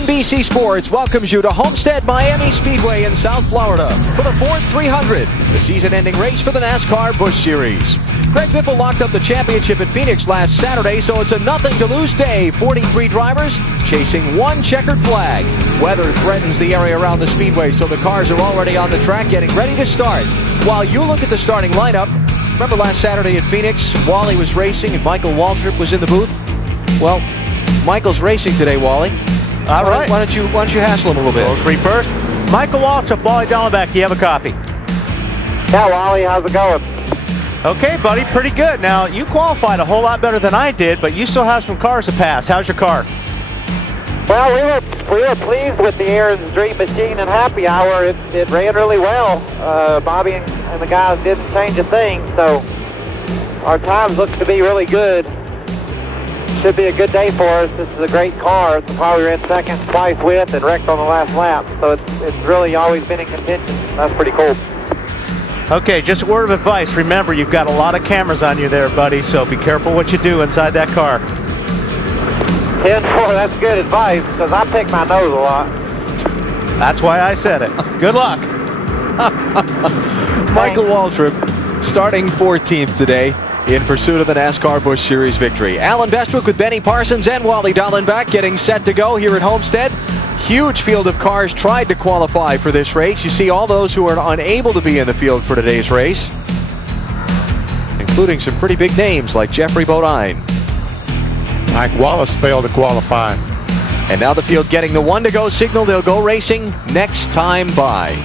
NBC Sports welcomes you to Homestead, Miami Speedway in South Florida for the Ford 300, the season-ending race for the NASCAR Busch Series. Greg Biffle locked up the championship at Phoenix last Saturday, so it's a nothing-to-lose day. 43 drivers chasing one checkered flag. Weather threatens the area around the Speedway, so the cars are already on the track getting ready to start. While you look at the starting lineup, remember last Saturday at Phoenix, Wally was racing and Michael Waltrip was in the booth? Well, Michael's racing today, Wally. All right. Why don't you hassle him a little bit? Those three first. Michael Waltrip, Wally Dallenbach, do you have a copy? Yeah, Wally, how's it going? Okay, buddy, pretty good. Now, you qualified a whole lot better than I did, but you still have some cars to pass. How's your car? Well, we were pleased with the Aaron's Dream Machine and Happy Hour. It ran really well. Bobby and the guys didn't change a thing, so our times look to be really good. Should be a good day for us. This is a great car. It's a car we ran second twice with and wrecked on the last lap. So it's really always been in contention. That's pretty cool. Okay, just a word of advice. Remember, you've got a lot of cameras on you there, buddy, so be careful what you do inside that car. 10-4, that's good advice, because I pick my nose a lot. That's why I said it. Good luck. Michael Waltrip starting 14th today in pursuit of the NASCAR Busch Series victory. Alan Bestwick with Benny Parsons and Wally Dallenbach getting set to go here at Homestead. Huge field of cars tried to qualify for this race. You see all those who are unable to be in the field for today's race, including some pretty big names like Jeffrey Bodine. Mike Wallace failed to qualify. And now the field getting the one to go signal. They'll go racing next time by.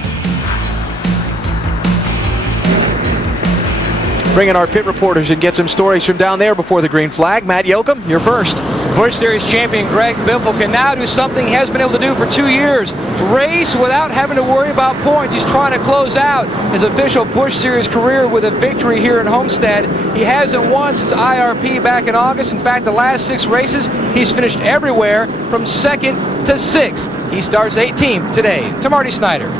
Bring in our pit reporters and get some stories from down there before the green flag. Matt Yoakum, you're first. Busch Series champion Greg Biffle can now do something he has been able to do for 2 years. Race without having to worry about points. He's trying to close out his official Busch Series career with a victory here in Homestead. He hasn't won since IRP back in August. In fact, the last 6 races, he's finished everywhere from 2nd to 6th. He starts 18th today. To Marty Snyder.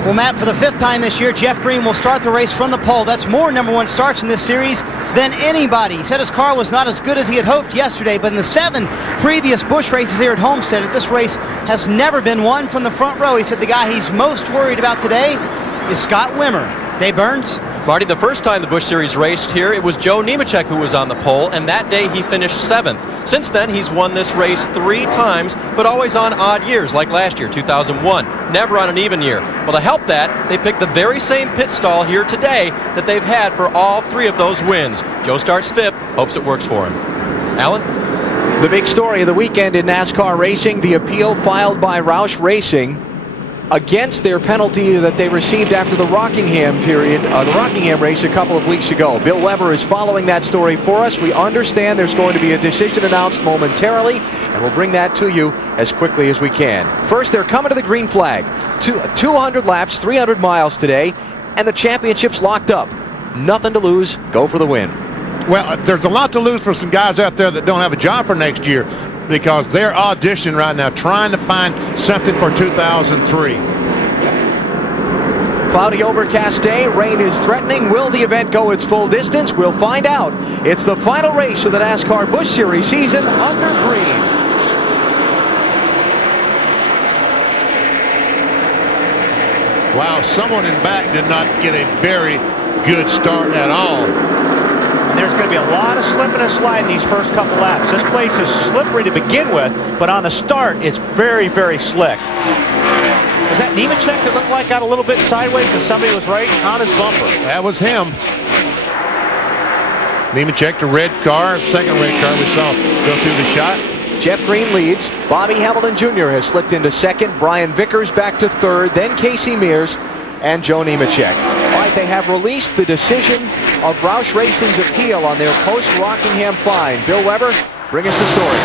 Well, Matt, for the 5th time this year, Jeff Green will start the race from the pole. That's more #1 starts in this series than anybody. He said his car was not as good as he had hoped yesterday, but in the 7 previous Busch races here at Homestead, this race has never been won from the front row. He said the guy he's most worried about today is Scott Wimmer. Dave Burns? Marty, the first time the Busch Series raced here, it was Joe NEMECHEK who was on the pole, and that day he finished 7th. Since then, he's won this race 3 times, but always on odd years, like last year, 2001. Never on an even year. Well, to help that, they picked the very same pit stall here today that they've had for all 3 of those wins. Joe starts 5th, hopes it works for him. Alan? The big story of the weekend in NASCAR racing, the appeal filed by Roush Racing against their penalty that they received after the Rockingham race a couple of weeks ago. Bill Weber is following that story for us. We understand there's going to be a decision announced momentarily, and we'll bring that to you as quickly as we can. First, they're coming to the green flag. 200 laps, 300 miles today, and the championship's locked up. Nothing to lose. Go for the win. Well, there's a lot to lose for some guys out there that don't have a job for next year, because they're auditioning right now, trying to find something for 2003. Cloudy, overcast day. Rain is threatening. Will the event go its full distance? We'll find out. It's the final race of the NASCAR Busch Series season under green. Wow, someone in back did not get a very good start at all. And there's going to be a lot of slipping and sliding these first couple laps. This place is slippery to begin with, but on the start, it's very, very slick. Was that NEMECHEK that looked like got a little bit sideways and somebody was right on his bumper? That was him. NEMECHEK, the red car, second red car we saw go through the shot. Jeff Green leads. Bobby Hamilton Jr. has slipped into 2nd. Brian Vickers back to 3rd. Then Casey Mears and Joe NEMECHEK. All right, they have released the decision of Roush Racing's appeal on their post-Rockingham fine. Bill Weber, bring us the story.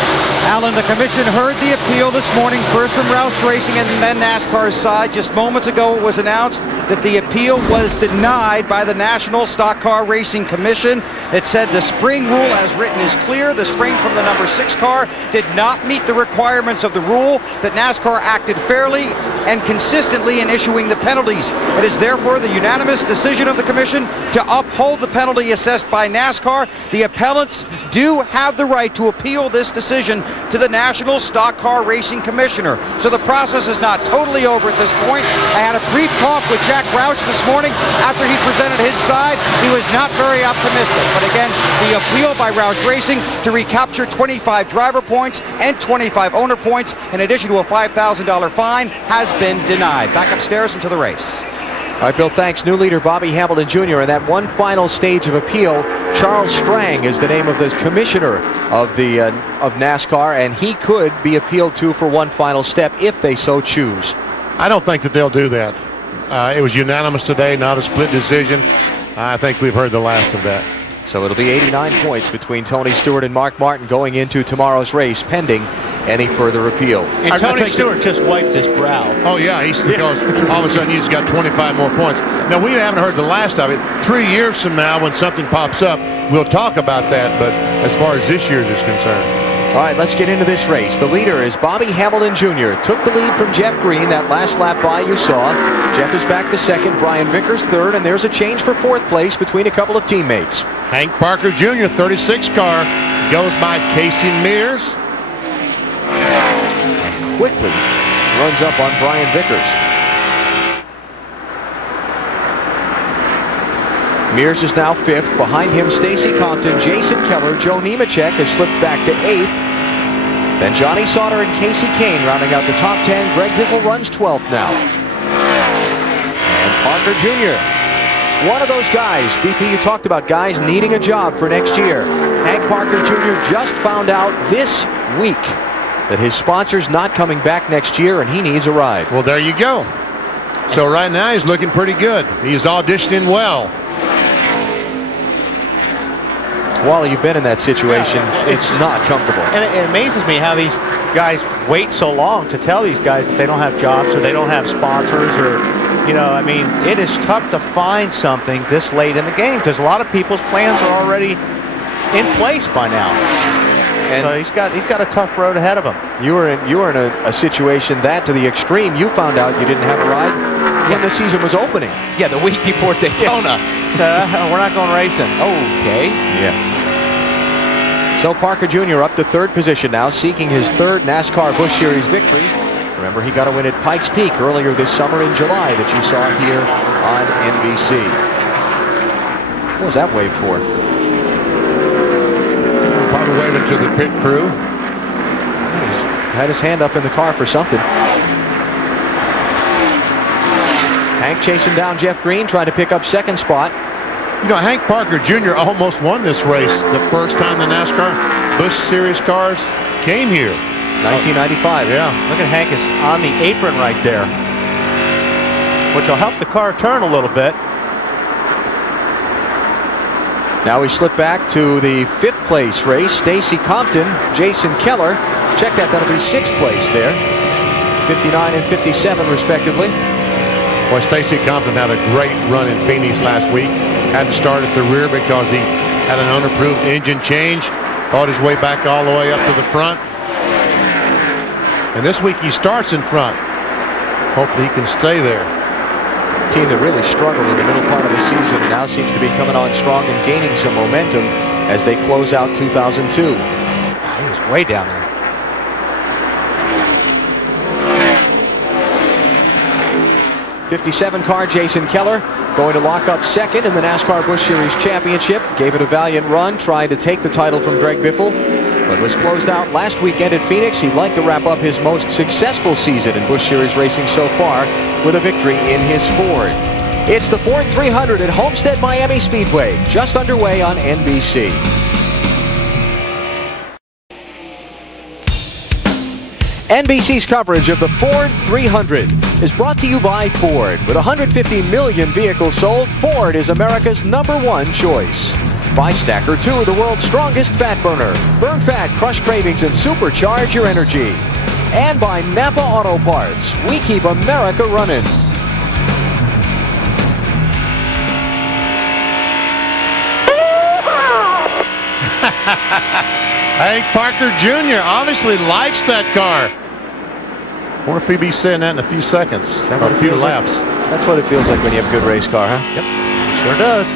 Alan, the commission heard the appeal this morning, first from Roush Racing and then NASCAR's side. Just moments ago, it was announced that the appeal was denied by the National Stock Car Racing Commission. It said the spring rule as written is clear. The spring from the number 6 car did not meet the requirements of the rule, that NASCAR acted fairly and consistently in issuing the penalties. It is therefore the unanimous decision of the commission to uphold the penalty assessed by NASCAR. The appellants do have the right to appeal this decision to the National Stock Car Racing Commissioner. So the process is not totally over at this point. I had a brief talk with Jack Roush this morning after he presented his side. He was not very optimistic. But again, the appeal by Roush Racing to recapture 25 driver points and 25 owner points in addition to a $5,000 fine has been denied. Back upstairs into the race. All right, Bill, thanks. New leader Bobby Hamilton Jr. in that one final stage of appeal. Charles Strang is the name of the commissioner of NASCAR, and he could be appealed to for one final step if they so choose. I don't think that they'll do that. It was unanimous today, not a split decision. I think we've heard the last of that. So it'll be 89 points between Tony Stewart and Mark Martin going into tomorrow's race, pending any further appeal. And Tony Stewart just wiped his brow. Oh, yeah, because all of a sudden he's got 25 more points. Now, we haven't heard the last of it. 3 years from now, when something pops up, we'll talk about that, but as far as this year's is concerned. All right, let's get into this race. The leader is Bobby Hamilton Jr. Took the lead from Jeff Green that last lap by you saw. Jeff is back to second, Brian Vickers third, and there's a change for fourth place between a couple of teammates. Hank Parker Jr., 36 car, goes by Casey Mears. And quickly runs up on Brian Vickers. Mears is now fifth. Behind him, Stacy Compton, Jason Keller, Joe Nemechek has slipped back to eighth. Then Johnny Sauter and Casey Kane rounding out the top 10. Greg Biffle runs 12th now. And Parker Jr., one of those guys, BP, you talked about guys needing a job for next year. Hank Parker Jr. just found out this week that his sponsor's not coming back next year and he needs a ride. Well, there you go. So right now he's looking pretty good. He's auditioning well. While you've been in that situation, it's not comfortable. And it amazes me how these guys wait so long to tell these guys that they don't have jobs or they don't have sponsors or, you know, I mean, it is tough to find something this late in the game because a lot of people's plans are already in place by now. And so he's got a tough road ahead of him. You were in a situation that to the extreme. You found out you didn't have a ride when the season was opening. Yeah, the week before Daytona. So we're not going racing. Okay. Yeah. So Parker Jr. up to third position now, seeking his third NASCAR Busch Series victory. Remember, he got a win at Pikes Peak earlier this summer in July that you saw here on NBC. What was that wave for? Probably waving to the pit crew. Had his hand up in the car for something. Hank chasing down Jeff Green, trying to pick up second spot. You know, Hank Parker Jr. almost won this race the first time the NASCAR Busch Series cars came here. 1995. Yeah. Look at Hank is on the apron right there, which will help the car turn a little bit. Now we slip back to the fifth place race. Stacy Compton, Jason Keller. Check that, that'll be sixth place there. 59 and 57 respectively. Boy, Stacy Compton had a great run in Phoenix last week. Had to start at the rear because he had an unapproved engine change. Fought his way back all the way up to the front. And this week he starts in front. Hopefully he can stay there. Team that really struggled in the middle part of the season now seems to be coming on strong and gaining some momentum as they close out 2002. He was way down there. '57 car Jason Keller going to lock up second in the NASCAR Busch Series Championship. Gave it a valiant run, trying to take the title from Greg Biffle, but was closed out last weekend at Phoenix. He'd like to wrap up his most successful season in Busch Series racing so far with a victory in his Ford. It's the Ford 300 at Homestead Miami Speedway, just underway on NBC. NBC's coverage of the Ford 300 is brought to you by Ford. With 150 million vehicles sold, Ford is America's #1 choice. By Stacker 2, the world's strongest fat burner. Burn fat, crush cravings, and supercharge your energy. And by Napa Auto Parts. We keep America running. Hank Parker Jr. obviously likes that car. I wonder if he'll be saying that in a few seconds, or a few laps. That's what it feels like when you have a good race car, huh? Yep, sure does.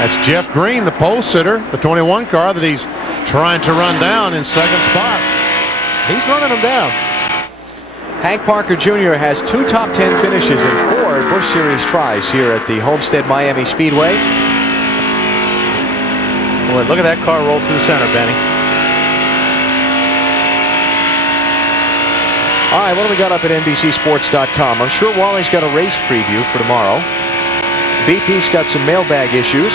That's Jeff Green, the pole sitter, the 21 car that he's trying to run down in second spot. He's running them down. Hank Parker Jr. has 2 top 10 finishes in 4 Busch Series tries here at the Homestead Miami Speedway. Boy, look at that car roll through the center, Benny. All right, what do we got up at NBCSports.com? I'm sure Wally's got a race preview for tomorrow. BP's got some mailbag issues.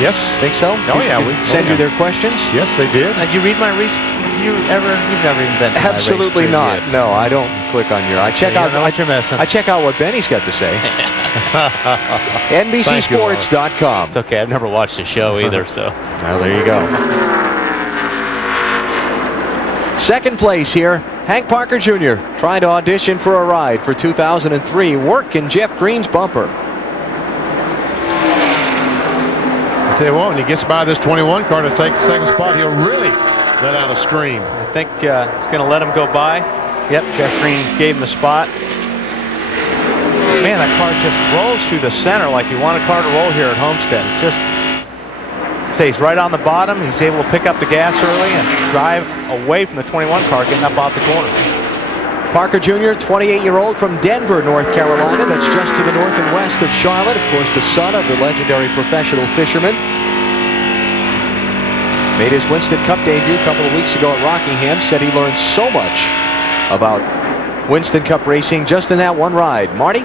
Yes. Think so? Oh, yeah. We send you their questions? Yes, they did. You read my race? You've never even been to my race Absolutely not. preview. No, I don't click on your. I check out what you're missing. I check out what Benny's got to say. NBCSports.com. It's okay. I've never watched the show either, so. Well, there you go. Second place here, Hank Parker Jr. trying to audition for a ride for 2003, working Jeff Green's bumper. I'll tell you what, when he gets by this 21 car to take the second spot, he'll really let out a scream. I think he's going to let him go by. Yep, Jeff Green gave him the spot. Man, that car just rolls through the center like you want a car to roll here at Homestead. Just stays right on the bottom. He's able to pick up the gas early and drive away from the 21 car, getting up out the corner. Parker Jr., 28-year-old from Denver, North Carolina. That's just to the north and west of Charlotte. Of course, the son of the legendary professional fisherman. Made his Winston Cup debut a couple of weeks ago at Rockingham. Said he learned so much about Winston Cup racing just in that one ride. Marty?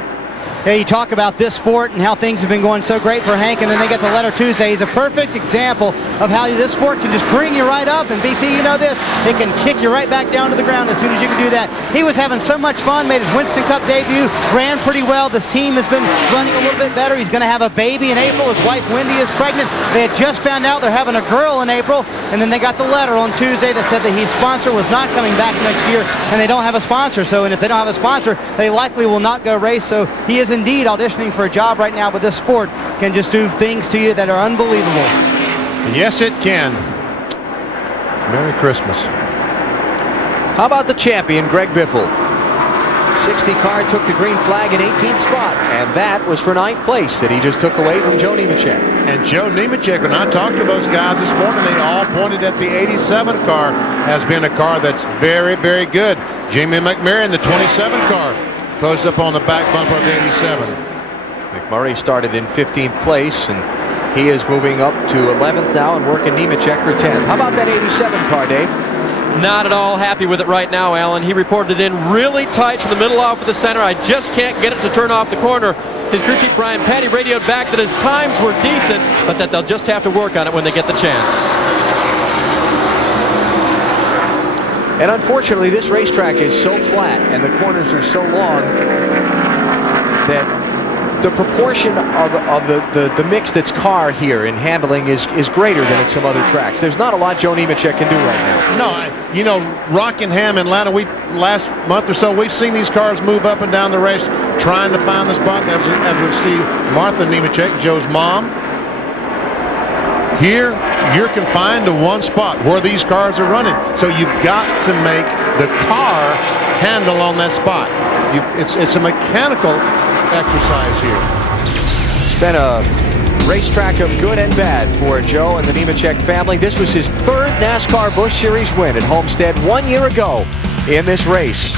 Yeah, you talk about this sport and how things have been going so great for Hank, and then they get the letter Tuesday. He's a perfect example of how this sport can just bring you right up, and BP, you know this, it can kick you right back down to the ground as soon as you can do that. He was having so much fun, made his Winston Cup debut, ran pretty well. This team has been running a little bit better. He's going to have a baby in April. His wife, Wendy, is pregnant. They had just found out they're having a girl in April, and then they got the letter on Tuesday that said that his sponsor was not coming back next year, and they don't have a sponsor. So, and if they don't have a sponsor, they likely will not go race. So he is indeed auditioning for a job right now, but this sport can just do things to you that are unbelievable. Yes, it can. Merry Christmas. How about the champion, Greg Biffle? 60 car took the green flag in 18th spot, and that was for 9th place that he just took away from Joe NEMECHEK. And Joe NEMECHEK, when I talked to those guys this morning, they all pointed at the 87 car as being a car that's very, very good. Jamie McMurray, the 27 car, closed up on the back bumper of the 87. McMurray started in 15th place, and he is moving up to 11th now and working NEMECHEK for 10th. How about that 87 car, Dave? Not at all happy with it right now, Alan. He reported in really tight from the middle off of the center. I just can't get it to turn off the corner. His crew chief Brian Petty radioed back that his times were decent, but that they'll just have to work on it when they get the chance. And unfortunately, this racetrack is so flat and the corners are so long that the proportion of the mix that's car here in handling is greater than at some other tracks. There's not a lot Joe NEMECHEK can do right now. No, you know, Rockingham and Atlanta, last month or so, we've seen these cars move up and down the race trying to find the spot. As we see Martha NEMECHEK, Joe's mom. Here, you're confined to one spot where these cars are running. So you've got to make the car handle on that spot. It's a mechanical exercise here. It's been a racetrack of good and bad for Joe and the NEMECHEK family. This was his 3rd NASCAR Busch Series win at Homestead 1 year ago in this race.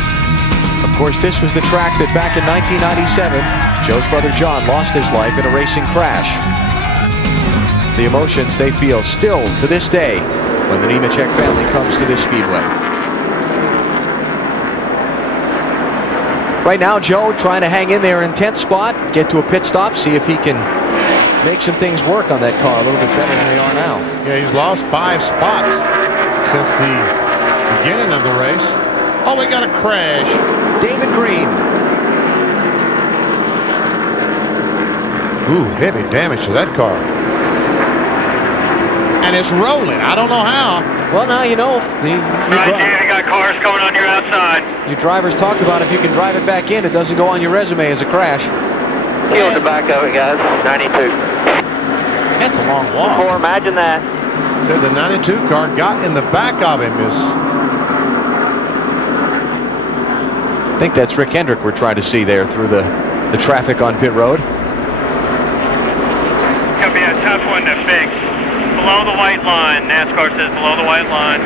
Of course, this was the track that back in 1997, Joe's brother John lost his life in a racing crash. The emotions they feel still to this day when the NEMECHEK family comes to this speedway. Right now, Joe trying to hang in there in 10th spot, get to a pit stop, see if he can make some things work on that car a little bit better than they are now. Yeah, he's lost 5 spots since the beginning of the race. Oh, we got a crash. David Green. Ooh, heavy damage to that car. And it's rolling. I don't know how. Well, now you know. You got cars coming on your outside. You drivers talk about if you can drive it back in, it doesn't go on your resume as a crash. Heal the back of it, guys. 92. That's a long walk. Or imagine that. Said the 92 car got in the back of him. I think that's Rick Hendrick we're trying to see there through the traffic on pit road. tough one to fix. Below the white line. NASCAR says below the white line.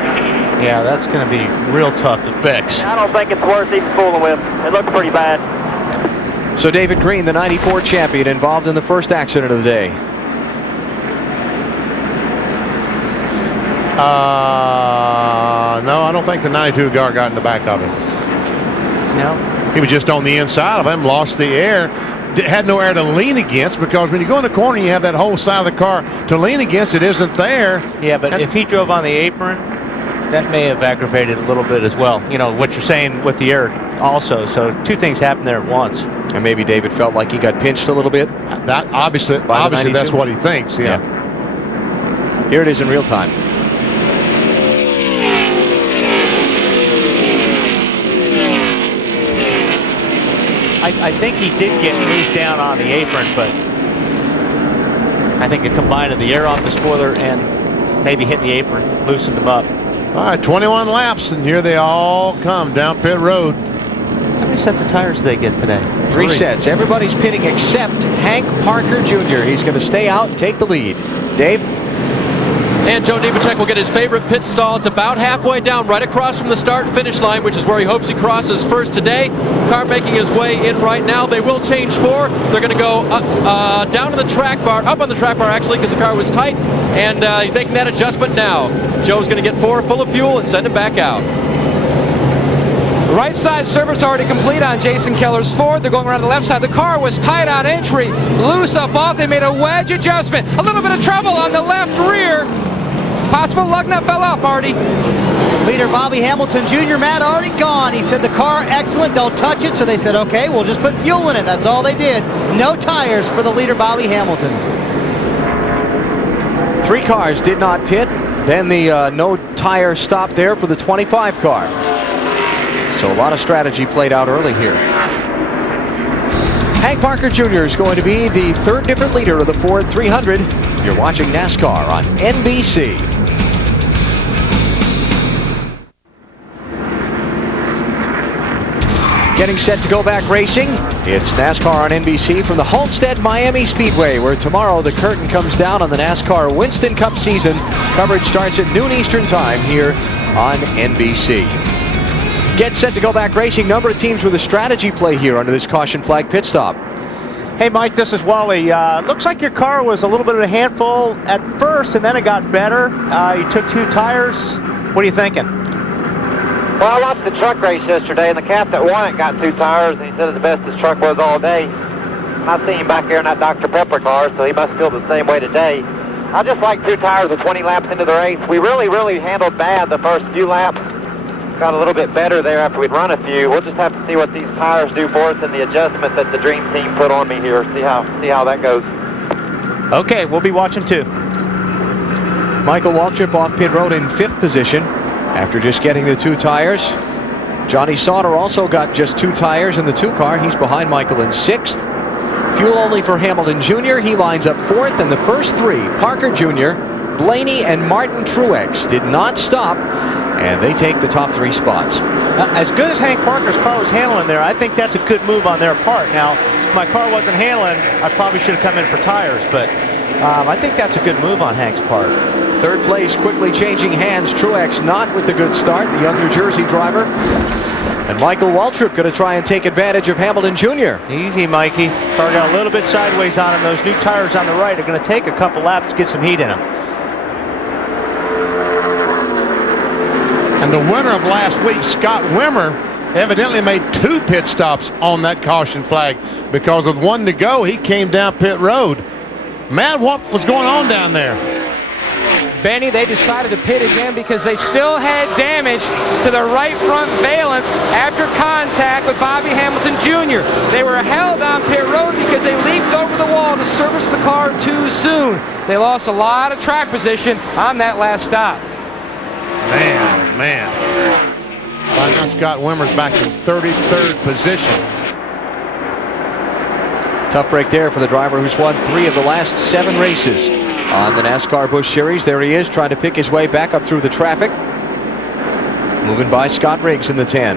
Yeah, that's going to be real tough to fix. I don't think it's worth even fooling with. It looks pretty bad. So David Green, the 94 champion, involved in the first accident of the day. No, I don't think the 92 car got in the back of him. No. He was just on the inside of him, lost the air, had no air to lean against, because when you go in the corner, you have that whole side of the car to lean against. It isn't there. Yeah, but if he drove on the apron, that may have aggravated a little bit as well. You know, what you're saying with the air also. So two things happened there at once. And maybe David felt like he got pinched a little bit. That obviously that's what he thinks. Yeah. Here it is in real time. I think he did get moved down on the apron, but I think it combined of the air off the spoiler and maybe hitting the apron loosened him up. All right, 21 laps, and here they all come down pit road. How many sets of tires do they get today? Three sets. Everybody's pitting except Hank Parker Jr. He's going to stay out and take the lead. Dave? And Joe NEMECHEK will get his favorite pit stall. It's about halfway down, right across from the start-finish line, which is where he hopes he crosses first today. Car making his way in right now. They will change four. They're going to go down to the track bar, up on the track bar actually, because the car was tight, and he's making that adjustment now. Joe's going to get four full of fuel and send him back out. Right side service already complete on Jason Keller's Ford. They're going around the left side. The car was tight on entry, loose up off. They made a wedge adjustment. A little bit of trouble on the left rear. Possible lug nut fell off, Marty. Leader Bobby Hamilton Jr., Matt, already gone. He said the car excellent, don't touch it. So they said, okay, we'll just put fuel in it. That's all they did. No tires for the leader, Bobby Hamilton. Three cars did not pit. Then the no tire stop there for the 25 car. So a lot of strategy played out early here. Hank Parker Jr. is going to be the third different leader of the Ford 300. You're watching NASCAR on NBC. Getting set to go back racing. It's NASCAR on NBC from the Homestead Miami Speedway, where tomorrow the curtain comes down on the NASCAR Winston Cup season. Coverage starts at noon Eastern time here on NBC. Get set to go back racing. Number of teams with a strategy play here under this caution flag pit stop. Hey, Mike, this is Wally. Looks like your car was a little bit of a handful at first, and then it got better. You took two tires. What are you thinking? Well, I watched the truck race yesterday, and the cat that won it got two tires, and he said it's the best his truck was all day. I see him back here in that Dr. Pepper car, so he must feel the same way today. I just like two tires with 20 laps into the race. We really handled bad the first few laps. Got a little bit better there after we'd run a few. We'll just have to see what these tires do for us and the adjustment that the Dream Team put on me here. See how that goes. Okay, we'll be watching too. Michael Waltrip off pit road in 5th position after just getting the two tires. Johnny Sauter also got just two tires in the 2 car. He's behind Michael in 6th. Fuel only for Hamilton Jr. He lines up 4th, and the first 3, Parker Jr., Blaney, and Martin Truex, did not stop, and they take the top 3 spots. As good as Hank Parker's car was handling there, I think that's a good move on their part. Now, if my car wasn't handling, I probably should have come in for tires, but I think that's a good move on Hank's part. 3rd place quickly changing hands. Truex not with the good start, the young New Jersey driver. And Michael Waltrip going to try and take advantage of Hamilton Jr. Easy, Mikey. Car got a little bit sideways on him. Those new tires on the right are going to take a couple laps to get some heat in them. And the winner of last week, Scott Wimmer, evidently made 2 pit stops on that caution flag, because with 1 to go, he came down pit road. Matt, what was going on down there? Benny, they decided to pit again because they still had damage to the right front valence after contact with Bobby Hamilton Jr. They were held on pit road because they leaped over the wall to service the car too soon. They lost a lot of track position on that last stop. Man. Well, now Scott Wimmer's back in 33rd position. Tough break there for the driver who's won 3 of the last 7 races on the NASCAR Busch Series. There he is, trying to pick his way back up through the traffic. Moving by Scott Riggs in the 10.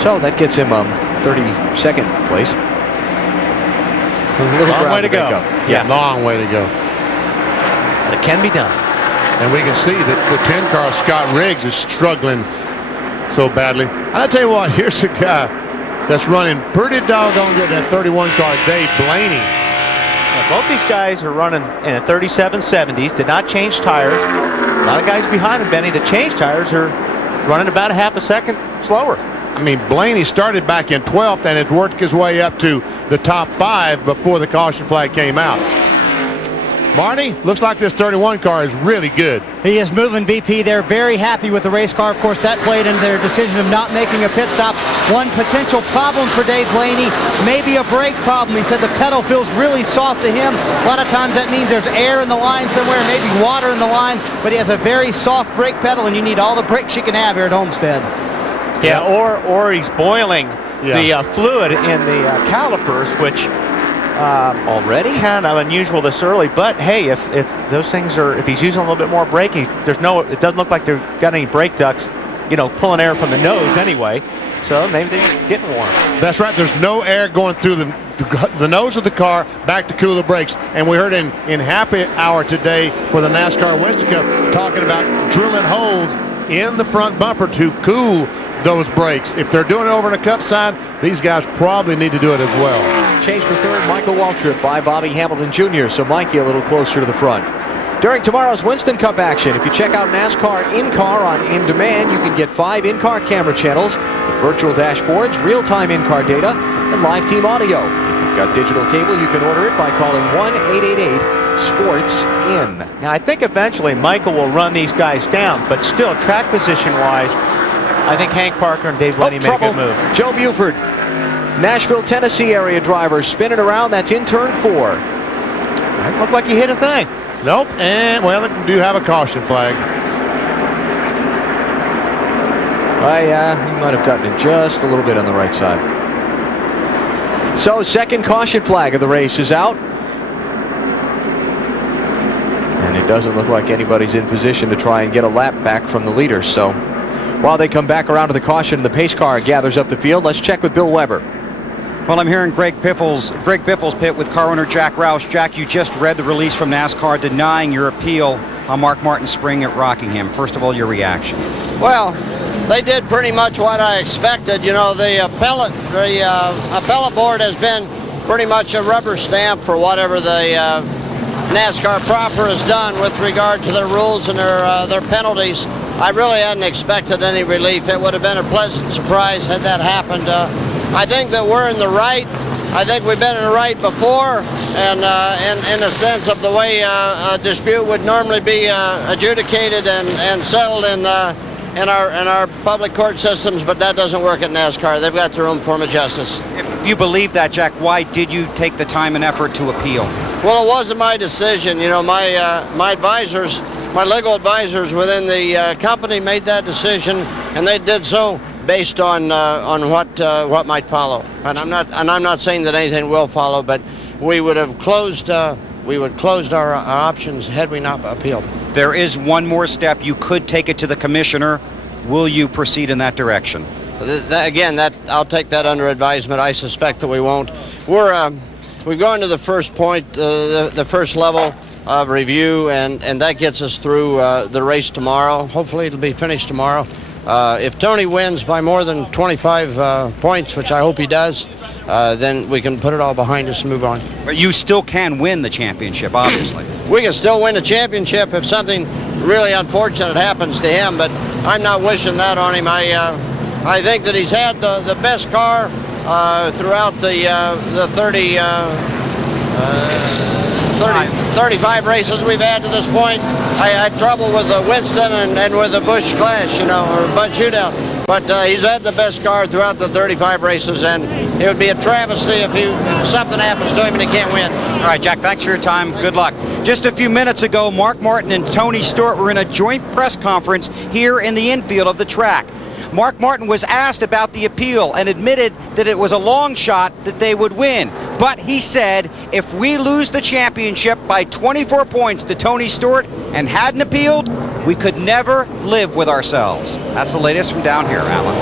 So that gets him 32nd place. Long way to go. Yeah, long way to go. But it can be done. And we can see that the 10 car, Scott Riggs, is struggling so badly. And I tell you what, here's a guy that's running pretty doggone good, that 31 car, Dave Blaney. Yeah, both these guys are running in the 3770s, did not change tires. A lot of guys behind them, Benny, that changed tires are running about a half a second slower. I mean, Blaney started back in 12th and had worked his way up to the top 5 before the caution flag came out. Marty, looks like this 31 car is really good. He is moving, BP. They're very happy with the race car. Of course, that played into their decision of not making a pit stop. One potential problem for Dave Blaney, maybe a brake problem. He said the pedal feels really soft to him. A lot of times that means there's air in the line somewhere, maybe water in the line, but he has a very soft brake pedal, and you need all the brakes you can have here at Homestead. Yeah, or he's boiling the fluid in the calipers, which already kind of unusual this early. But hey, if those things are, if he's using a little bit more braking, it doesn't look like they've got any brake ducts, pulling air from the nose anyway. So maybe they're just getting warm. That's right. There's no air going through the nose of the car back to cool the brakes. And we heard in happy hour today for the NASCAR Winston Cup talking about drilling holes in the front bumper to cool those brakes. If they're doing it over in a cup side, these guys probably need to do it as well. Change for third, Michael Waltrip by Bobby Hamilton Jr., so Mikey a little closer to the front. During tomorrow's Winston Cup action, if you check out NASCAR in-car on In Demand, you can get 5 in-car camera channels with virtual dashboards, real-time in-car data, and live team audio. If you've got digital cable, you can order it by calling 1-888-SPORTS-IN. Now, I think eventually Michael will run these guys down, but still, track position-wise, I think Hank Parker and Dave Blaney made a good move. Joe Buford, Nashville, Tennessee area driver, spinning around. That's in turn 4. It looked like he hit a thing. Nope, and well, they do have a caution flag. Yeah, he might have gotten it just a little bit on the right side. So, second caution flag of the race is out. And it doesn't look like anybody's in position to try and get a lap back from the leaders. So, while they come back around to the caution, the pace car gathers up the field. Let's check with Bill Weber. Well, I'm here in Greg Biffle's pit with car owner Jack Roush. Jack, you just read the release from NASCAR denying your appeal on Mark Martin's spring at Rockingham. First of all, your reaction. Well, they did pretty much what I expected. The appellate board has been pretty much a rubber stamp for whatever the NASCAR proper has done with regard to their rules and their penalties. I really hadn't expected any relief. It would have been a pleasant surprise had that happened. I think that we're in the right. I think we've been in the right before, and in the sense of the way a dispute would normally be adjudicated and settled in our public court systems, but that doesn't work at NASCAR. They've got their own form of justice. If you believe that, Jack, why did you take the time and effort to appeal? Well, it wasn't my decision. My advisors, my legal advisors within the company made that decision, and they did so based on what might follow. And I'm not saying that anything will follow, but we would have closed our options had we not appealed. There is one more step. You could take it to the commissioner. Will you proceed in that direction? I'll take that under advisement. I suspect that we won't. We've gone to the first point, the first level of review, and that gets us through the race tomorrow. Hopefully it'll be finished tomorrow. If Tony wins by more than 25 points, which I hope he does, then we can put it all behind us and move on. But you still can win the championship, obviously. We can still win the championship if something really unfortunate happens to him, but I'm not wishing that on him. I think that he's had the best car throughout the 35 races we've had to this point. I had trouble with the Winston and with the Busch clash, or Busch shootout. But he's had the best car throughout the 35 races, and it would be a travesty if something happens to him and he can't win. All right, Jack, thanks for your time. Good luck. Just a few minutes ago, Mark Martin and Tony Stewart were in a joint press conference here in the infield of the track. Mark Martin was asked about the appeal and admitted that it was a long shot that they would win. But he said, if we lose the championship by 24 points to Tony Stewart and hadn't appealed, we could never live with ourselves. That's the latest from down here, Alan.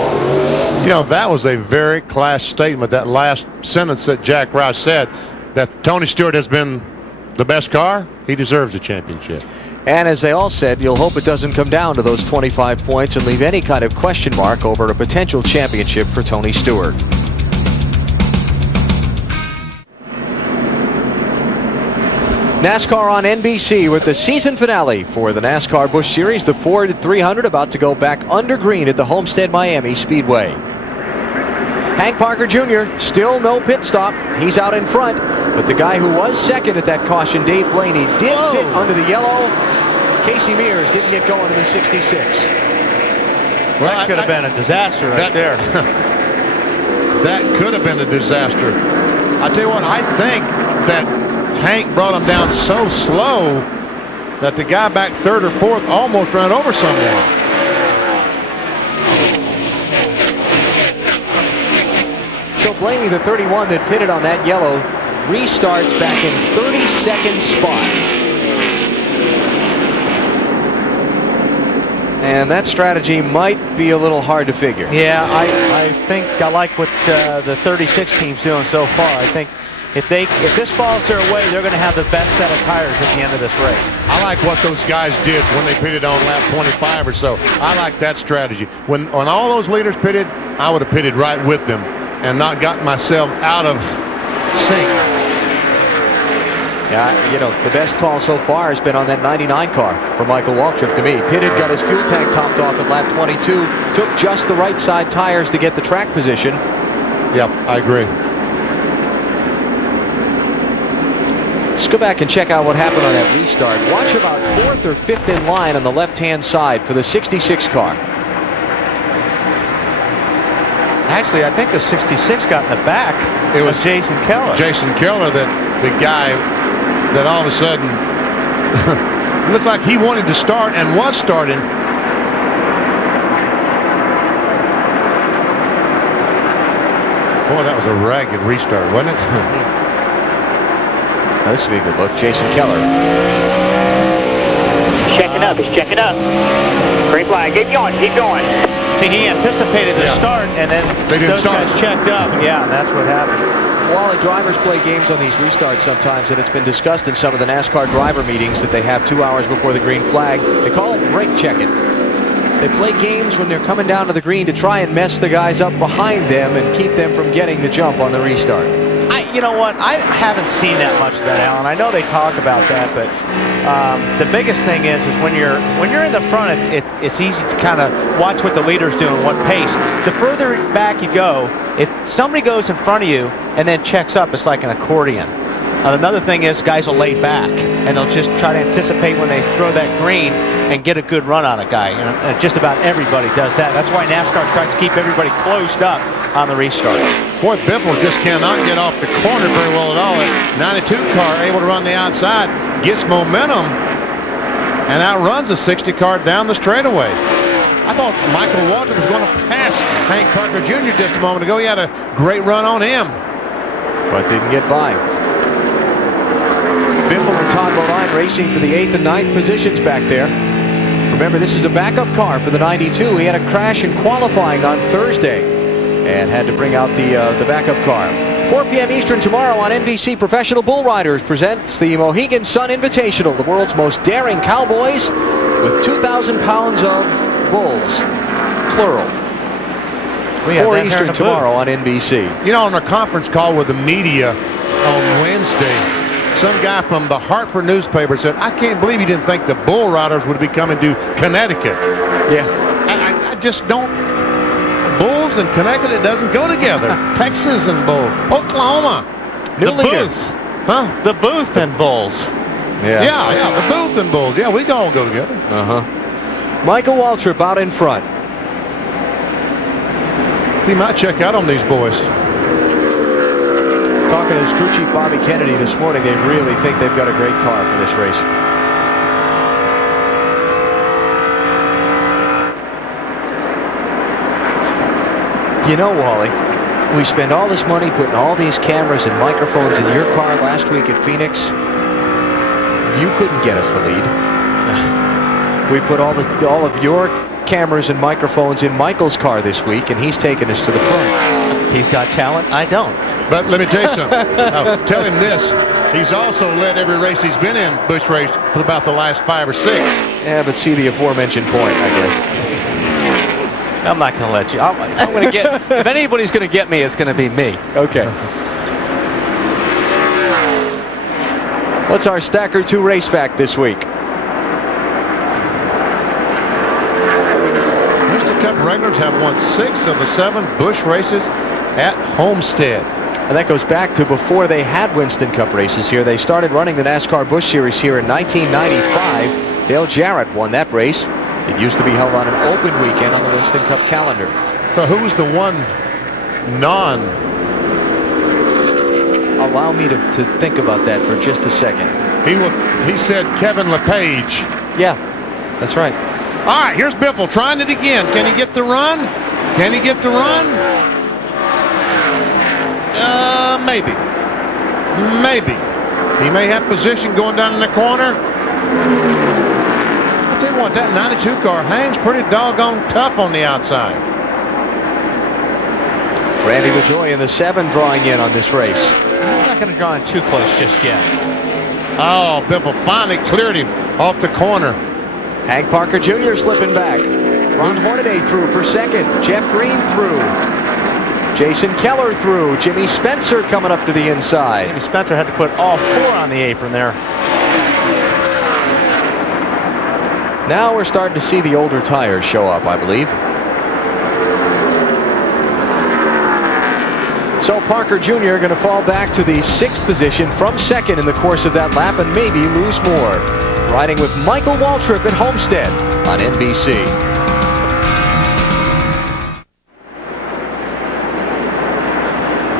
That was a very class statement, that last sentence that Jack Roush said. that Tony Stewart has been the best car. He deserves a championship. And as they all said, you'll hope it doesn't come down to those 25 points and leave any kind of question mark over a potential championship for Tony Stewart. NASCAR on NBC with the season finale for the NASCAR Busch Series. The Ford 300 about to go back under green at the Homestead Miami Speedway. Hank Parker Jr. still no pit stop. He's out in front. But the guy who was second at that caution, Dave Blaney, did pit under the yellow. Casey Mears didn't get going in the 66. Well, that could have been a disaster right there. That could have been a disaster. I tell you what, I think that Hank brought him down so slow that the guy back third or fourth almost ran over someone. So Blaney, the 31 that pitted on that yellow, restarts back in 32nd spot. And that strategy might be a little hard to figure. Yeah, I think I like what the 36 team's doing so far. I think if this falls their way, they're going to have the best set of tires at the end of this race. I like what those guys did when they pitted on lap 25 or so. I like that strategy. When all those leaders pitted, I would have pitted right with them and not gotten myself out of sync. Yeah, you know, the best call so far has been on that 99 car for Michael Waltrip to me. Pitted, got his fuel tank topped off at lap 22, took just the right side tires to get the track position. Yep, I agree. Let's go back and check out what happened on that restart. Watch about 4th or 5th in line on the left-hand side for the 66 car. Actually, I think the 66 got in the back. It was Jason Keller. Jason Keller, the guy that all of a sudden looked like he wanted to start and was starting. Boy, that was a ragged restart, wasn't it? Now, this would be a good look. Jason Keller. Checking up. He's checking up. Green flag. Keep going. Keep going. See, he anticipated the start, and then those guys checked up. Yeah, that's what happened. Wally, drivers play games on these restarts sometimes, and it's been discussed in some of the NASCAR driver meetings that they have 2 hours before the green flag. They call it brake checking. They play games when they're coming down to the green to try and mess the guys up behind them and keep them from getting the jump on the restart. You know what? I haven't seen that much of that, Alan. I know they talk about that, but the biggest thing is when you're in the front, it's easy to kind of watch what the leader's doing, what pace. The further back you go, if somebody goes in front of you and then checks up, it's like an accordion. Another thing is guys will lay back and they'll just try to anticipate when they throw that green and get a good run on a guy. And just about everybody does that. That's why NASCAR tries to keep everybody closed up on the restart. Boy, Biffle just cannot get off the corner very well at all. That 92 car able to run the outside, gets momentum, and outruns a 60 car down the straightaway. I thought Michael Waltrip was going to pass Hank Parker Jr. just a moment ago. He had a great run on him, but didn't get by. Biffle and Todd Bodine racing for the 8th and 9th positions back there. Remember, this is a backup car for the 92. He had a crash in qualifying on Thursday and had to bring out the backup car. 4 p.m. Eastern tomorrow on NBC. Professional Bull Riders presents the Mohegan Sun Invitational, the world's most daring cowboys with 2,000 pounds of bulls, plural. 4 Eastern tomorrow on NBC. You know, on a conference call with the media on Wednesday, some guy from the Hartford newspaper said, I can't believe you didn't think the Bull Riders would be coming to Connecticut. Yeah. I just don't. Bulls and Connecticut, it doesn't go together. Texas and Bulls. Oklahoma. New leaders. Huh? The Booth and Bulls. Yeah, the Booth and Bulls. Yeah, we all go together. Michael Waltrip out in front. He might check out on these boys. Talking to his crew chief Bobby Kennedy this morning, they really think they've got a great car for this race. You know, Wally, we spend all this money putting all these cameras and microphones in your car last week at Phoenix. You couldn't get us the lead. We put all of your cameras and microphones in Michael's car this week, and he's taken us to the front. He's got talent. I don't. But let me tell you something. Now, tell him this. He's also led every race he's been in, Busch race, for about the last 5 or 6. Yeah, but see the aforementioned point, I guess. I'm not going to let you. If anybody's going to get me, it's going to be me. Okay. What's our Stacker 2 race fact this week? Mr. Cup regulars have won 6 of the 7 Busch races at Homestead. And that goes back to before they had Winston Cup races here. They started running the NASCAR Busch Series here in 1995. Dale Jarrett won that race. It used to be held on an open weekend on the Winston Cup calendar. So who was the one Allow me to think about that for just a second. He said Kevin LePage. Yeah, that's right. All right, here's Biffle trying it again. Can he get the run? Can he get the run? Maybe. Maybe. He may have position going down in the corner. I'll tell you what, that 92 car hangs pretty doggone tough on the outside. Randy LaJoie in the 7 drawing in on this race. He's not going to draw in too close just yet. Oh, Biffle finally cleared him off the corner. Hank Parker Jr. slipping back. Ron Hornaday through for second. Jeff Green through. Jason Keller through. Jimmy Spencer coming up to the inside. Jimmy Spencer had to put all 4 on the apron there. Now we're starting to see the older tires show up, I believe. So Parker Jr. going to fall back to the 6th position from 2nd in the course of that lap and maybe lose more. Riding with Michael Waltrip at Homestead on NBC.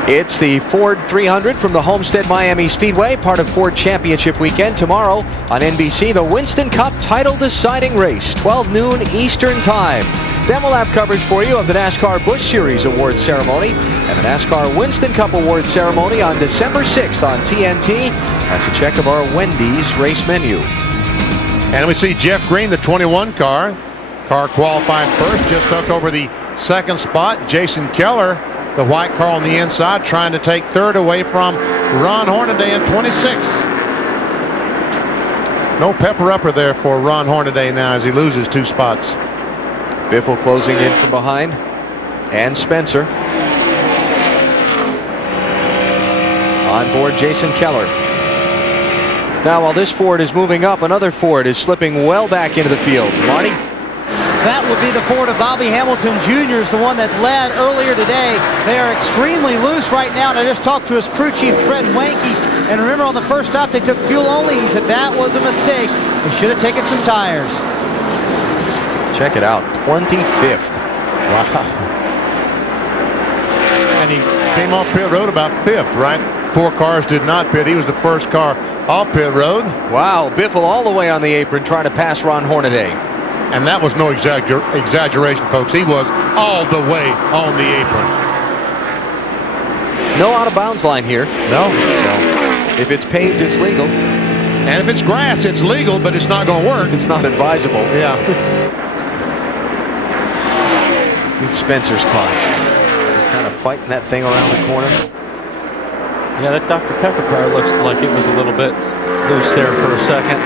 It's the Ford 300 from the Homestead Miami Speedway, part of Ford Championship Weekend. Tomorrow on NBC, the Winston Cup title deciding race, 12 noon Eastern Time. Then we'll have coverage for you of the NASCAR Busch Series Award Ceremony and the NASCAR Winston Cup Award Ceremony on December 6th on TNT. That's a check of our Wendy's race menu. And we see Jeff Green, the 21 car qualified first, just took over the 2nd spot. Jason Keller, the white car on the inside, trying to take 3rd away from Ron Hornaday in 26. No pepper-upper there for Ron Hornaday now as he loses 2 spots. Biffle closing in from behind, and Spencer. On board Jason Keller. Now while this Ford is moving up, another Ford is slipping well back into the field. Marty? That would be the Ford of Bobby Hamilton Jr., the one that led earlier today. They are extremely loose right now, and I just talked to his crew chief, Fred Wanke, and remember on the first stop they took fuel only. He said that was a mistake. They should have taken some tires. Check it out, 25th. Wow. And he came off pit road about 5th, right? 4 cars did not pit. He was the first car off pit road. Wow, Biffle all the way on the apron trying to pass Ron Hornaday. And that was no exaggeration, folks. He was all the way on the apron. No out of bounds line here. No. So if it's paved, it's legal. And if it's grass, it's legal, but it's not going to work. It's not advisable. Yeah. It's Spencer's car. Just kind of fighting that thing around the corner. Yeah, that Dr. Pepper car looks like it was a little bit loose there for a second.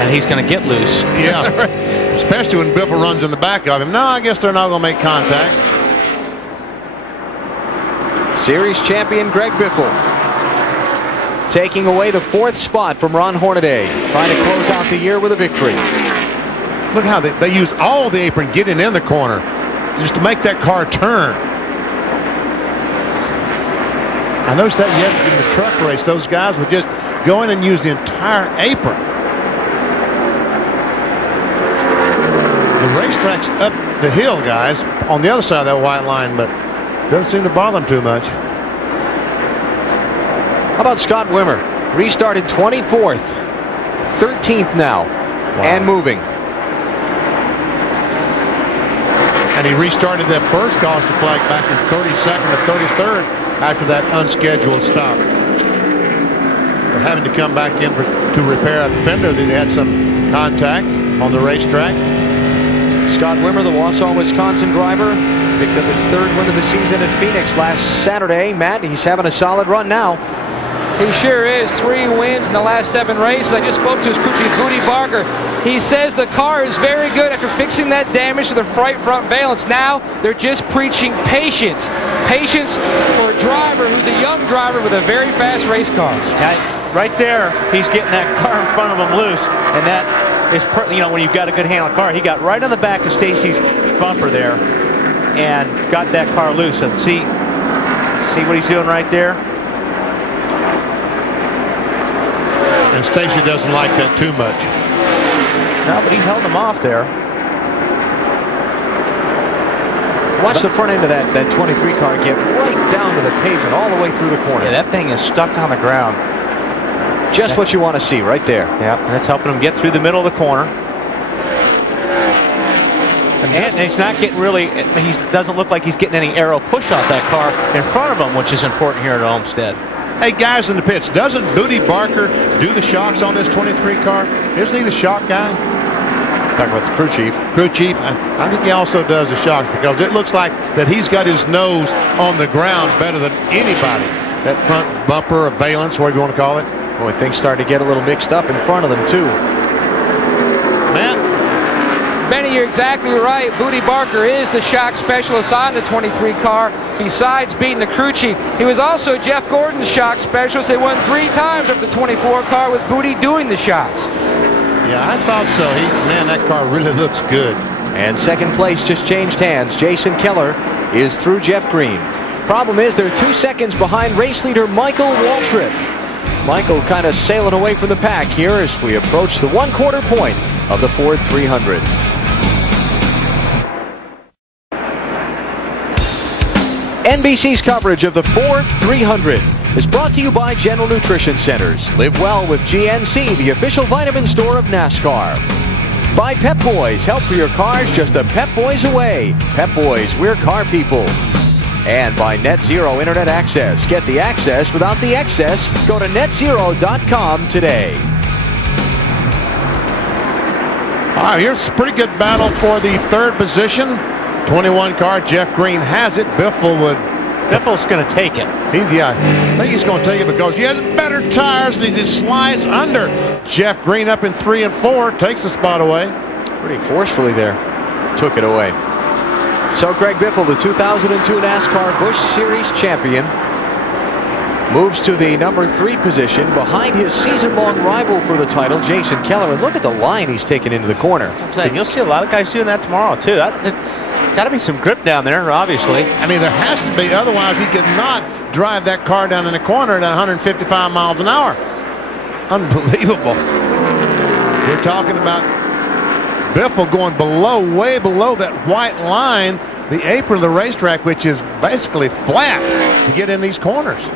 And he's going to get loose. Yeah. Especially when Biffle runs in the back of him. No, I guess they're not going to make contact. Series champion Greg Biffle taking away the 4th spot from Ron Hornaday, trying to close out the year with a victory. Look how they use all the apron getting in the corner just to make that car turn. I noticed that yesterday in the truck race, those guys would just go in and use the entire apron. The racetrack's up the hill, guys, on the other side of that white line, but doesn't seem to bother them too much. How about Scott Wimmer? Restarted 24th, 13th now, and moving. And he restarted that first caution flag back in 32nd to 33rd after that unscheduled stop. They're having to come back in to repair a fender that had some contact on the racetrack. Scott Wimmer, the Wausau, Wisconsin driver, picked up his 3rd win of the season at Phoenix last Saturday. Matt, he's having a solid run now. He sure is. 3 wins in the last 7 races. I just spoke to his crew chief, Booty Barker. He says the car is very good after fixing that damage to the right front valence. Now they're just preaching patience. Patience for a driver who's a young driver with a very fast race car. Right there, he's getting that car in front of him loose, and that is, you know, when you've got a good handle car. He got right on the back of Stacy's bumper there and got that car loose. And see what he's doing right there? And Stacy doesn't like that too much. No, but he held him off there. Watch the front end of that 23 car get right down to the pavement all the way through the corner. Yeah, that thing is stuck on the ground. Just what you want to see right there. Yeah, and that's helping him get through the middle of the corner. And he's not getting really, he doesn't look like he's getting any aero push off that car in front of him, which is important here at Homestead. Hey, guys in the pits, doesn't Booty Barker do the shocks on this 23 car? Isn't he the shock guy? Talking about the crew chief. Crew chief, I think he also does the shocks because it looks like that he's got his nose on the ground better than anybody. That front bumper, or valence, whatever you want to call it. Boy, things starting to get a little mixed up in front of them, too. Matt? Benny, you're exactly right. Booty Barker is the shock specialist on the 23 car, besides beating the crew chief. He was also Jeff Gordon's shock specialist. They won 3 times up the 24 car with Booty doing the shocks. Yeah, I thought so. Man, that car really looks good. And second place just changed hands. Jason Keller is through Jeff Green. Problem is they're 2 seconds behind race leader Michael Waltrip. Michael kind of sailing away from the pack here as we approach the 1/4 point of the Ford 300. NBC's coverage of the Ford 300 is brought to you by General Nutrition Centers. Live well with GNC, the official vitamin store of NASCAR. By Pep Boys, help for your cars just a Pep Boys away. Pep Boys, we're car people. And by Net Zero Internet Access. Get the access without the excess. Go to netzero.com today. All right, here's a pretty good battle for the 3rd position. 21 car, Jeff Green has it. Biffle's going to take it. I think he's going to take it because he has better tires and he just slides under Jeff Green up in 3 and 4. Takes the spot away. Pretty forcefully there. Took it away. So Greg Biffle, the 2002 NASCAR Busch Series champion, moves to the number 3 position behind his season-long rival for the title, Jason Keller. And look at the line he's taken into the corner. That's what I'm saying. You'll see a lot of guys doing that tomorrow, too. Got to be some grip down there, obviously. I mean, there has to be. Otherwise, he could not drive that car down in the corner at 155 miles an hour. Unbelievable. We're talking about Biffle going below, way below that white line, the apron of the racetrack, which is basically flat to get in these corners.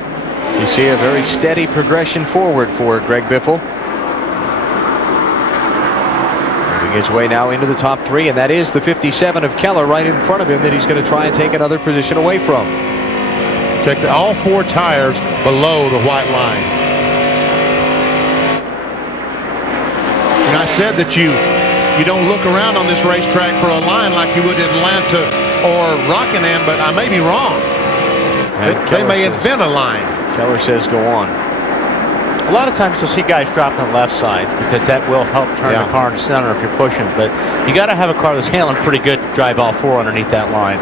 You see a very steady progression forward for Greg Biffle. Moving his way now into the top 3, and that is the 57 of Keller right in front of him that he's going to try and take another position away from. Check all 4 tires below the white line. And I said that you don't look around on this racetrack for a line like you would at Atlanta or Rockingham, but I may be wrong. They may invent a line. Keller says go on. A lot of times you'll see guys drop on the left sides because that will help turn the car in the center if you're pushing. But you got to have a car that's handling pretty good to drive all 4 underneath that line.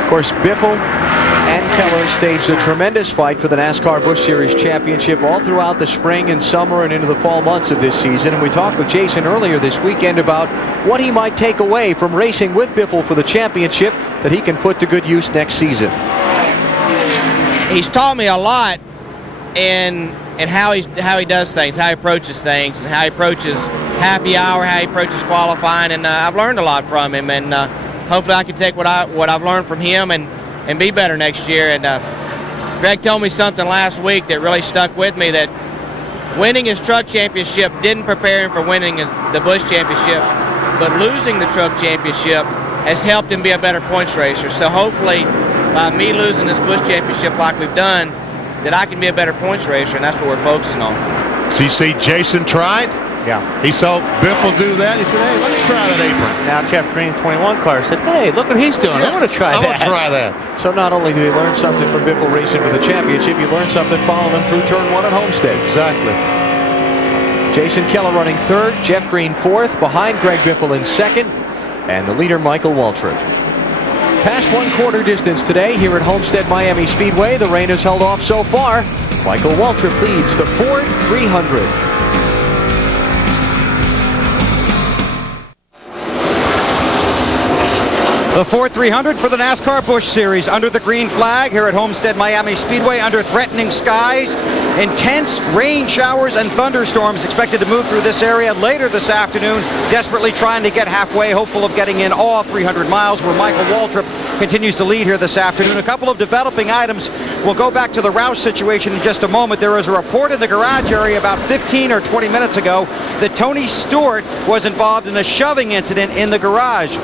Of course, Biffle and Keller staged a tremendous fight for the NASCAR Busch Series championship all throughout the spring and summer and into the fall months of this season. And we talked with Jason earlier this weekend about what he might take away from racing with Biffle for the championship that he can put to good use next season. He's taught me a lot in how he does things, how he approaches things, and how he approaches happy hour, how he approaches qualifying, and I've learned a lot from him, and hopefully I can take what I've learned from him and be better next year. And Greg told me something last week that really stuck with me, that winning his truck championship didn't prepare him for winning the Busch championship, but losing the truck championship has helped him be a better points racer. So hopefully by me losing this Busch championship like we've done, that I can be a better points racer, and that's what we're focusing on. So you see Jason tried, Yeah. He saw Biffle do that. He said, hey, let me try that apron. Now Jeff Green, 21 car, said, hey, look what he's doing. I'm going to try that. I'm going to try that. So not only did he learn something from Biffle racing for the championship, he learned something following him through turn 1 at Homestead. Exactly. Jason Keller running third, Jeff Green fourth, behind Greg Biffle in second, and the leader Michael Waltrip. Past 1/4 distance today here at Homestead Miami Speedway. The rain has held off so far. Michael Waltrip leads the Ford 300. The Ford 300 for the NASCAR Busch Series under the green flag here at Homestead Miami Speedway under threatening skies. Intense rain showers and thunderstorms expected to move through this area later this afternoon. Desperately trying to get halfway, hopeful of getting in all 300 miles, where Michael Waltrip continues to lead here this afternoon. A couple of developing items. We'll go back to the Roush situation in just a moment. There was a report in the garage area about 15 or 20 minutes ago that Tony Stewart was involved in a shoving incident in the garage.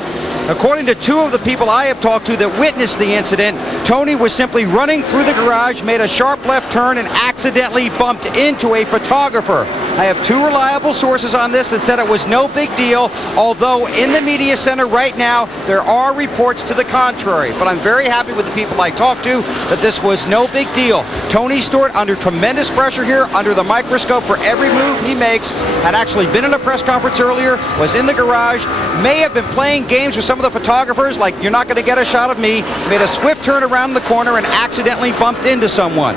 According to two of the people I have talked to that witnessed the incident, Tony was simply running through the garage, made a sharp left turn, and accidentally bumped into a photographer. I have two reliable sources on this that said it was no big deal, although in the media center right now, there are reports to the contrary. But I'm very happy with the people I talked to that this was no big deal. Tony Stewart, under tremendous pressure here, under the microscope for every move he makes, had actually been in a press conference earlier, was in the garage, may have been playing games with some of the photographers, like you're not going to get a shot of me, made a swift turn around the corner and accidentally bumped into someone.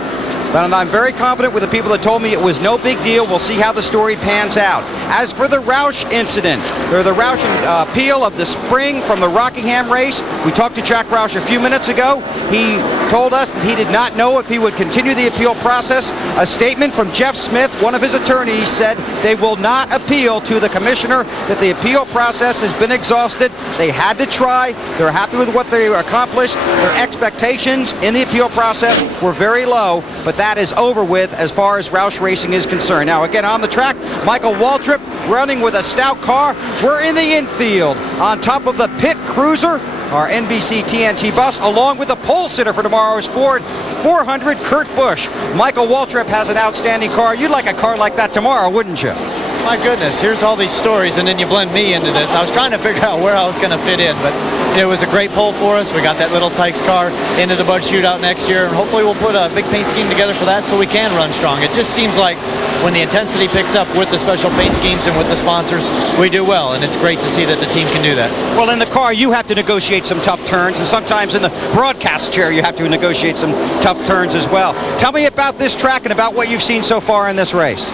But I'm very confident with the people that told me it was no big deal. We'll see how the story pans out. As for the Roush incident, or the Roush appeal of the spring from the Rockingham race, we talked to Jack Roush a few minutes ago. He told us that he did not know if he would continue the appeal process. A statement from Jeff Smith, one of his attorneys, said they will not appeal to the commissioner, that the appeal process has been exhausted. They had to try. They're happy with what they accomplished. Their expectations in the appeal process were very low, but that is over with as far as Roush Racing is concerned. Now again on the track, Michael Waltrip running with a stout car. We're in the infield on top of the pit cruiser, our NBC TNT bus, along with the pole sitter for tomorrow's Ford 400, Kurt Busch. Michael Waltrip has an outstanding car. You'd like a car like that tomorrow, wouldn't you? My goodness, here's all these stories, and then you blend me into this. I was trying to figure out where I was going to fit in, but it was a great pole for us. We got that little Tykes car into the Busch Shootout next year, and hopefully we'll put a big paint scheme together for that so we can run strong. It just seems like when the intensity picks up with the special paint schemes and with the sponsors, we do well, and it's great to see that the team can do that. Well, in the car, you have to negotiate some tough turns, and sometimes in the broadcast chair, you have to negotiate some tough turns as well. Tell me about this track and about what you've seen so far in this race.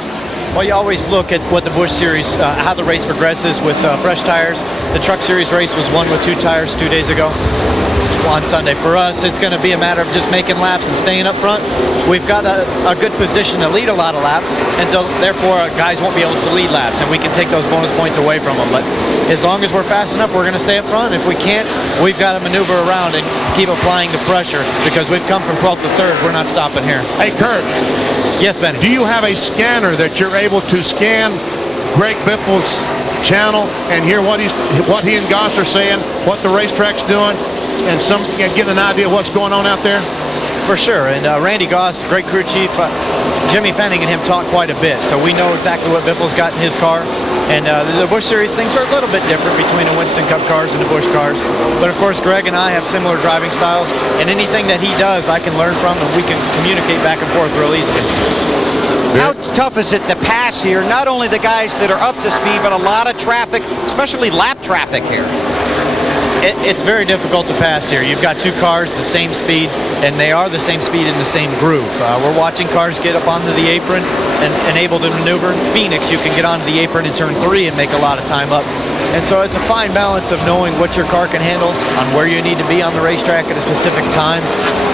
Well, you always look at what the Busch Series, how the race progresses with fresh tires. The Truck Series race was won with 2 tires 2 days ago on Sunday. For us, it's going to be a matter of just making laps and staying up front. We've got a good position to lead a lot of laps, and so therefore guys won't be able to lead laps, and we can take those bonus points away from them. But as long as we're fast enough, we're going to stay up front. If we can't, we've got to maneuver around and keep applying the pressure, because we've come from 12th to 3rd. We're not stopping here. Hey, Kurt. Yes, Benny. Do you have a scanner that you're able to scan Greg Biffle's channel and hear what he and Goss are saying, what the racetrack's doing, and get an idea of what's going on out there? For sure, and Randy Goss, great crew chief, Jimmy Fanning and him talk quite a bit, so we know exactly what Biffle's got in his car. And the Busch Series things are a little bit different between the Winston Cup cars and the Busch cars. But of course, Greg and I have similar driving styles, and anything that he does, I can learn from, and we can communicate back and forth real easily. How tough is it to pass here? Not only the guys that are up to speed, but a lot of traffic, especially lap traffic here. It's very difficult to pass here. You've got 2 cars the same speed, and they are the same speed in the same groove. We're watching cars get up onto the apron and able to maneuver. Phoenix, you can get onto the apron in turn 3 and make a lot of time up. And so it's a fine balance of knowing what your car can handle, on where you need to be on the racetrack at a specific time.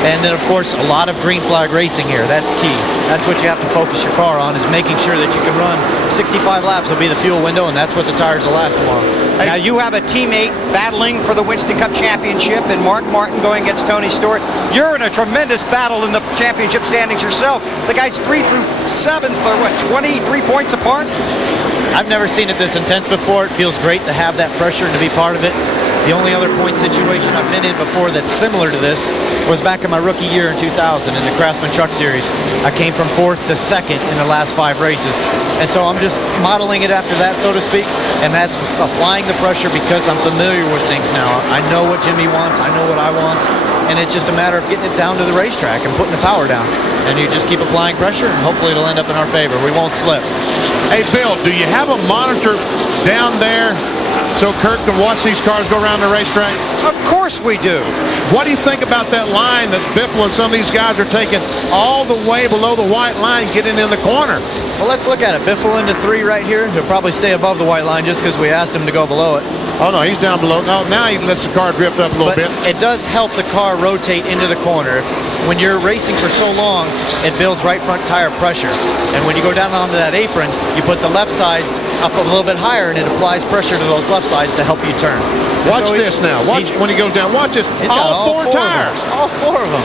And then, of course, a lot of green flag racing here. That's key. That's what you have to focus your car on, is making sure that you can run 65 laps will be the fuel window, and that's what the tires will last tomorrow. Now, you have a teammate battling for the Winston Cup Championship, and Mark Martin going against Tony Stewart. You're in a tremendous battle in the championship standings yourself. The guys 3 through 7 are, what, 23 points apart? I've never seen it this intense before. It feels great to have that pressure and to be part of it. The only other point situation I've been in before that's similar to this was back in my rookie year in 2000 in the Craftsman Truck Series. I came from 4th to 2nd in the last 5 races. And so I'm just modeling it after that, so to speak, and that's applying the pressure because I'm familiar with things now. I know what Jimmy wants, I know what I want, and it's just a matter of getting it down to the racetrack and putting the power down. And you just keep applying pressure, and hopefully it'll end up in our favor. We won't slip. Hey, Bill, do you have a monitor down there so Kurt can watch these cars go around the racetrack? Of course we do. What do you think about that line that Biffle and some of these guys are taking all the way below the white line, getting in the corner? Well, let's look at it. Biffle into 3 right here. He'll probably stay above the white line just because we asked him to go below it. Oh, no, he's down below. No, now he lets the car drift up a little bit. It does help the car rotate into the corner. When you're racing for so long, it builds right front tire pressure. And when you go down onto that apron, you put the left sides up a little bit higher, and it applies pressure to those left sides to help you turn. Watch this now. Watch when he goes down. Watch this. All 4 tires. All 4 of them.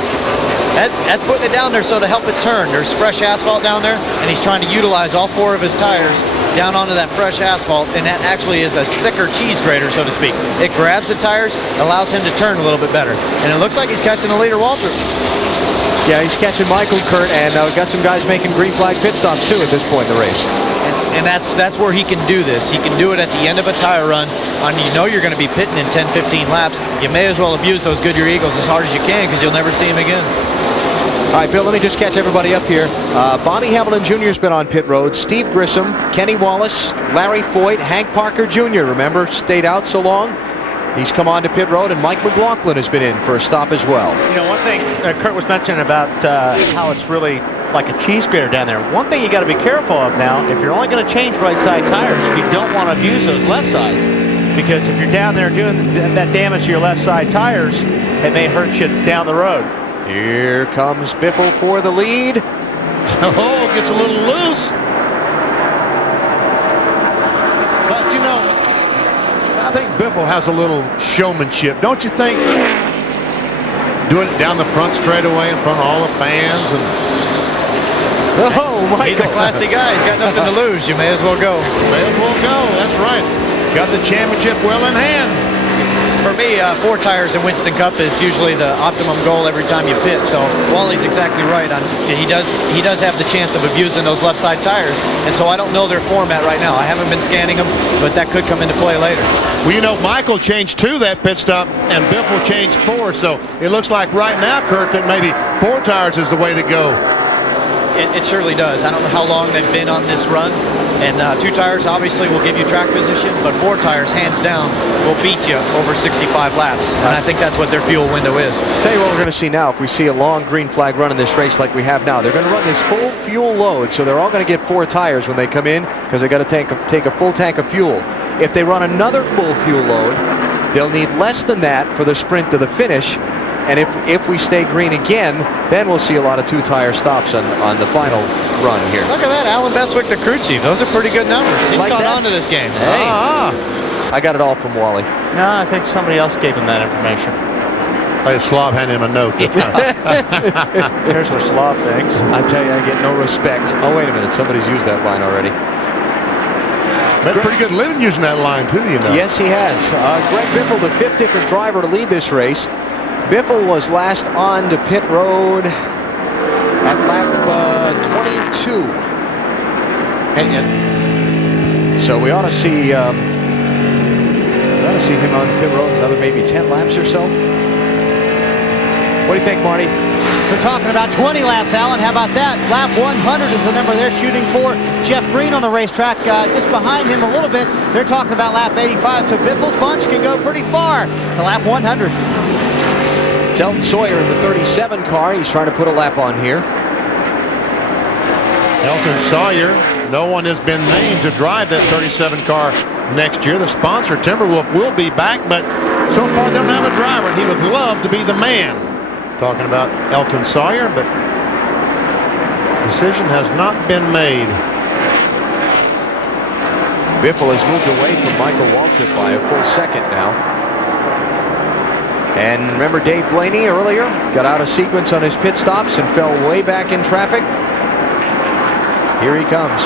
That's putting it down there so to help it turn. There's fresh asphalt down there, and he's trying to utilize all 4 of his tires down onto that fresh asphalt, and that actually is a thicker cheese grater, so to speak. It grabs the tires, allows him to turn a little bit better. And it looks like he's catching the leader, Walter. Yeah, he's catching Michael, Kurt, and got some guys making green flag pit stops, too, at this point in the race. And that's where he can do this. He can do it at the end of a tire run. You know you're going to be pitting in 10, 15 laps. You may as well abuse those Goodyear Eagles as hard as you can because you'll never see him again. All right, Bill, let me just catch everybody up here. Bobby Hamilton Jr. has been on pit road. Steve Grissom, Kenny Wallace, Larry Foyt, Hank Parker Jr., remember, stayed out so long. He's come on to pit road, and Mike McLaughlin has been in for a stop as well. You know, one thing Kurt was mentioning about how it's really like a cheese grater down there. One thing you got to be careful of now, if you're only going to change right side tires, you don't want to abuse those left sides. Because if you're down there doing that damage to your left side tires, it may hurt you down the road. Here comes Biffle for the lead. Oh, gets a little loose. But, you know, I think Biffle has a little showmanship, don't you think? Doing it down the front straightaway in front of all the fans. And oh, Michael. He's a classy guy. He's got nothing to lose. You may as well go. May as well go. That's right. Got the championship well in hand. For me, 4 tires in Winston Cup is usually the optimum goal every time you pit. So Wally's exactly right. He does have the chance of abusing those left side tires, and so I don't know their format right now. I haven't been scanning them, but that could come into play later. Well, you know, Michael changed 2 that pit stop, and Biffle changed 4. So it looks like right now, Kurt, that maybe 4 tires is the way to go. It surely does. I don't know how long they've been on this run. And 2 tires obviously will give you track position, but 4 tires, hands down, will beat you over 65 laps. And I think that's what their fuel window is. Tell you what we're going to see now. If we see a long green flag run in this race like we have now, they're going to run this full fuel load. So they're all going to get 4 tires when they come in because they've got to take a full tank of fuel. If they run another full fuel load, they'll need less than that for the sprint to the finish. And if we stay green again, then we'll see a lot of 2-tire stops on the final run here. Look at that, Alan Bestwick, the crew chief. Those are pretty good numbers. He's like caught on to this game. Hey, I got it all from Wally. No, I think somebody else gave him that information. Hey, Slav handed him a note. Here's what Slav thinks. I tell you, I get no respect. Oh, wait a minute. Somebody's used that line already. Made a pretty good living using that line, too, you know. Yes, he has. Greg Biffle, the 5th different driver to lead this race. Biffle was last on to pit road at lap 22. And so we ought to see him on pit road another maybe 10 laps or so. What do you think, Marty? They're talking about 20 laps, Alan. How about that? Lap 100 is the number they're shooting for. Jeff Green on the racetrack just behind him a little bit. They're talking about lap 85, so Biffle's bunch can go pretty far to lap 100. Elton Sawyer in the 37 car. He's trying to put a lap on here. Elton Sawyer, no one has been named to drive that 37 car next year. The sponsor, Timberwolf, will be back, but so far they don't have a driver. He would love to be the man. Talking about Elton Sawyer, but decision has not been made. Biffle has moved away from Michael Waltrip by a full second now. And remember Dave Blaney earlier got out of sequence on his pit stops and fell way back in traffic. Here he comes.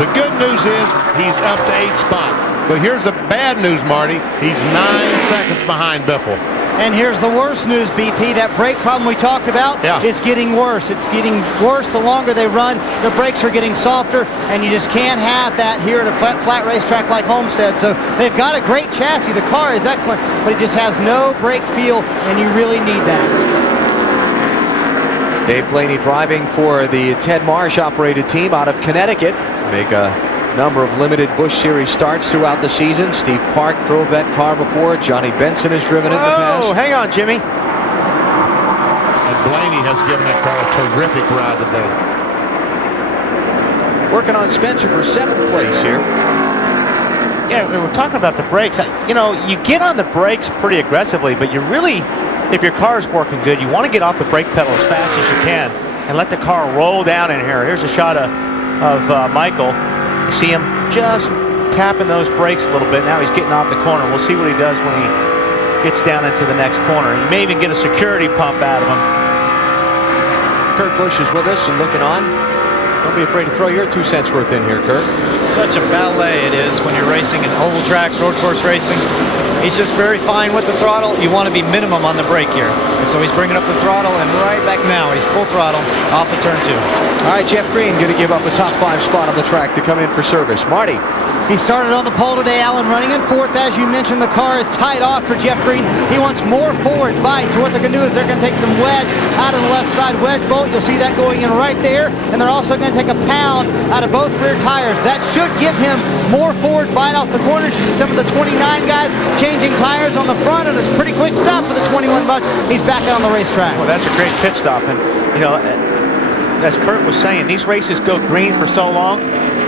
The good news is he's up to 8th spot. But here's the bad news, Marty. He's 9 seconds behind Biffle. And here's the worst news, BP. That brake problem we talked about is getting worse. It's getting worse the longer they run. The brakes are getting softer, and you just can't have that here at a flat racetrack like Homestead. So they've got a great chassis. The car is excellent, but it just has no brake feel, and you really need that. Dave Blaney driving for the Ted Marsh-operated team out of Connecticut. Make a number of limited Busch Series starts throughout the season. Steve Park drove that car before. Johnny Benson has driven it in the past. Oh, hang on, Jimmy. And Blaney has given that car a terrific ride today. Working on Spencer for 7th place here. Yeah, we're talking about the brakes. You know, you get on the brakes pretty aggressively, but you really, if your car is working good, you want to get off the brake pedal as fast as you can and let the car roll down in here. Here's a shot of Michael. You see him just tapping those brakes a little bit. Now he's getting off the corner. We'll see what he does when he gets down into the next corner. You may even get a security pump out of him. Kurt Busch is with us and looking on. Don't be afraid to throw your 2 cents worth in here, Kurt. Such a ballet it is when you're racing in oval tracks, road course racing. He's just very fine with the throttle. You want to be minimum on the brake here. And so he's bringing up the throttle, and right back now, he's full throttle off of turn 2. All right, Jeff Green going to give up a top 5 spot on the track to come in for service. Marty. He started on the pole today, Alan, running in 4th. As you mentioned, the car is tied off for Jeff Green. He wants more forward bite. So what they're going to do is they're going to take some wedge out of the left side wedge bolt. You'll see that going in right there. And they're also going to take a pound out of both rear tires. That should give him more forward bite off the corners. You see some of the 29 guys changing tires on the front, and it's a pretty quick stop for the 21 Busch. He's back out on the racetrack. Well, that's a great pit stop. And, you know, as Kurt was saying, these races go green for so long.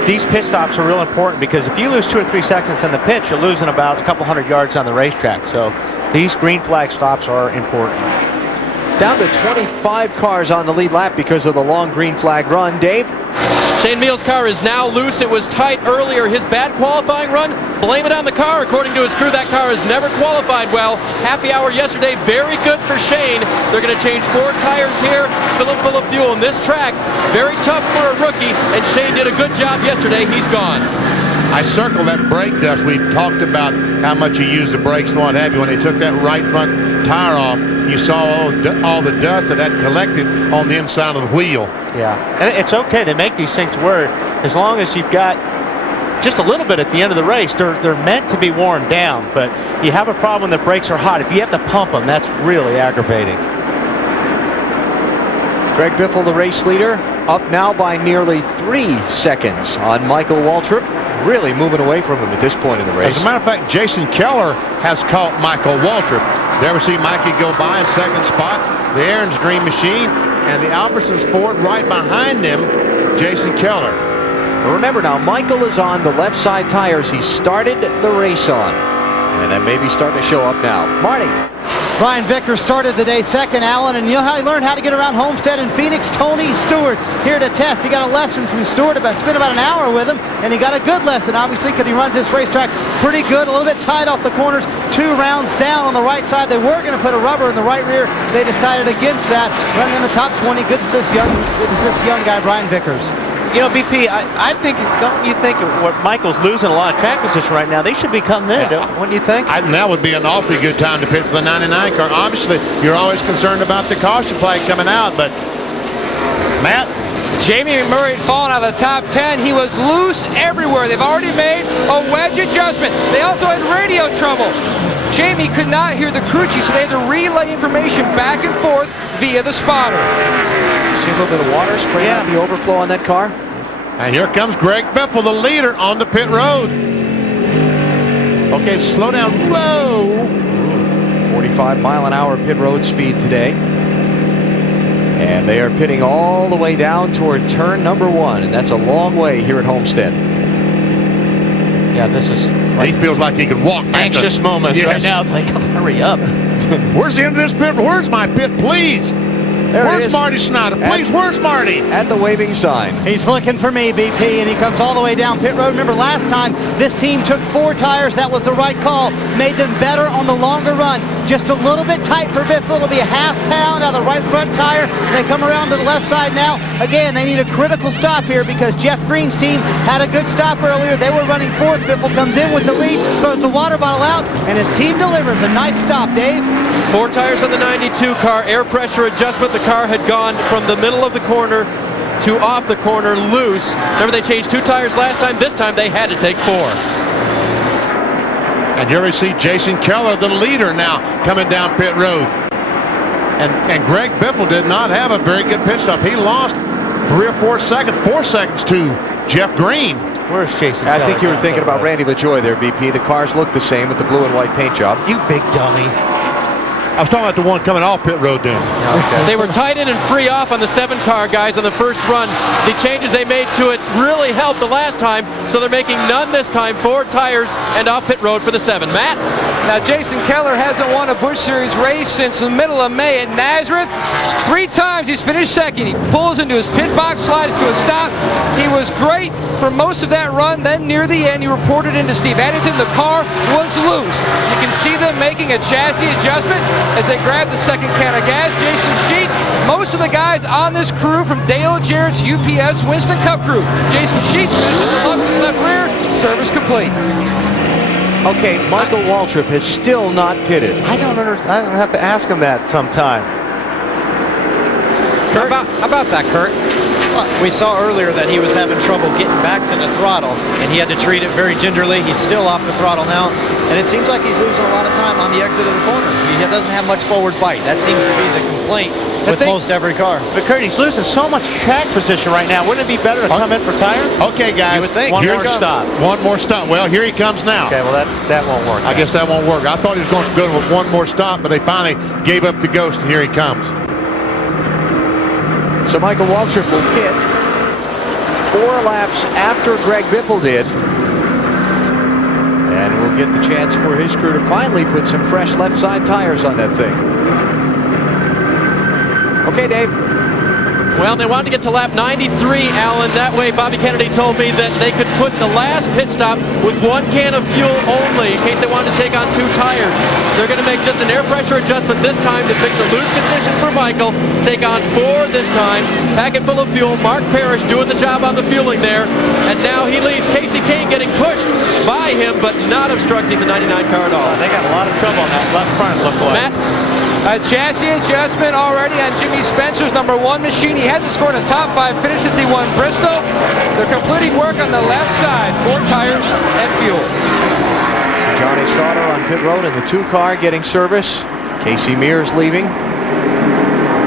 These pit stops are real important because if you lose 2 or 3 seconds in the pit, you're losing about a couple hundred yards on the racetrack. So these green flag stops are important. Down to 25 cars on the lead lap because of the long green flag run. Dave? Shane Meals' car is now loose. It was tight earlier. His bad qualifying run, blame it on the car. According to his crew, that car has never qualified well. Happy hour yesterday, very good for Shane. They're going to change 4 tires here, fill up full of fuel. And this track, very tough for a rookie, and Shane did a good job yesterday. He's gone. I circled that brake dust. We've talked about how much you use the brakes and what have you. When they took that right front tire off, you saw all the dust that had collected on the inside of the wheel. Yeah, and it's okay. They make these things where as long as you've got just a little bit at the end of the race, they're meant to be worn down. But you have a problem when the brakes are hot. If you have to pump them, that's really aggravating. Greg Biffle, the race leader, up now by nearly 3 seconds on Michael Waltrip. Really moving away from him at this point in the race. As a matter of fact, Jason Keller has caught Michael Waltrip. You ever see Mikey go by in 2nd spot? The Aaron's Dream Machine and the Albertsons Ford right behind them, Jason Keller. Well, remember now, Michael is on the left side tires he started the race on. And that may be starting to show up now. Marty. Brian Vickers started the day 2nd, Alan, and you know how he learned how to get around Homestead in Phoenix? Tony Stewart here to test. He got a lesson from Stewart, spent about an hour with him, and he got a good lesson, obviously, because he runs this racetrack pretty good, a little bit tight off the corners, 2 rounds down on the right side. They were going to put a rubber in the right rear. They decided against that, running in the top 20. Good for this young guy, Brian Vickers. You know, BP, I think, don't you think what Michael's losing a lot of track position right now, they should be coming in, wouldn't you think? Now would be an awfully good time to pit for the 99 car. Obviously, you're always concerned about the caution flag coming out, but Matt? Jamie McMurray falling out of the top 10. He was loose everywhere. They've already made a wedge adjustment. They also had radio trouble. Jamie could not hear the crew chief, so they had to relay information back and forth via the spotter. See a little bit of water spraying out the overflow on that car. And here comes Greg Biffle, the leader, on the pit road. Okay, slow down. Whoa! 45-mile-an-hour pit road speed today. And they are pitting all the way down toward turn number 1, and that's a long way here at Homestead. Yeah, this is like he feels like he can walk faster. Anxious moments right now. It's like, hurry up. Where's the end of this pit? Where's my pit, please? Where's Marty Snyder? Please, where's Marty? At the waving sign. He's looking for me, BP, and he comes all the way down pit road. Remember last time, this team took 4 tires. That was the right call. Made them better on the longer run. just a little bit tight for Biffle. It'll be a half pound out of the right front tire. They come around to the left side now. Again, they need a critical stop here because Jeff Green's team had a good stop earlier. They were running fourth. Biffle comes in with the lead, throws the water bottle out, and his team delivers a nice stop, Dave. 4 tires on the 92 car, air pressure adjustment. The car had gone from the middle of the corner to off the corner loose. Remember, they changed 2 tires last time. This time they had to take 4. And here we see Jason Keller, the leader now, coming down pit road. And Greg Biffle did not have a very good pit stop. He lost 3 or 4 seconds, 4 seconds to Jeff Green. Where's Jason I Keller think you were thinking about Randy LaJoy there, BP. The cars look the same with the blue and white paint job. You big dummy. I was talking about the one coming off pit road then. Okay. They were tied in and free off on the 7 car, guys, on the first run. The changes they made to it really helped the last time, so they're making none this time. 4 tires and off pit road for the 7. Matt? Now, Jason Keller hasn't won a Busch Series race since the middle of May at Nazareth. 3 times he's finished second. He pulls into his pit box, slides to a stop. He was great for most of that run. Then near the end, he reported into Steve Addington. The car was loose. You can see them making a chassis adjustment as they grab the second can of gas. Jason Sheets, most of the guys on this crew from Dale Jarrett's UPS Winston Cup crew. Jason Sheets finishes the left rear, service complete. Okay, Michael Waltrip has still not pitted. I don't understand. I don't have to ask him that sometime. Kurt? How about that, Kurt? Well, we saw earlier that he was having trouble getting back to the throttle, and he had to treat it very gingerly. He's still off the throttle now, and it seems like he's losing a lot of time on the exit of the corner. He doesn't have much forward bite. That seems to be the complaint with most every car. But Kurt, he's losing so much track position right now. Wouldn't it be better to come in for tires? Okay, guys. You would think. One more stop. One more stop. Well, here he comes now. Okay, well, that won't work. I guess that won't work. I thought he was going to go with one more stop, but they finally gave up the ghost, and here he comes. So Michael Waltrip will pit 4 laps after Greg Biffle did. And we'll get the chance for his crew to finally put some fresh left side tires on that thing. Okay, Dave. Well, they wanted to get to lap 93, Alan. That way, Bobby Kennedy told me that they could put the last pit stop with 1 can of fuel only in case they wanted to take on 2 tires. They're going to make just an air pressure adjustment this time to fix a loose condition for Michael. Take on 4 this time. Packet full of fuel. Mark Parrish doing the job on the fueling there. And now he leaves Casey Kane getting pushed by him, but not obstructing the 99 car at all. They got a lot of trouble on that left front, look like. Matt? A chassis adjustment already on Jimmy Spencer's #1 machine. He hasn't scored a top 5 finish since he won Bristol. They're completing work on the left side. 4 tires and fuel. So Johnny Sauter on pit road in the 2 car getting service. Casey Mears leaving.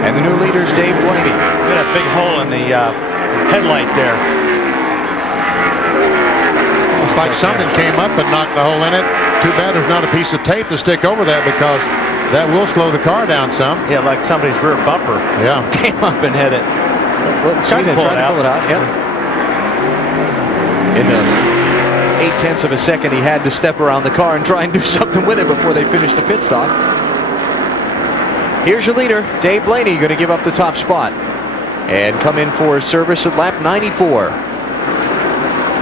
And the new leader's Dave Blaney. Got a big hole in the headlight there. Looks like something came up and knocked the hole in it. Too bad there's not a piece of tape to stick over that because that will slow the car down some. Yeah, like somebody's rear bumper. Yeah. Came up and hit it. See, they're trying to pull it out. Yep. In the 0.8 of a second, he had to step around the car and try and do something with it before they finished the pit stop. Here's your leader, Dave Blaney, going to give up the top spot and come in for service at lap 94.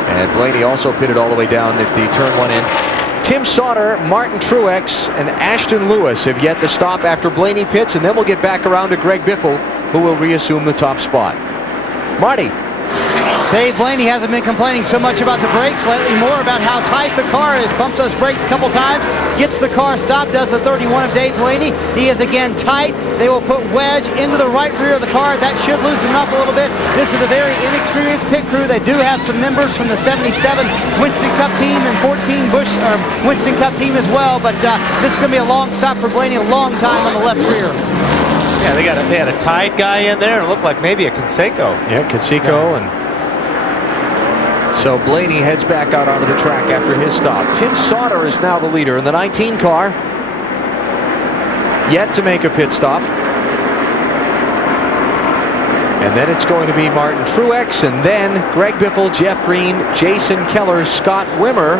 And Blaney also pitted all the way down at the turn 1 end. Tim Sauter, Martin Truex, and Ashton Lewis have yet to stop after Blaney pits, and then we'll get back around to Greg Biffle, who will reassume the top spot. Marty. Dave Blaney hasn't been complaining so much about the brakes lately, more about how tight the car is. Pumps those brakes a couple times, gets the car stopped, does the 31 of Dave Blaney. He is again tight. They will put wedge into the right rear of the car. That should loosen them up a little bit. This is a very inexperienced pit crew. They do have some members from the 77 Winston Cup team and 14 Busch Winston Cup team as well, but this is going to be a long stop for Blaney, a long time on the left rear. Yeah, they had a tied guy in there. It looked like maybe a Conseco. Yeah, Conseco. And so Blaney heads back out onto the track after his stop. Tim Sauter is now the leader in the 19 car. Yet to make a pit stop. And then it's going to be Martin Truex, and then Greg Biffle, Jeff Green, Jason Keller, Scott Wimmer,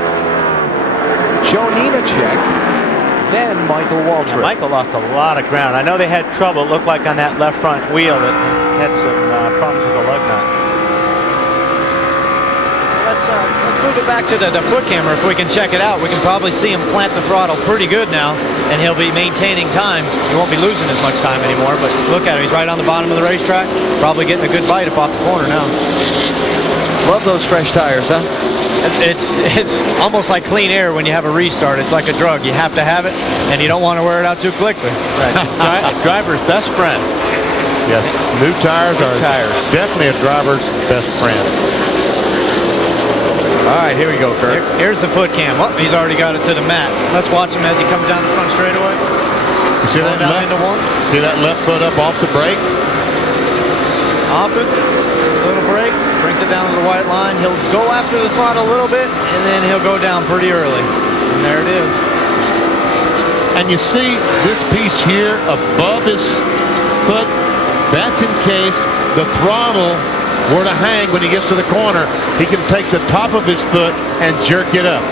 Joe Nemechek, then Michael Waltrip. Michael lost a lot of ground. I know they had trouble, it looked like, on that left front wheel that had some problems with the lug nut. Well, let's move it back to the foot camera if we can check it out. We can probably see him plant the throttle pretty good now, and he'll be maintaining time. He won't be losing as much time anymore, but look at him. He's right on the bottom of the racetrack, probably getting a good bite up off the corner now. Love those fresh tires, huh? It's almost like clean air when you have a restart. It's like a drug. You have to have it, and you don't want to wear it out too quickly. Right. Driver's best friend. Yes, new tires are definitely a driver's best friend. All right, here we go, Kurt. Here's the foot cam. Oh, he's already got it to the mat. Let's watch him as he comes down the front straightaway. You see that left foot up off the brake? Off it. Little brake. Brings it down to the white line. He'll go after the throttle a little bit, and then he'll go down pretty early. And there it is. And you see this piece here above his foot. That's in case the throttle were to hang when he gets to the corner. He can take the top of his foot and jerk it up.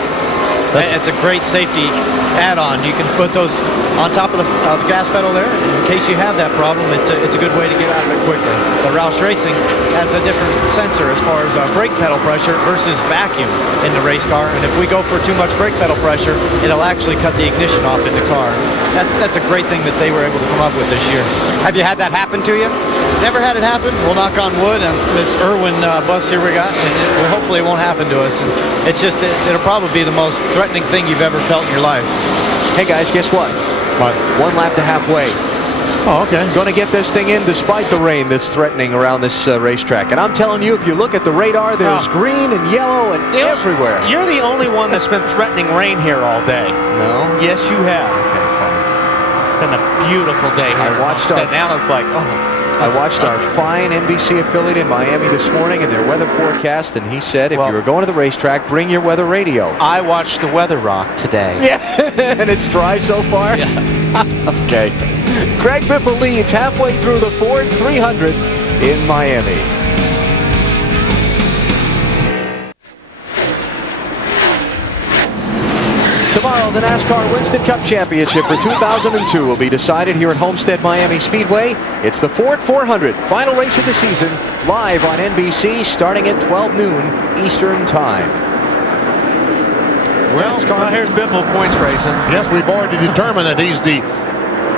It's a great safety add-on. You can put those on top of the gas pedal there. In case you have that problem, it's a good way to get out of it quickly. But Roush Racing has a different sensor as far as brake pedal pressure versus vacuum in the race car. And if we go for too much brake pedal pressure, it'll actually cut the ignition off in the car. That's a great thing that they were able to come up with this year. Have you had that happen to you? Never had it happen. We'll knock on wood. And this Irwin bus here we got, and hopefully it won't happen to us. And it's just, it'll probably be the most threatening thing you've ever felt in your life. Hey guys, guess what? What? 1 lap to halfway. Oh, okay. Going to get this thing in despite the rain that's threatening around this racetrack. And I'm telling you, if you look at the radar, there's green and yellow and everywhere. You're the only one that's been threatening rain here all day. No? Yes, you have. Okay, fine. Been a beautiful day here. I watched now it's like, I watched our fine NBC affiliate in Miami this morning and their weather forecast, and he said if you were going to the racetrack, bring your weather radio. I watched the Weather Rock today. Yeah, and it's dry so far? Yeah. Okay. Greg Biffle leads halfway through the Ford 300 in Miami. Tomorrow, the NASCAR Winston Cup Championship for 2002 will be decided here at Homestead Miami Speedway. It's the Ford 400, final race of the season, live on NBC starting at 12 noon Eastern Time. Well, here's Biffle points racing. Yes, we've already determined that he's the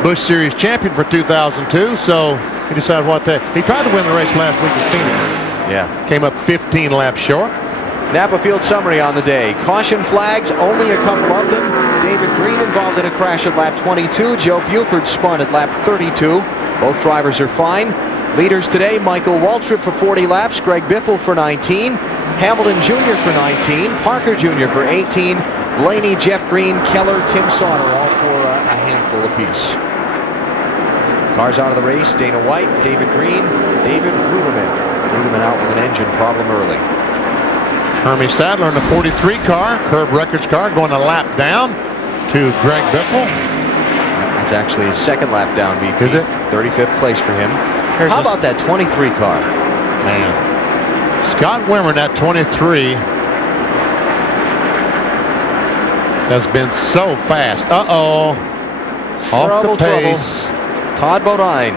Busch Series champion for 2002, so he decided what to... He tried to win the race last week at Phoenix. Yeah. Came up 15 laps short. Napa Field summary on the day. Caution flags, only a couple of them. David Green involved in a crash at lap 22. Joe Buford spun at lap 32. Both drivers are fine. Leaders today, Michael Waltrip for 40 laps, Greg Biffle for 19, Hamilton Jr. for 19, Parker Jr. for 18, Blaney, Jeff Green, Keller, Tim Sauter, all for a handful apiece. Cars out of the race, Dana White, David Green, David Ruderman. Ruderman out with an engine problem early. Hermie Sadler in the 43 car, Curb Records car, going a lap down to Greg Biffle. That's actually his second lap down, BP. Is it? 35th place for him. How about that 23 car? Man. Scott Wimmer, that 23, has been so fast. Uh-oh. Off the pace. Todd Bodine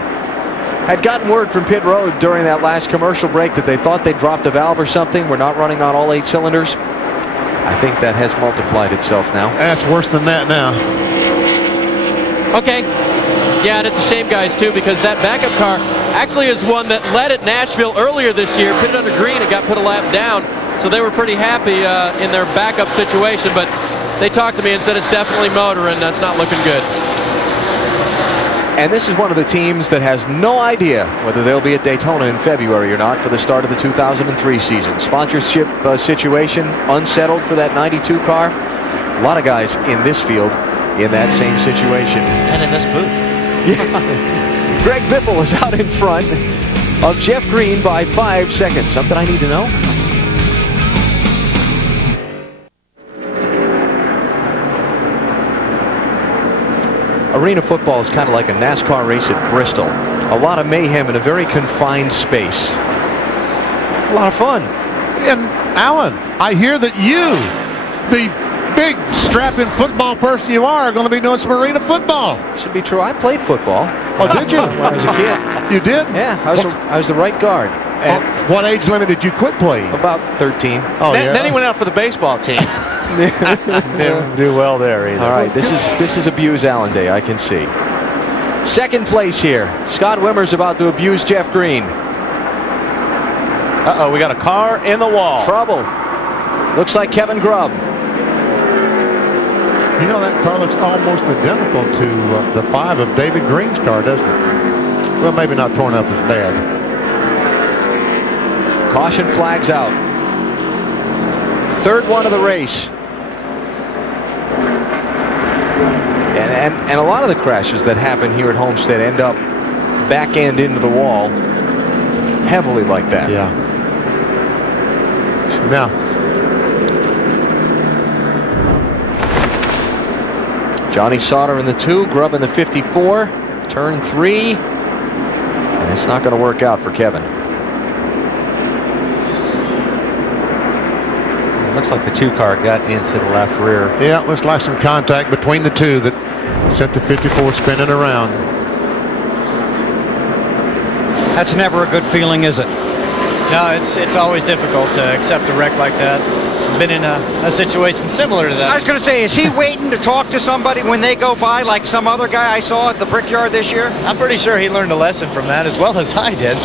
had gotten word from pit road during that last commercial break that they thought they dropped a valve or something. We're not running on all 8 cylinders. I think that has multiplied itself now. That's worse than that now. Okay. Yeah, and it's a shame, guys, too, because that backup car actually is one that led at Nashville earlier this year, pitted under green and got put a lap down. So they were pretty happy in their backup situation, but they talked to me and said it's definitely motor, and that's not looking good. And this is one of the teams that has no idea whether they'll be at Daytona in February or not for the start of the 2003 season. Sponsorship situation unsettled for that 92 car. A lot of guys in this field in that same situation. And in this booth. Greg Biffle is out in front of Jeff Green by 5 seconds. Something I need to know? Arena football is kind of like a NASCAR race at Bristol. A lot of mayhem in a very confined space. A lot of fun. And Alan, I hear that you, the big strapping football person you are going to be doing some arena football. Should be true. I played football. Oh, did you? When I was a kid. You did? Yeah, I was the right guard. And what age limit did you quit playing? About 13. Oh, Then he went out for the baseball team. Didn't do well there either. All right, this is Abuse Allen Day, I can see. Second place here. Scott Wimmer's about to abuse Jeff Green. Uh-oh, we got a car in the wall. Trouble. Looks like Kevin Grubb. You know, that car looks almost identical to the 5 of David Green's car, doesn't it? Well, maybe not torn up as bad. Caution flags out. Third one of the race. And a lot of the crashes that happen here at Homestead end up back end into the wall heavily like that. Yeah. Now, Johnny Sauter in the 2, Grubb in the 54, turn 3, and it's not going to work out for Kevin. It looks like the 2 car got into the left rear. yeah, it looks like some contact between the 2 that sent the 54 spinning around. That's never a good feeling, is it? No, it's always difficult to accept a wreck like that. Been in a situation similar to that. I was going to say, is he waiting to talk to somebody when they go by like some other guy I saw at the Brickyard this year? I'm pretty sure he learned a lesson from that as well as I did.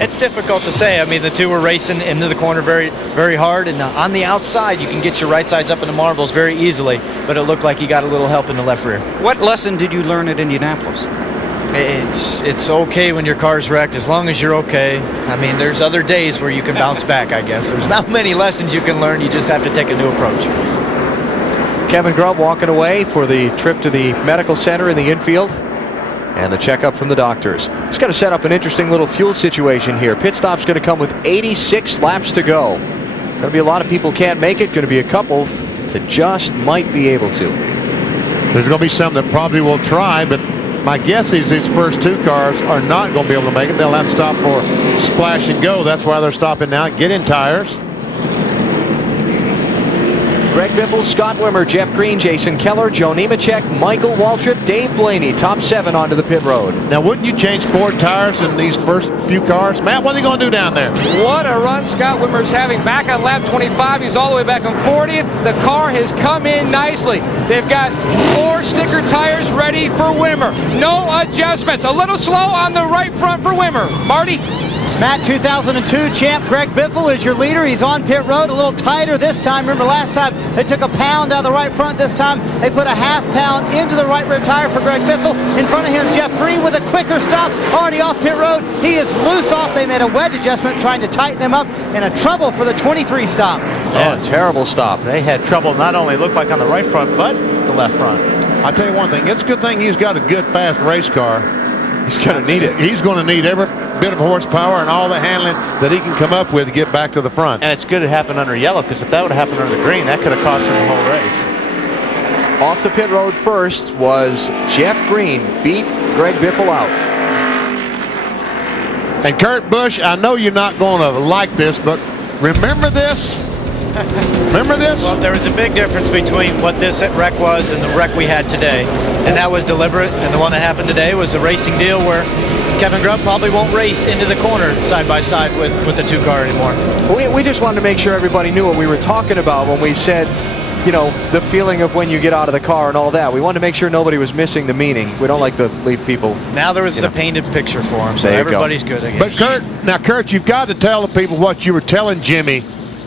It's difficult to say. I mean, the 2 were racing into the corner very, very hard, and on the outside, you can get your right sides up in the marbles very easily, but it looked like he got a little help in the left rear. What lesson did you learn at Indianapolis? It's okay when your car's wrecked as long as you're okay. I mean, there's other days where you can bounce back, I guess. There's not many lessons you can learn. You just have to take a new approach. Kevin Grubb walking away for the trip to the medical center in the infield and the checkup from the doctors. It's going to set up an interesting little fuel situation here. Pit stop's going to come with 86 laps to go. Going to be a lot of people can't make it. Going to be a couple that just might be able to. There's going to be some that probably will try, but my guess is these first 2 cars are not going to be able to make it. They'll have to stop for splash and go. That's why they're stopping now. Get in tires. Greg Biffle, Scott Wimmer, Jeff Green, Jason Keller, Joe NEMECHEK, Michael Waltrip, Dave Blaney, top 7 onto the pit road. Now, wouldn't you change 4 tires in these first few cars? Matt, what are they going to do down there? What a run Scott Wimmer's having back on lap 25. He's all the way back on 40th. The car has come in nicely. They've got 4 sticker tires ready for Wimmer. No adjustments. A little slow on the right front for Wimmer. Marty? Matt, 2002 champ Greg Biffle is your leader. He's on pit road, a little tighter this time. Remember last time they took a pound out of the right front. This time they put a half pound into the right rear tire for Greg Biffle. In front of him, Jeff Green with a quicker stop, already off pit road. He is loose off. They made a wedge adjustment trying to tighten him up, and a trouble for the 23 stop. Oh, a terrible stop. They had trouble not only looked like on the right front, but the left front. I'll tell you one thing. It's a good thing he's got a good, fast race car. He's going to need it. He's going to need every bit of horsepower and all the handling that he can come up with to get back to the front. And it's good it happened under yellow, because if that would have happened under the green, that could have cost him the whole race. Off the pit road first was Jeff Green. Beat Greg Biffle out. And Kurt Busch, I know you're not going to like this, but remember this? Remember this? Well, there was a big difference between what this wreck was and the wreck we had today. And that was deliberate. And the one that happened today was a racing deal where Kevin Grubb probably won't race into the corner side by side with the 2 car anymore. We just wanted to make sure everybody knew what we were talking about when we said, you know, the feeling of when you get out of the car and all that. We wanted to make sure nobody was missing the meaning. We don't like to leave people. Now there was a painted picture for him, so everybody's good again. But Kurt, you've got to tell the people what you were telling Jimmy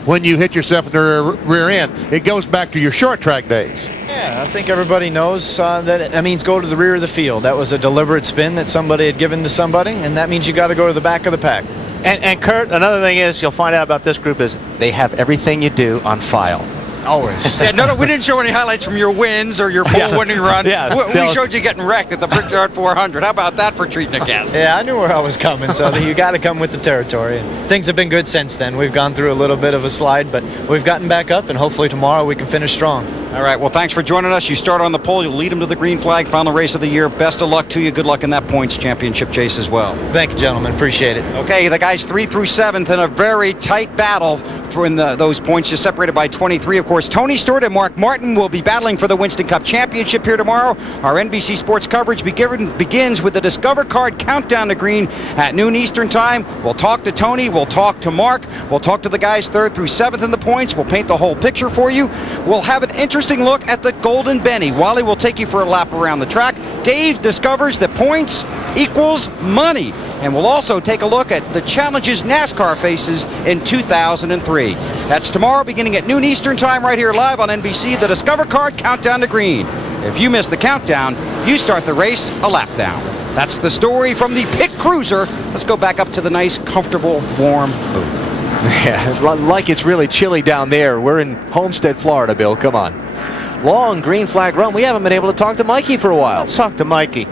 when you hit yourself in the rear end. It goes back to your short track days. Yeah, I think everybody knows that means go to the rear of the field. That was a deliberate spin that somebody had given to somebody, and that means you got to go to the back of the pack. And Kurt, another thing is you'll find out about this group is they have everything you do on file. Always. Yeah, no, we didn't show any highlights from your wins or your pole winning run. Yeah, we showed you getting wrecked at the Brickyard 400. How about that for treating a guest? Yeah, I knew where I was coming, so you got to come with the territory. And things have been good since then. We've gone through a little bit of a slide, but we've gotten back up, and hopefully tomorrow we can finish strong. All right, well, thanks for joining us. You start on the pole. You'll lead them to the green flag, final race of the year. Best of luck to you. Good luck in that points championship chase as well. Thank you, gentlemen. Appreciate it. Okay, the guys 3 through 7th in a very tight battle for those points, just separated by 23. Of course, Tony Stewart and Mark Martin will be battling for the Winston Cup Championship here tomorrow. Our NBC Sports coverage begins with the Discover Card Countdown to Green at noon Eastern Time. We'll talk to Tony. We'll talk to Mark. We'll talk to the guys 3rd through 7th in the points. We'll paint the whole picture for you. We'll have an interesting look at the Golden Benny. Wally will take you for a lap around the track. Dave discovers that points equals money. And we'll also take a look at the challenges NASCAR faces in 2003. That's tomorrow beginning at noon Eastern Time right here live on NBC, the Discover Card Countdown to Green. If you miss the countdown, you start the race a lap down. That's the story from the pit cruiser. Let's go back up to the nice, comfortable, warm booth. Yeah, like it's really chilly down there. We're in Homestead, Florida, Bill. Come on. Long green flag run. We haven't been able to talk to Mikey for a while. Let's talk to Mikey.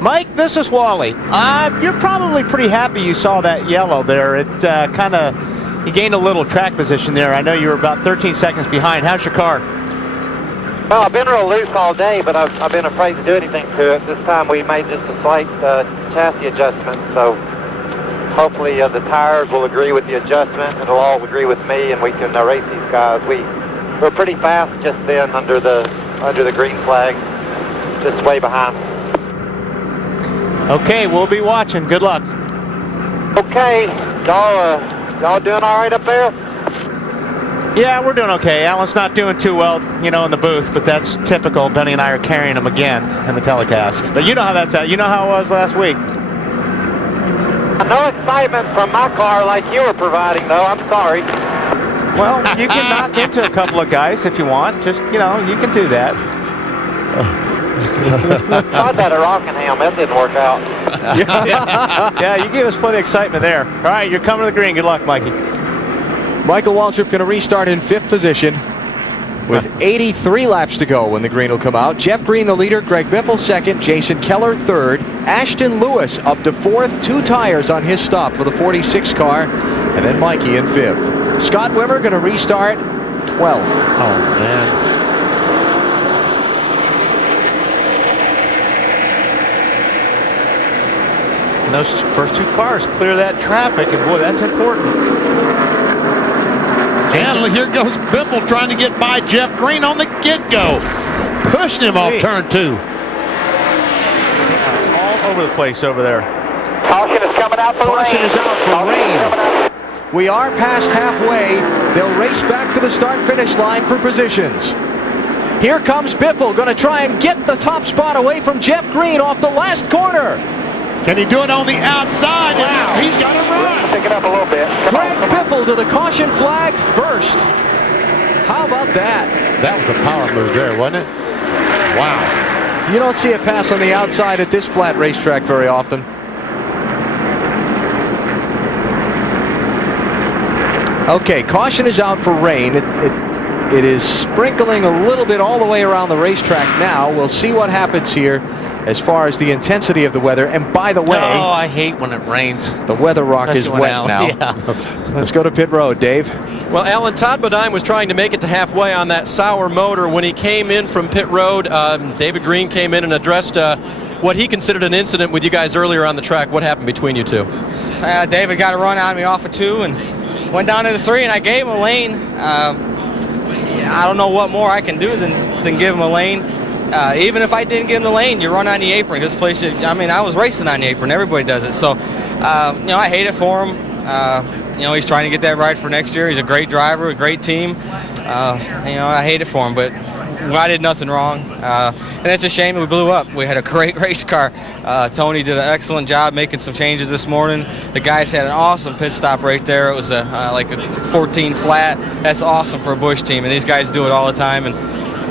Mike, this is Wally. You're probably pretty happy you saw that yellow there. It you gained a little track position there. I know you were about 13 seconds behind. How's your car? Well, I've been real loose all day, but I've been afraid to do anything to it. This time we made just a slight chassis adjustment, so hopefully the tires will agree with the adjustment. It'll all agree with me, and we can race these guys. We're pretty fast just then under the green flag, just way behind. Okay, we'll be watching. Good luck. Okay, y'all doing all right up there? Yeah, we're doing okay. Alan's not doing too well, you know, in the booth, but that's typical. Benny and I are carrying him again in the telecast. But you know how that's at. You know how it was last week. No excitement from my car like you were providing, though. I'm sorry. Well, you can knock into a couple of guys if you want. Just, you know, you can do that. Tried that at Rockingham. That didn't work out. Yeah, you gave us plenty of excitement there. All right, you're coming to the green. Good luck, Mikey. Michael Waltrip going to restart in 5th position with 83 laps to go when the green will come out. Jeff Green the leader, Greg Biffle 2nd, Jason Keller 3rd, Ashton Lewis up to 4th, 2 tires on his stop for the 46 car, and then Mikey in 5th. Scott Wimmer going to restart 12th. Oh, man. And those first 2 cars clear that traffic, and boy, that's important. And here goes Biffle trying to get by Jeff Green on the get-go. Pushing him off turn 2. All over the place over there. Caution is coming out for rain. Caution is out for rain. We are past halfway. They'll race back to the start-finish line for positions. Here comes Biffle, going to try and get the top spot away from Jeff Green off the last corner. Can he do it on the outside? Wow. He's got to run. Pick it up a little bit. Greg Biffle to the caution flag first. How about that? That was a power move there, wasn't it? Wow. You don't see a pass on the outside at this flat racetrack very often. Okay, caution is out for rain. It is sprinkling a little bit all the way around the racetrack now. We'll see what happens here as far as the intensity of the weather. And by the way, oh, I hate when it rains. The weather rock is wet now. Yeah. Let's go to pit road, Dave. Well, Alan, Todd Bodine was trying to make it to halfway on that sour motor when he came in from pit road. David Green came in and addressed what he considered an incident with you guys earlier on the track. What happened between you two? David got a run out of me off of 2 and went down into 3, and I gave him a lane. I don't know what more I can do than give him a lane. Even if I didn't give him the lane, you run on the apron. This place, I mean, I was racing on the apron. Everybody does it. So, you know, I hate it for him. You know, he's trying to get that right for next year. He's a great driver, a great team. You know, I hate it for him, but I did nothing wrong. And it's a shame we blew up. We had a great race car. Tony did an excellent job making some changes this morning. The guys had an awesome pit stop right there. It was like a 14 flat. That's awesome for a Busch team, and these guys do it all the time. And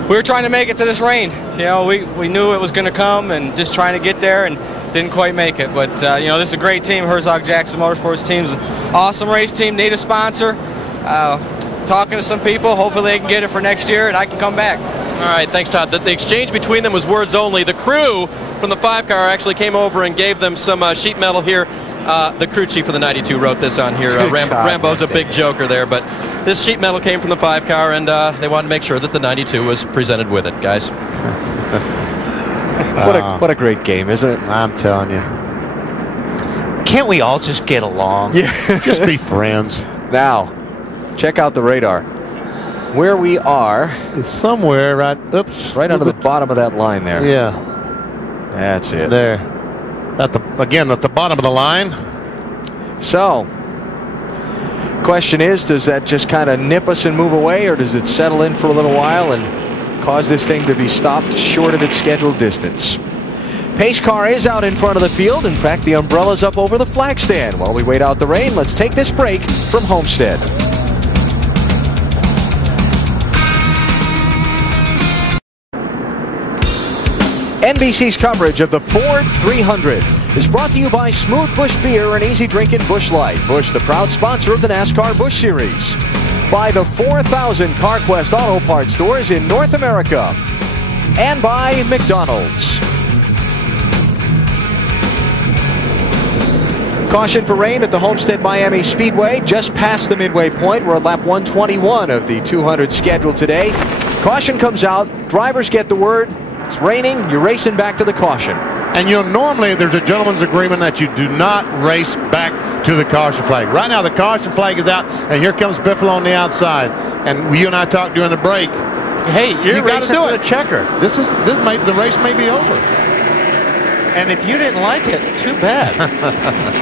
we were trying to make it to this rain. You know, we knew it was going to come, and just trying to get there, and didn't quite make it. But you know, this is a great team. Herzog Jackson Motorsports team's an awesome race team. Need a sponsor. Talking to some people. Hopefully they can get it for next year, and I can come back. All right, thanks, Todd. The exchange between them was words only. The crew from the 5 car actually came over and gave them some sheet metal here. The crew chief of the 92 wrote this on here. Rambo's a big joker there, but this sheet metal came from the 5 car, and they wanted to make sure that the 92 was presented with it, guys. What a great game, isn't it? I'm telling you. Can't we all just get along? Yeah. Just be friends. Now, Check out the radar. Where we are is somewhere right under the bottom of that line there. Yeah. That's it. There. Again at the bottom of the line. So, question is, does that just kind of nip us and move away, or does it settle in for a little while and cause this thing to be stopped short of its scheduled distance? Pace car is out in front of the field. In fact, the umbrella's up over the flag stand. While we wait out the rain, let's take this break from Homestead. NBC's coverage of the Ford 300 is brought to you by Smooth Busch Beer and Easy Drinking Busch Light. Busch, the proud sponsor of the NASCAR Busch Series. By the 4,000 CarQuest Auto Parts stores in North America. And by McDonald's. Caution for rain at the Homestead Miami Speedway, just past the midway point. We're at lap 121 of the 200 scheduled today. Caution comes out, drivers get the word. It's raining, you're racing back to the caution. And normally there's a gentleman's agreement that you do not race back to the caution flag. Right now the caution flag is out, and here comes Biffle on the outside. And you and I talked during the break. Hey, you're racing for the checker. The race may be over. And if you didn't like it, too bad.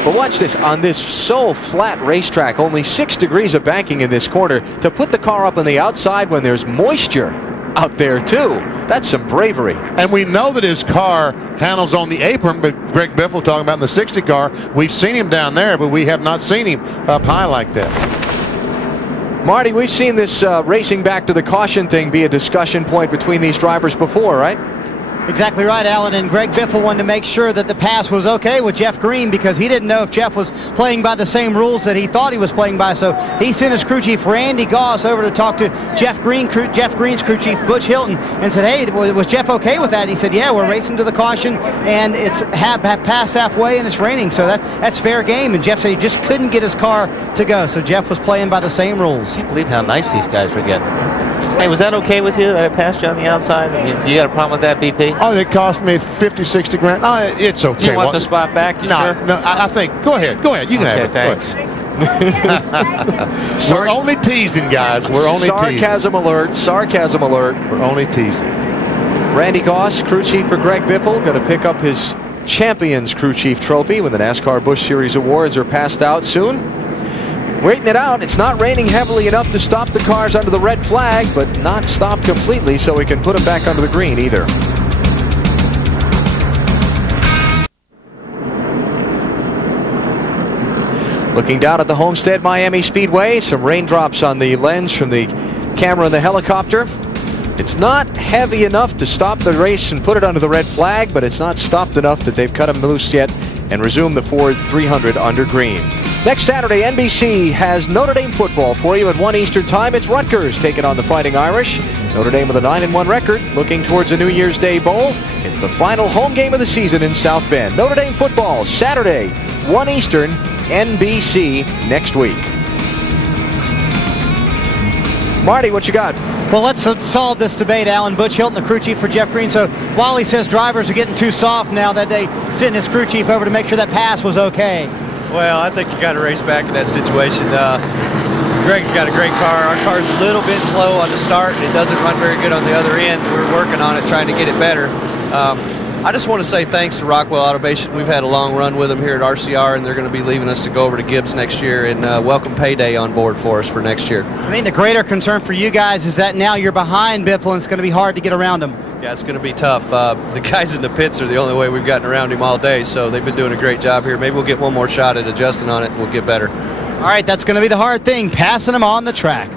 But watch this. On this so flat racetrack, only 6 degrees of banking in this corner, to put the car up on the outside when there's moisture out there too. That's some bravery. And we know that his car handles on the apron, but Greg Biffle talking about in the 60 car, we've seen him down there, but we have not seen him up high like that. Marty, we've seen this racing back to the caution thing be a discussion point between these drivers before, right? Exactly right, Alan. And Greg Biffle wanted to make sure that the pass was okay with Jeff Green because he didn't know if Jeff was playing by the same rules that he thought he was playing by. So he sent his crew chief Randy Goss over to talk to Jeff Green's crew chief Butch Hilton and said, hey, was Jeff okay with that? And he said, yeah, we're racing to the caution and it's past halfway and it's raining, so that's fair game. And Jeff said he just couldn't get his car to go. So Jeff was playing by the same rules. I can't believe how nice these guys were getting. Hey, was that okay with you that I passed you on the outside? I mean, you got a problem with that, BP? Oh, it cost me 50, 60 grand. Oh, it's okay. You want the spot back? You no, sure? No, I think. Go ahead. You can have it. Thanks. We're only teasing, guys. We're only sarcasm teasing. Alert. Sarcasm alert. We're only teasing. Randy Goss, crew chief for Greg Biffle, going to pick up his Champions Crew Chief trophy when the NASCAR Busch Series awards are passed out soon. Waiting it out. It's not raining heavily enough to stop the cars under the red flag, but not stop completely so we can put them back under the green either. Looking down at the Homestead Miami Speedway, some raindrops on the lens from the camera in the helicopter. It's not heavy enough to stop the race and put it under the red flag, but it's not stopped enough that they've cut them loose yet and resumed the Ford 300 under green. Next Saturday, NBC has Notre Dame football for you at 1 Eastern time. It's Rutgers taking on the Fighting Irish. Notre Dame with a 9-1 record, looking towards a New Year's Day bowl. It's the final home game of the season in South Bend. Notre Dame football, Saturday, 1 Eastern, NBC next week. Marty, what you got? Well, let's solve this debate, Alan. Butch Hilton, the crew chief for Jeff Green. So Wally says drivers are getting too soft now that they sent his crew chief over to make sure that pass was okay. Well, I think you got to race back in that situation. Greg's got a great car. Our car's a little bit slow on the start. It doesn't run very good on the other end. We're working on it, trying to get it better. I just want to say thanks to Rockwell Automation. We've had a long run with them here at RCR, and they're going to be leaving us to go over to Gibbs next year, and welcome payday on board for us for next year. I mean, the greater concern for you guys is that now you're behind Biffle, and it's going to be hard to get around him. Yeah, it's going to be tough. The guys in the pits are the only way we've gotten around him all day, so they've been doing a great job here. Maybe we'll get one more shot at adjusting on it, and we'll get better. All right, that's going to be the hard thing, passing him on the track.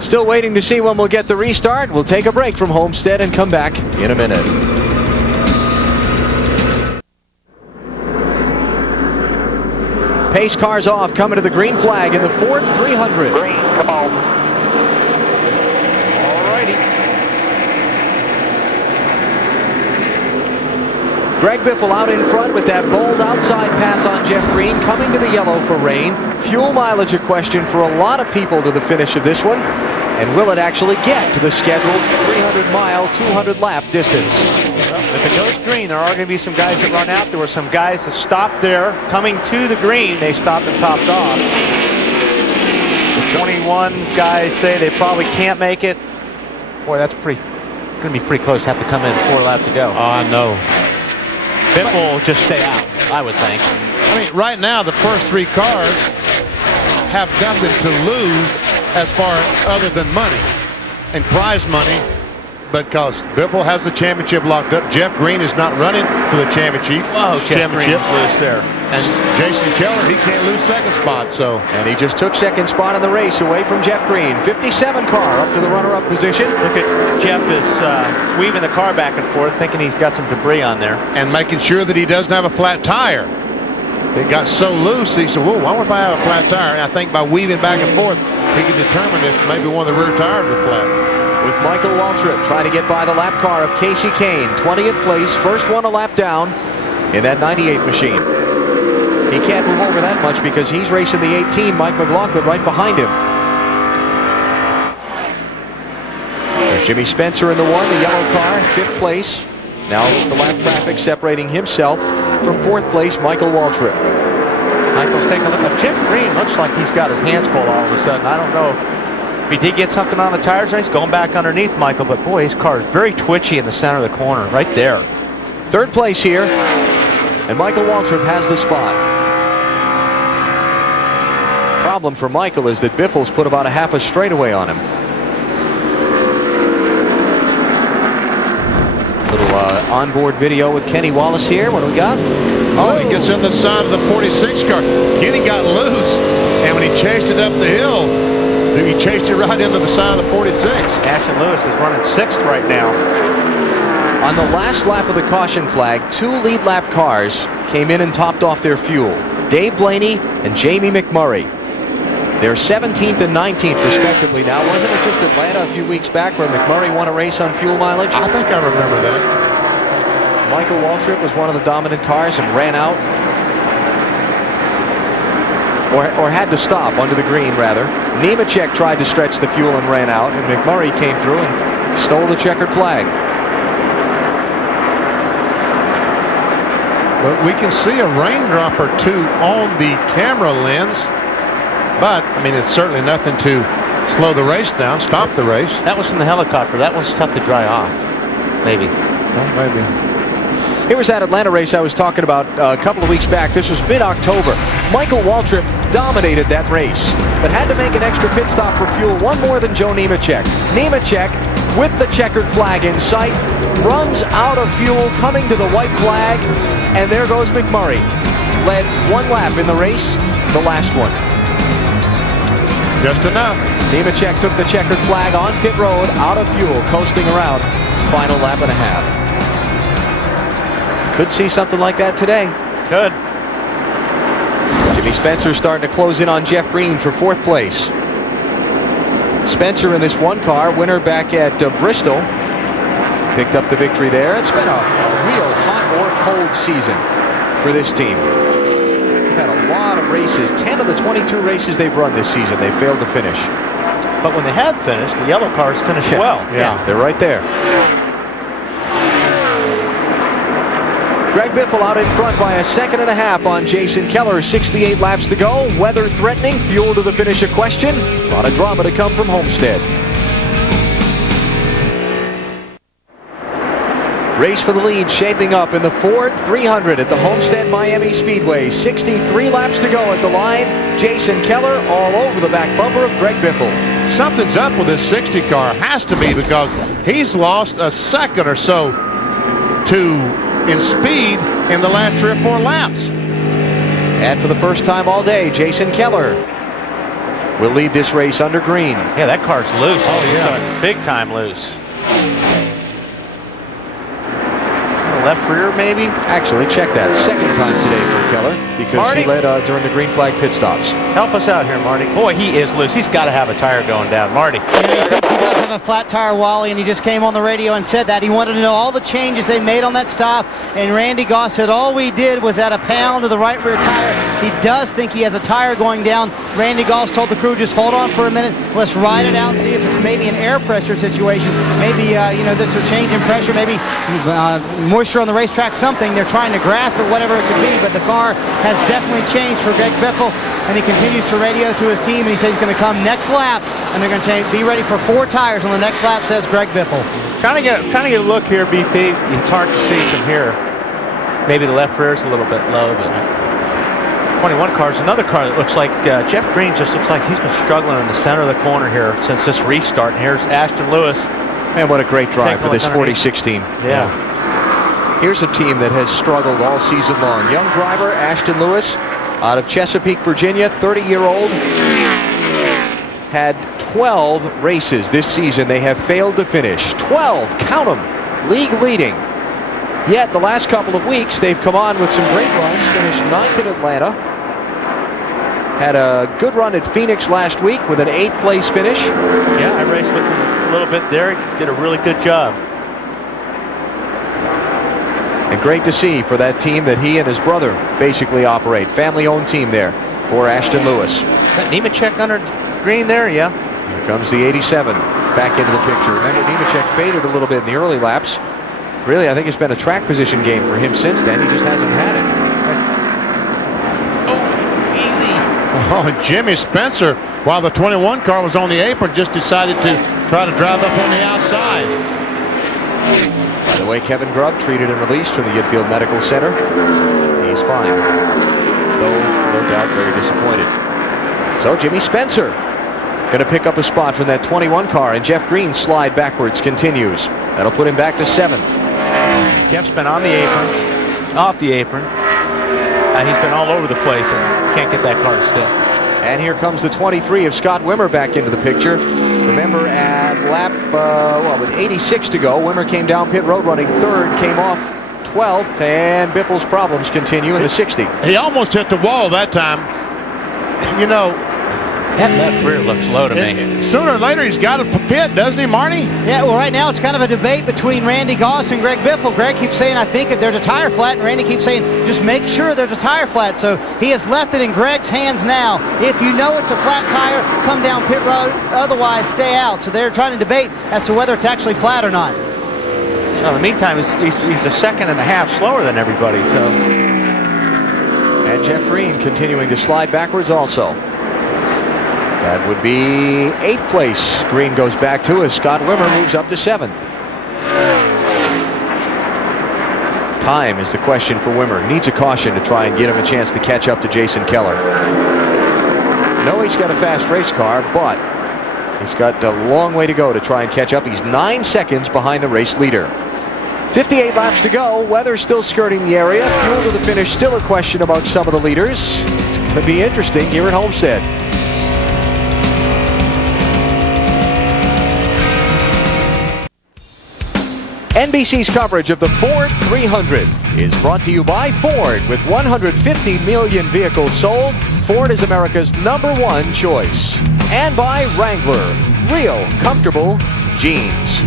Still waiting to see when we'll get the restart. We'll take a break from Homestead and come back in a minute. Pace cars off, coming to the green flag in the Ford 300. Green, come on. Greg Biffle out in front with that bold outside pass on Jeff Green, coming to the yellow for rain. Fuel mileage a question for a lot of people to the finish of this one. And will it actually get to the scheduled 300-mile, 200-lap distance? Well, if it goes green, there are going to be some guys that run out. There were some guys that stopped there. Coming to the green, they stopped and topped off. It's 21 guys say they probably can't make it. Boy, that's going to be pretty close. Have to come in 4 laps to go. Oh, I know. Biffle will just stay out, I would think. I mean, right now, the first 3 cars have nothing to lose as far other than money and prize money, because Biffle has the championship locked up. Jeff Green is not running for the championship. Whoa, Jeff Green's loose there. And Jason Keller, he can't lose second spot. So, and he just took second spot in the race away from Jeff Green. 57 car up to the runner-up position. Look at Jeff is weaving the car back and forth, thinking he's got some debris on there. And making sure that he doesn't have a flat tire. It got so loose, he said, whoa, I wonder if I have a flat tire. And I think by weaving back and forth, he can determine if maybe one of the rear tires are flat. With Michael Waltrip trying to get by the lap car of Casey Kane. 20th place, first one a lap down in that 98 machine. He can't move over that much because he's racing the 18, Mike McLaughlin right behind him. There's Jimmy Spencer in the 1, the yellow car, 5th place. Now with the lap traffic separating himself from 4th place, Michael Waltrip. Michael's taking a look at Jeff Green. Looks like he's got his hands full all of a sudden. I don't know if he did get something on the tires. He's going back underneath Michael, but boy, his car is very twitchy in the center of the corner, right there. 3rd place here, and Michael Waltrip has the spot. Problem for Michael is that Biffle's put about a half a straightaway on him. Little onboard video with Kenny Wallace here. What do we got? Oh, he gets in the side of the 46 car. Kenny got loose, and when he chased it up the hill, he chased it right into the side of the 46. Ashton Lewis is running 6th right now. On the last lap of the caution flag, 2 lead lap cars came in and topped off their fuel. Dave Blaney and Jamie McMurray. They're 17th and 19th respectively now. Wasn't it just Atlanta a few weeks back where McMurray won a race on fuel mileage? I think I remember that. Michael Waltrip was one of the dominant cars and ran out. Or had to stop under the green, rather. NEMECHEK tried to stretch the fuel and ran out, and McMurray came through and stole the checkered flag. But we can see a raindrop or 2 on the camera lens. But, I mean, it's certainly nothing to slow the race down, stop the race. That was from the helicopter. That one's tough to dry off. Maybe. Well, maybe. Here was that Atlanta race I was talking about a couple of weeks back. This was mid-October. Michael Waltrip dominated that race, but had to make an extra pit stop for fuel, one more than Joe NEMECHEK. NEMECHEK, with the checkered flag in sight, runs out of fuel coming to the white flag, and there goes McMurray. Led 1 lap in the race, the last one. Just enough. NEMECHEK took the checkered flag on pit road, out of fuel, coasting around, final lap and a half. Could see something like that today. Could. Jimmy Spencer starting to close in on Jeff Green for 4th place. Spencer in this 1 car, winner back at Bristol. Picked up the victory there. It's been a real hot or cold season for this team. They've had a lot of races. 10 of the 22 races they've run this season, they failed to finish. But when they have finished, the yellow cars finished well. Yeah, they're right there. Greg Biffle out in front by a 2.5 seconds on Jason Keller. 68 laps to go. Weather threatening. Fuel to the finish a question. A lot of drama to come from Homestead. Race for the lead shaping up in the Ford 300 at the Homestead Miami Speedway. 63 laps to go at the line. Jason Keller all over the back bumper of Greg Biffle. Something's up with this 60 car. Has to be, because he's lost a second or so in speed in the last 3 or 4 laps. And for the first time all day, Jason Keller will lead this race under green. Yeah, that car's loose. Oh, yeah. Big time loose. Left rear, maybe? Actually, check that. 2nd time today for Keller, because Marty, he led during the green flag pit stops. Help us out here, Marty. Boy, he is loose. He's got to have a tire going down. Marty. Yeah, he thinks he does have a flat tire, Wally, and he just came on the radio and said that. He wanted to know all the changes they made on that stop, and Randy Goss said all we did was add a pound to the right rear tire. He does think he has a tire going down. Randy Goss told the crew, just hold on for a minute. Let's ride it out and see if it's maybe an air pressure situation. Maybe, there's a change in pressure, maybe moisture on the racetrack, something they're trying to grasp or whatever it could be, but the car has definitely changed for Greg Biffle. and he continues to radio to his team, and he says he's going to come next lap, and they're going to be ready for 4 tires on the next lap, says Greg Biffle. Trying to get a look here, BP. It's hard to see from here. Maybe the left rear is a little bit low, but 21 car is another car that looks like Jeff Green just looks like he's been struggling in the center of the corner here since this restart. And here's Ashton Lewis. Man, what a great drive for this 46 team. Yeah. Here's a team that has struggled all season long. Young driver Ashton Lewis out of Chesapeake, Virginia, 30-year-old. Had 12 races this season. They have failed to finish. 12, count them, league leading. Yet the last couple of weeks they've come on with some great runs. Finished 9th in Atlanta. Had a good run at Phoenix last week with an 8th place finish. Yeah, I raced with him a little bit there. Did a really good job. And great to see for that team that he and his brother basically operate. Family-owned team there for Ashton Lewis. That NEMECHEK under green there, yeah. Here comes the 87 back into the picture. Remember, NEMECHEK faded a little bit in the early laps. Really, I think it's been a track position game for him since then. He just hasn't had it. Oh, easy. Oh, Jimmy Spencer, while the 21 car was on the apron, just decided to try to drive up on the outside. By the way, Kevin Grubb treated and released from the Infield Medical Center. He's fine, though no doubt very disappointed. So Jimmy Spencer going to pick up a spot from that 21 car, and Jeff Green's slide backwards continues. That'll put him back to 7th. Jeff's been on the apron, off the apron. He's been all over the place and can't get that car to stick. And here comes the 23 of Scott Wimmer back into the picture. Remember at lap, with 86 to go, Wimmer came down pit road running 3rd, came off 12th, and Biffle's problems continue in the 60. He almost hit the wall that time. You know, that left rear looks low to me. Sooner or later, he's got to pit, doesn't he, Marty? Yeah, well, right now it's kind of a debate between Randy Goss and Greg Biffle. Greg keeps saying, I think there's a tire flat, and Randy keeps saying, just make sure there's a tire flat. So he has left it in Greg's hands now. If you know it's a flat tire, come down pit road. Otherwise, stay out. So they're trying to debate as to whether it's actually flat or not. Well, in the meantime, he's a second and a half slower than everybody. So. And Jeff Green continuing to slide backwards also. That would be 8th place. Green goes back to as Scott Wimmer moves up to 7th. Time is the question for Wimmer. Needs a caution to try and get him a chance to catch up to Jason Keller. No, he's got a fast race car, but he's got a long way to go to try and catch up. He's 9 seconds behind the race leader. 58 laps to go. Weather still skirting the area. Fuel to the finish, still a question among some of the leaders. It's going to be interesting here at Homestead. NBC's coverage of the Ford 300 is brought to you by Ford. With 150 million vehicles sold, Ford is America's #1 choice. And by Wrangler, real comfortable jeans.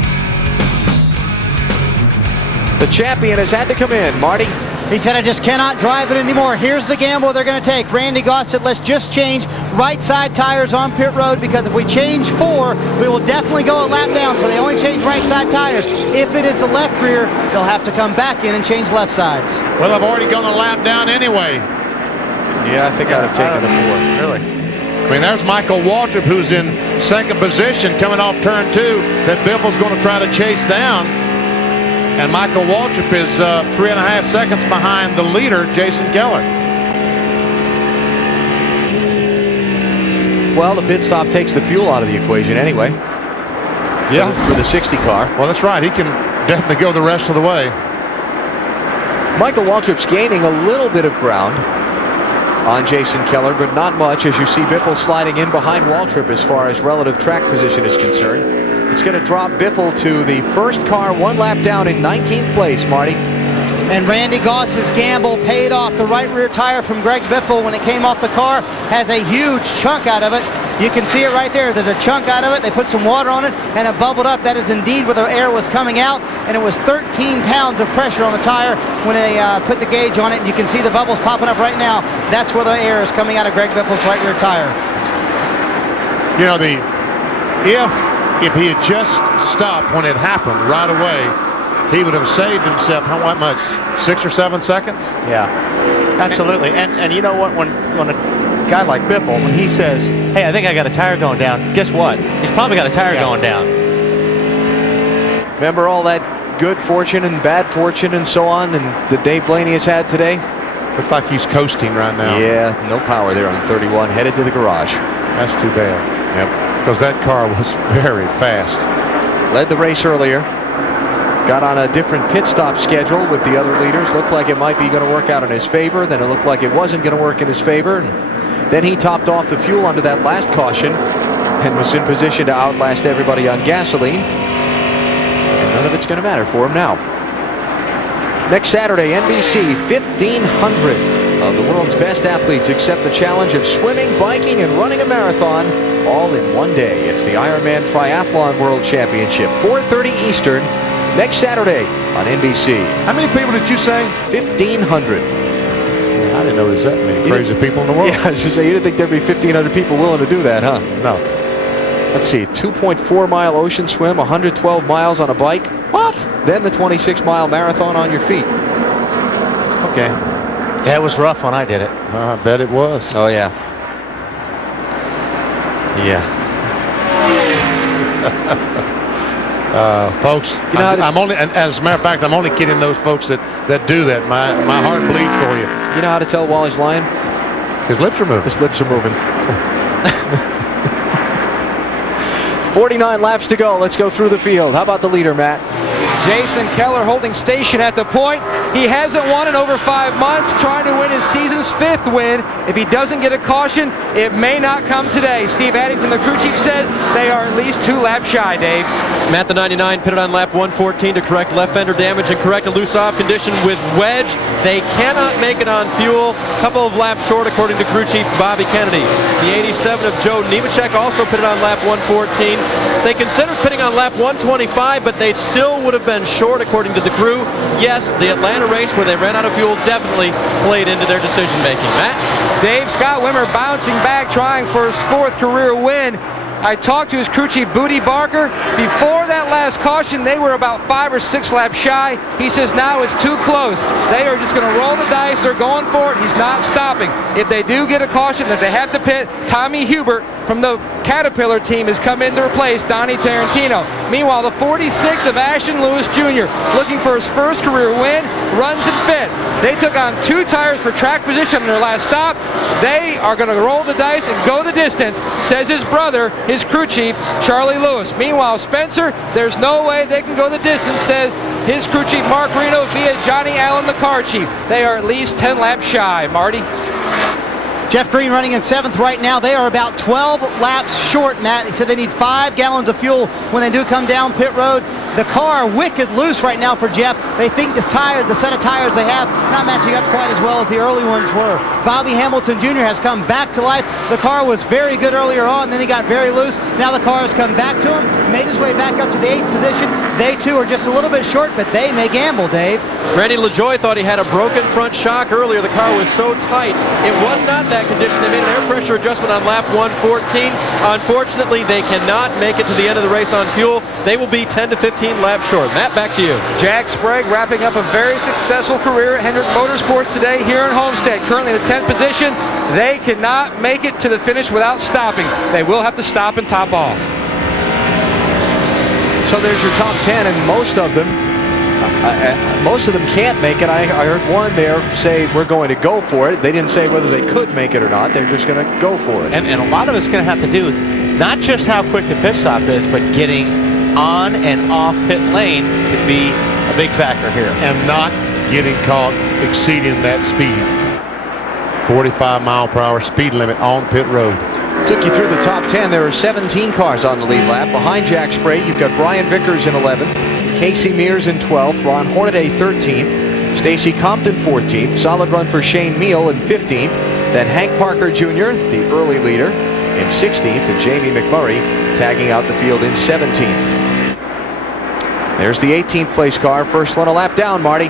The champion has had to come in, Marty. He said, I just cannot drive it anymore. Here's the gamble they're going to take. Randy Goss said, let's just change right side tires on pit road, because if we change 4, we will definitely go a lap down. So they only change right side tires. If it is the left rear, they'll have to come back in and change left sides. Well, I've already gone a lap down anyway. Yeah, I think I'd have taken the 4. Really? I mean, there's Michael Waltrip, who's in 2nd position coming off turn 2, that Biffle's going to try to chase down. And Michael Waltrip is 3.5 seconds behind the leader, Jason Keller. Well, the pit stop takes the fuel out of the equation anyway. Yeah. For the 60 car. Well, that's right. He can definitely go the rest of the way. Michael Waltrip's gaining a little bit of ground on Jason Keller, but not much, as you see Biffle sliding in behind Waltrip as far as relative track position is concerned. It's going to drop Biffle to the first car 1 lap down in 19th place, Marty. And Randy Goss's gamble paid off. The right rear tire from Greg Biffle, when it came off the car, has a huge chunk out of it. You can see it right there. There's a chunk out of it. They put some water on it, and it bubbled up. That is indeed where the air was coming out, and it was 13 pounds of pressure on the tire when they put the gauge on it. And you can see the bubbles popping up right now. That's where the air is coming out of Greg Biffle's right rear tire. You know, if he had just stopped when it happened right away, he would have saved himself how much? 6 or 7 seconds? Yeah, absolutely. And you know what? When a guy like Biffle, when he says, hey, I think I got a tire going down, guess what? He's probably got a tire going down. Remember all that good fortune and bad fortune and so on and that Dave Blaney has had today? Looks like he's coasting right now. Yeah, no power there on 31, headed to the garage. That's too bad. Yep. Because that car was very fast. Led the race earlier. Got on a different pit stop schedule with the other leaders. Looked like it might be going to work out in his favor. Then it looked like it wasn't going to work in his favor. And then he topped off the fuel under that last caution and was in position to outlast everybody on gasoline. And none of it's going to matter for him now. Next Saturday, NBC, 1,500 of the world's best athletes accept the challenge of swimming, biking, and running a marathon all in one day. It's the Ironman Triathlon World Championship, 4:30 Eastern, next Saturday on NBC. How many people did you say? 1,500. I didn't know there's that many crazy people in the world. Yeah, I was to say, you didn't think there'd be 1,500 people willing to do that, huh? No. Let's see, 2.4-mile ocean swim, 112 miles on a bike. What? Then the 26-mile marathon on your feet. Okay. Yeah, it was rough when I did it. I bet it was. Oh, yeah. Yeah. Folks, you know I'm only, and as a matter of fact, I'm only kidding those folks that do that. My heart bleeds for you. You know how to tell Wally's lying? His lips are moving. His lips are moving. 49 laps to go. Let's go through the field. How about the leader, Matt? Jason Keller holding station at the point. He hasn't won in over 5 months, trying to win his season's 5th win. If he doesn't get a caution, it may not come today. Steve Addington, the crew chief, says they are at least 2 laps shy, Dave. Matt, the 99, pitted on lap 114 to correct left fender damage and correct a loose-off condition with wedge. They cannot make it on fuel. Couple of laps short, according to crew chief Bobby Kennedy. The 87 of Joe Nemechek also pitted on lap 114. They considered pitting on lap 125, but they still would have been short, according to the crew. Yes, the Atlanta race where they ran out of fuel definitely played into their decision-making. Matt? Dave Scott Wimmer bouncing back, trying for his 4th career win. I talked to his crew chief, Booty Barker. Before that last caution, they were about 5 or 6 laps shy. He says now it's too close. They are just going to roll the dice. They're going for it. He's not stopping. If they do get a caution that they have to pit, Tommy Hubert from the Caterpillar team has come in to replace Donnie Tarantino. Meanwhile, the 46 of Ashton Lewis Jr., looking for his 1st career win, runs in 5th. They took on 2 tires for track position on their last stop. They are going to roll the dice and go the distance, says his brother, his crew chief, Charlie Lewis. Meanwhile, Spencer, there's no way they can go the distance, says his crew chief, Mark Reno, via Johnny Allen, the car chief. They are at least 10 laps shy. Marty? Jeff Green running in 7th right now. They are about 12 laps short, Matt. He said they need 5 gallons of fuel when they do come down pit road. The car wicked loose right now for Jeff. They think the set of tires they have not matching up quite as well as the early ones were. Bobby Hamilton Jr. has come back to life. The car was very good earlier on, then he got very loose. Now the car has come back to him, made his way back up to the 8th position. They too are just a little bit short, but they may gamble, Dave. Randy LaJoie thought he had a broken front shock earlier. The car was so tight. It was not that condition. They made an air pressure adjustment on lap 114. Unfortunately, they cannot make it to the end of the race on fuel. They will be 10 to 15 laps short. Matt, back to you. Jack Sprague wrapping up a very successful career at Hendrick Motorsports today here in Homestead. Currently in the 10th position. They cannot make it to the finish without stopping. They will have to stop and top off. So there's your top 10, and most of them can't make it. I heard one there say we're going to go for it. They didn't say whether they could make it or not. They're just going to go for it. And a lot of it's going to have to do with not just how quick the pit stop is, but getting on and off pit lane could be a big factor here. And not getting caught exceeding that speed. 45-mile-per-hour speed limit on pit road. Took you through the top 10. There are 17 cars on the lead lap. Behind Jack Sprague, you've got Brian Vickers in 11th, Casey Mears in 12th, Ron Hornaday 13th, Stacy Compton 14th, solid run for Shane Meal in 15th, then Hank Parker Jr., the early leader, in 16th, and Jamie McMurray tagging out the field in 17th. There's the 18th place car, first one a lap down, Marty.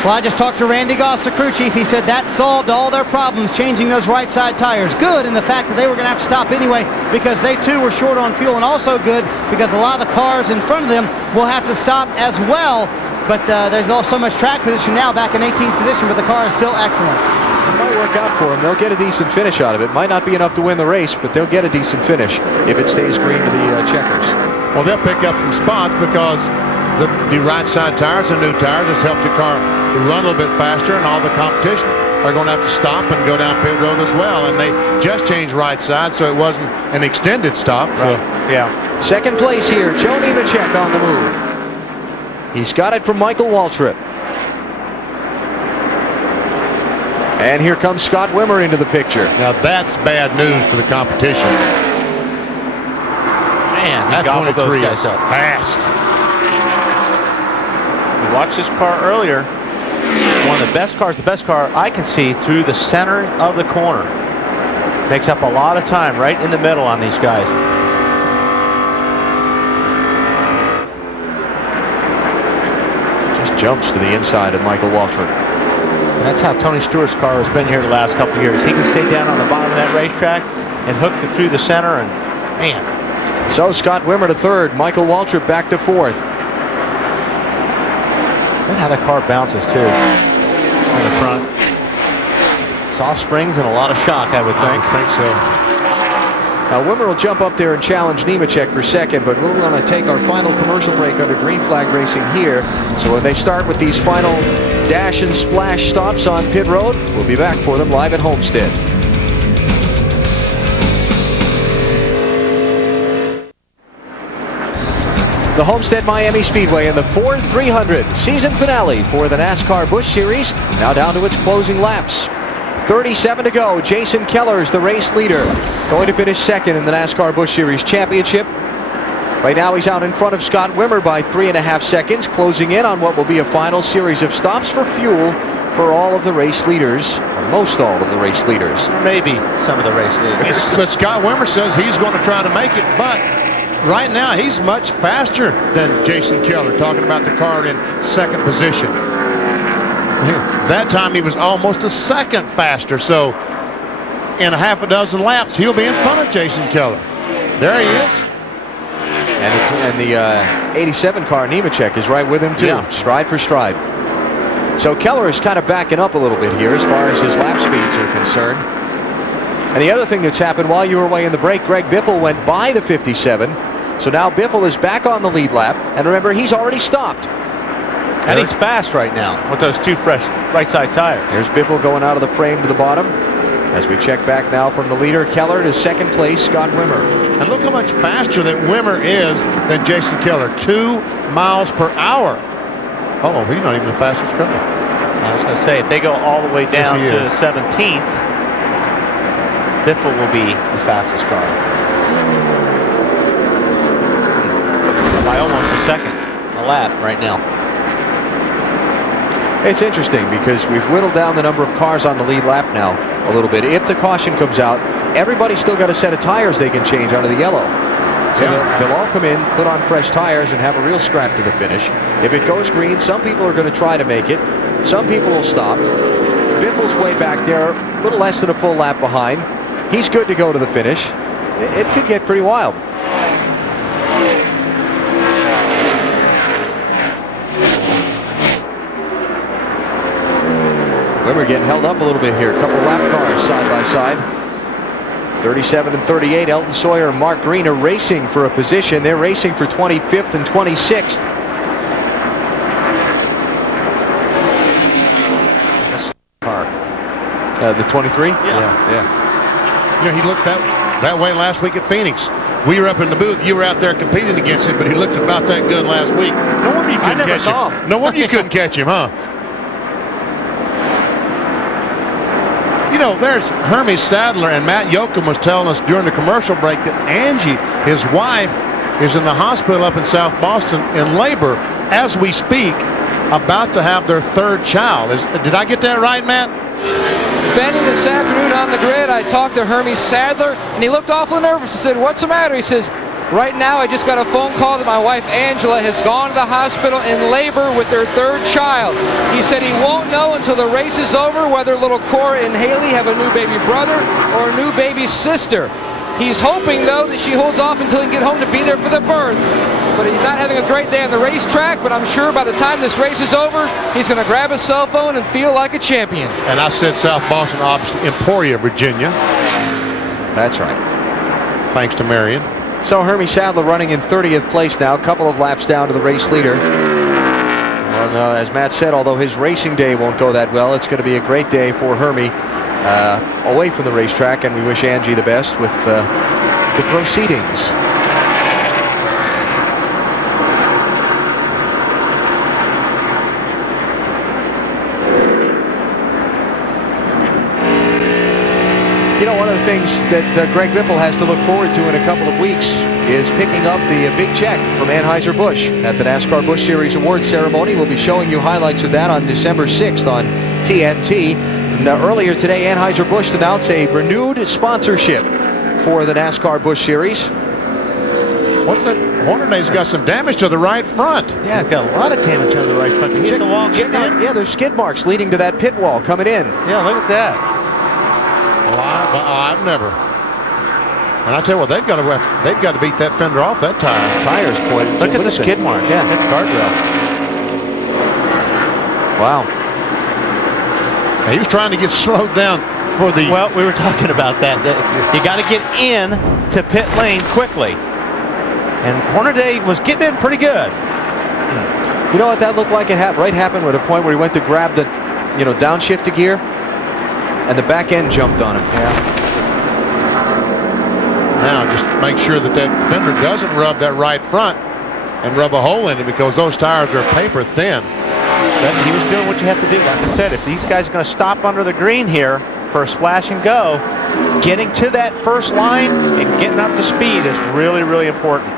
Well, I just talked to Randy Goss, the crew chief. He said that solved all their problems, changing those right side tires. Good in the fact that they were going to have to stop anyway because they too were short on fuel, and also good because a lot of the cars in front of them will have to stop as well. But there's also so much track position now, back in 18th position, but the car is still excellent. It might work out for them. They'll get a decent finish out of it. Might not be enough to win the race, but they'll get a decent finish if it stays green to the checkers. Well, they'll pick up some spots because the right side tires, the new tires, has helped the car run a little bit faster, and all the competition are going to have to stop and go down pit road as well. And they just changed right side, so it wasn't an extended stop. Right. So. Yeah. Second place here, Joe NEMECHEK on the move. He's got it from Michael Waltrip. And here comes Scott Wimmer into the picture. Now that's bad news for the competition. Man, that 23 is fast. We watched this car earlier. One of the best car I can see through the center of the corner. Makes up a lot of time right in the middle on these guys. Just jumps to the inside of Michael Waltrip. And that's how Tony Stewart's car has been here the last couple of years. He can stay down on the bottom of that racetrack and hook it through the center, and man. So Scott Wimmer to third, Michael Waltrip back to fourth. Look how that car bounces too on the front. Soft springs and a lot of shock, I would think. I think so. Now Wimmer will jump up there and challenge NEMECHEK for second, but we're going to take our final commercial break under green flag racing here. So when they start with these final dash and splash stops on pit road, we'll be back for them live at Homestead. The Homestead Miami Speedway and the Ford 300 season finale for the NASCAR Busch Series, now down to its closing laps. 37 to go. Jason Keller's the race leader, going to finish second in the NASCAR Busch Series Championship. Right now he's out in front of Scott Wimmer by 3.5 seconds, closing in on what will be a final series of stops for fuel for all of the race leaders, or most all of the race leaders. Or maybe some of the race leaders. But Scott Wimmer says he's going to try to make it, but right now he's much faster than Jason Keller, talking about the car in second position. That time he was almost a second faster, so in a half a dozen laps he'll be in front of Jason Keller. There he is. And the 87 car, NEMECHEK, is right with him too, stride for stride. So Keller is kind of backing up a little bit here as far as his lap speeds are concerned. And the other thing that's happened while you were away in the break, Greg Biffle went by the 57. So now Biffle is back on the lead lap. And remember, he's already stopped. And he's fast right now with those two fresh right side tires. Here's Biffle going out of the frame to the bottom. As we check back now from the leader, Keller, to second place, Scott Wimmer. And look how much faster that Wimmer is than Jason Keller. 2 miles per hour. Oh, he's not even the fastest car. I was going to say, if they go all the way down to 17th, Biffle will be the fastest car. By almost a second a lap right now. It's interesting because we've whittled down the number of cars on the lead lap now a little bit. If the caution comes out, everybody's still got a set of tires they can change onto the yellow. So they'll all come in, put on fresh tires, and have a real scrap to the finish. If it goes green, some people are going to try to make it. Some people will stop. Biffle's way back there, a little less than a full lap behind. He's good to go to the finish. It could get pretty wild. We're getting held up a little bit here. A couple lap cars side by side. 37 and 38. Elton Sawyer and Mark Green are racing for a position. They're racing for 25th and 26th. Car. The 23? Yeah. You know, he looked that way last week at Phoenix. We were up in the booth. You were out there competing against him, but he looked about that good last week. No wonder you couldn't catch him. No wonder you couldn't catch him, huh? You know, there's Hermes Sadler, and Matt Yoakum was telling us during the commercial break that Angie, his wife, is in the hospital up in South Boston in labor as we speak, about to have their third child. Did I get that right, Matt? Benny, this afternoon on the grid, I talked to Hermes Sadler, and he looked awfully nervous. I said, "What's the matter?" He says, "Right now, I just got a phone call that my wife, Angela, has gone to the hospital in labor with their third child." He said he won't know until the race is over whether little Cora and Haley have a new baby brother or a new baby sister. He's hoping, though, that she holds off until he can get home to be there for the birth. but he's not having a great day on the racetrack, but I'm sure by the time this race is over, he's going to grab his cell phone and feel like a champion. And I said South Boston, obviously Emporia, Virginia. That's right. Thanks to Marion. So Hermie Sadler running in 30th place now, a couple of laps down to the race leader. Well, as Matt said, although his racing day won't go that well, it's going to be a great day for Hermie away from the racetrack, and we wish Angie the best with the proceedings. You know, one of the things that Greg Biffle has to look forward to in a couple of weeks is picking up the big check from Anheuser-Busch at the NASCAR Busch Series Awards ceremony. We'll be showing you highlights of that on December 6th on TNT. And earlier today, Anheuser-Busch announced a renewed sponsorship for the NASCAR Busch Series. What's that? Hornaday's got some damage to the right front. Yeah, got a lot of damage on the right front. You hit the wall getting in? Yeah, there's skid marks leading to that pit wall coming in. Yeah, look at that. Well, I've never. And I tell you what, they've got to beat that fender off that tire. Tires pointed. Look at the skid marks. Yeah, that's guardrail. Wow. He was trying to get slowed down for the. Well, we were talking about that. You got to get in to pit lane quickly, and Hornaday was getting in pretty good. You know what that looked like? It happened at a point where he went to grab the, downshift to gear. And the back end jumped on him. Yeah. Now just make sure that fender doesn't rub that right front and rub a hole in it, because those tires are paper thin. But he was doing what you have to do. Like I said, if these guys are going to stop under the green here for a splash and go, getting to that first line and getting up to speed is really, really important.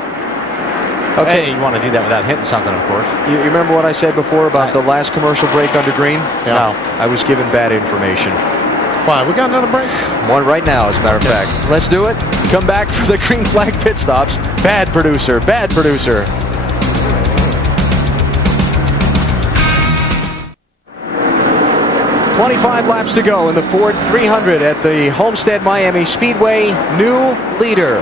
Okay, and you want to do that without hitting something, of course. You remember what I said before about the last commercial break under green? Yeah. No. I was given bad information. Why? We got another break? One right now, as a matter of fact. Let's do it. Come back for the green flag pit stops. Bad producer. Bad producer. .25 laps to go in the Ford 300 at the Homestead Miami Speedway. New leader.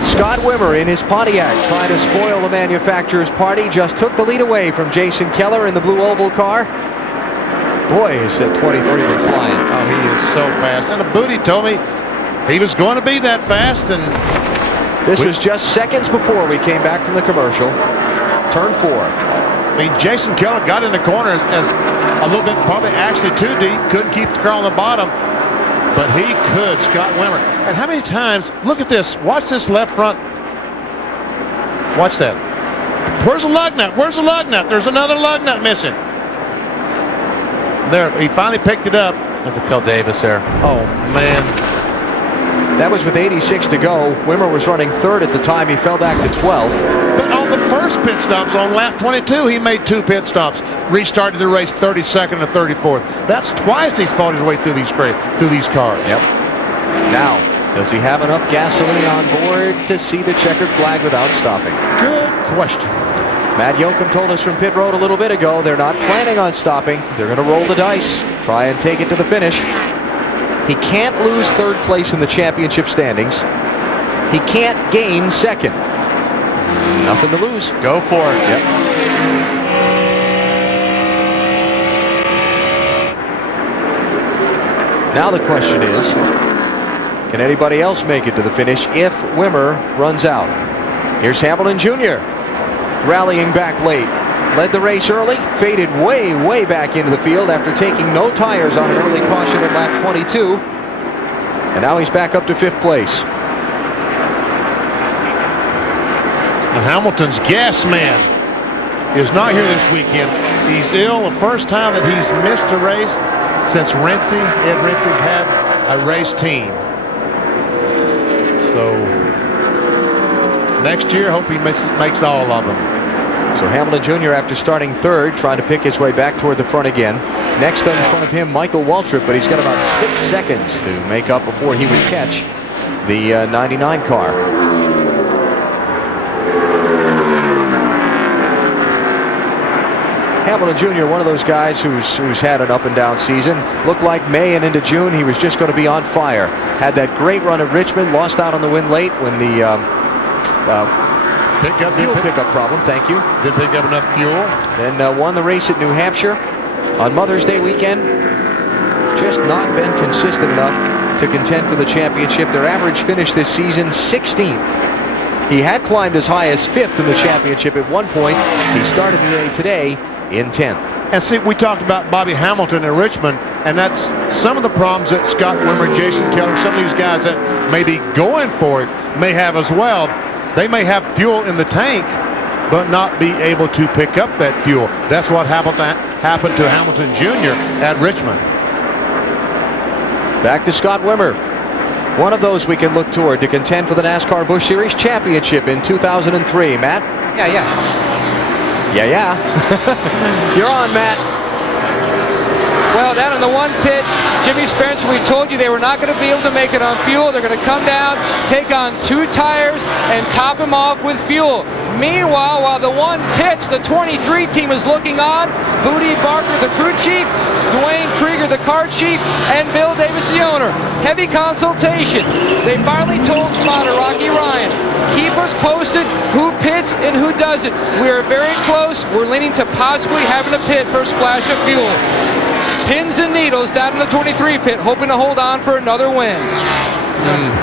Scott Wimmer in his Pontiac trying to spoil the manufacturer's party. Just took the lead away from Jason Keller in the blue oval car. Boy, is that 23 been flying. Oh, he is so fast. And the booty told me he was going to be that fast. And this was just seconds before we came back from the commercial. Turn 4. I mean, Jason Keller got in the corner as a little bit, probably actually too deep. Couldn't keep the car on the bottom. But he could, Scott Wimmer. And how many times, look at this. Watch this left front. Watch that. Where's the lug nut? Where's the lug nut? There's another lug nut missing. There, he finally picked it up. Look at Bill Davis there. Oh, man. That was with 86 to go. Wimmer was running third at the time. He fell back to 12th. But on the first pit stops on lap 22, he made 2 pit stops. Restarted the race 32nd and 34th. That's twice he's fought his way through these cars. Yep. Now, does he have enough gasoline on board to see the checkered flag without stopping? Good question. Matt Yoakum told us from pit road a little bit ago they're not planning on stopping. They're going to roll the dice, try and take it to the finish. He can't lose third place in the championship standings. He can't gain second. Nothing to lose. Go for it. Yep. Now the question is, can anybody else make it to the finish if Wimmer runs out? Here's Hamilton Jr. rallying back late. Led the race early, faded way back into the field after taking no tires on an early caution at lap 22. And now he's back up to 5th place. And Hamilton's gas man is not here this weekend. He's ill. The first time that he's missed a race since Ed Rincey's had a race team. So next year, hope he makes all of them. So Hamilton Jr., after starting third, trying to pick his way back toward the front again. Next in front of him, Michael Waltrip, but he's got about 6 seconds to make up before he would catch the 99 car. Hamilton Jr., one of those guys who's had an up and down season. Looked like May and into June he was just going to be on fire. Had that great run at Richmond, lost out on the win late when the fuel pickup problem. Thank you. Didn't pick up enough fuel. Then won the race at New Hampshire on Mother's Day weekend. Just not been consistent enough to contend for the championship. Their average finish this season, 16th. He had climbed as high as 5th in the championship at one point. He started today in 10th. And see, we talked about Bobby Hamilton in Richmond, and that's some of the problems that Scott Wimmer, Jason Keller, some of these guys that may be going for it may have as well. They may have fuel in the tank, but not be able to pick up that fuel. That's what happened to Hamilton Jr. at Richmond. Back to Scott Wimmer. One of those we can look toward to contend for the NASCAR Busch Series Championship in 2003. Matt? Yeah. You're on, Matt. Well, down in the one pit, Jimmy Spencer, we told you they were not going to be able to make it on fuel. They're going to come down, take on 2 tires, and top him off with fuel. Meanwhile, while the one pits, the 23 team is looking on. Booty Barker, the crew chief, Dwayne Krieger, the car chief, and Bill Davis, the owner. Heavy consultation. They finally told spotter Rocky Ryan, keep us posted who pits and who doesn't. We are very close. We're leaning to possibly having a pit for a splash of fuel. Pins and needles down in the 23 pit, hoping to hold on for another win.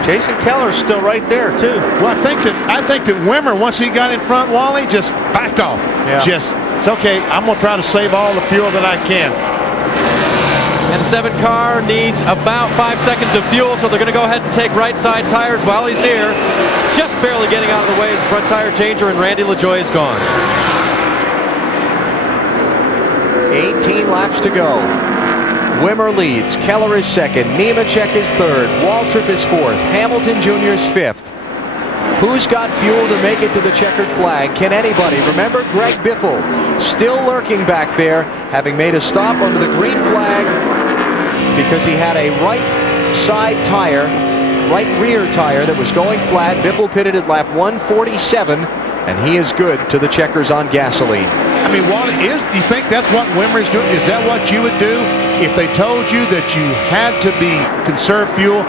Jason Keller's still right there, too. Well, I think that Wimmer, once he got in front, Wally, just backed off. Yeah. It's okay, I'm going to try to save all the fuel that I can. And the 7 car needs about 5 seconds of fuel, so they're going to go ahead and take right side tires while he's here. Just barely getting out of the way as the front tire changer, and Randy LaJoie is gone. 18 laps to go. Wimmer leads. Keller is second. NEMECHEK is third. Waltrip is fourth. Hamilton Jr. is fifth. Who's got fuel to make it to the checkered flag? Can anybody? Remember Greg Biffle still lurking back there, having made a stop under the green flag because he had a right side tire, right rear tire that was going flat. Biffle pitted at lap 147, and he is good to the checkers on gasoline. I mean, Wally, do you think that's what Wimmer is doing? Is that what you would do if they told you that you had to conserve fuel?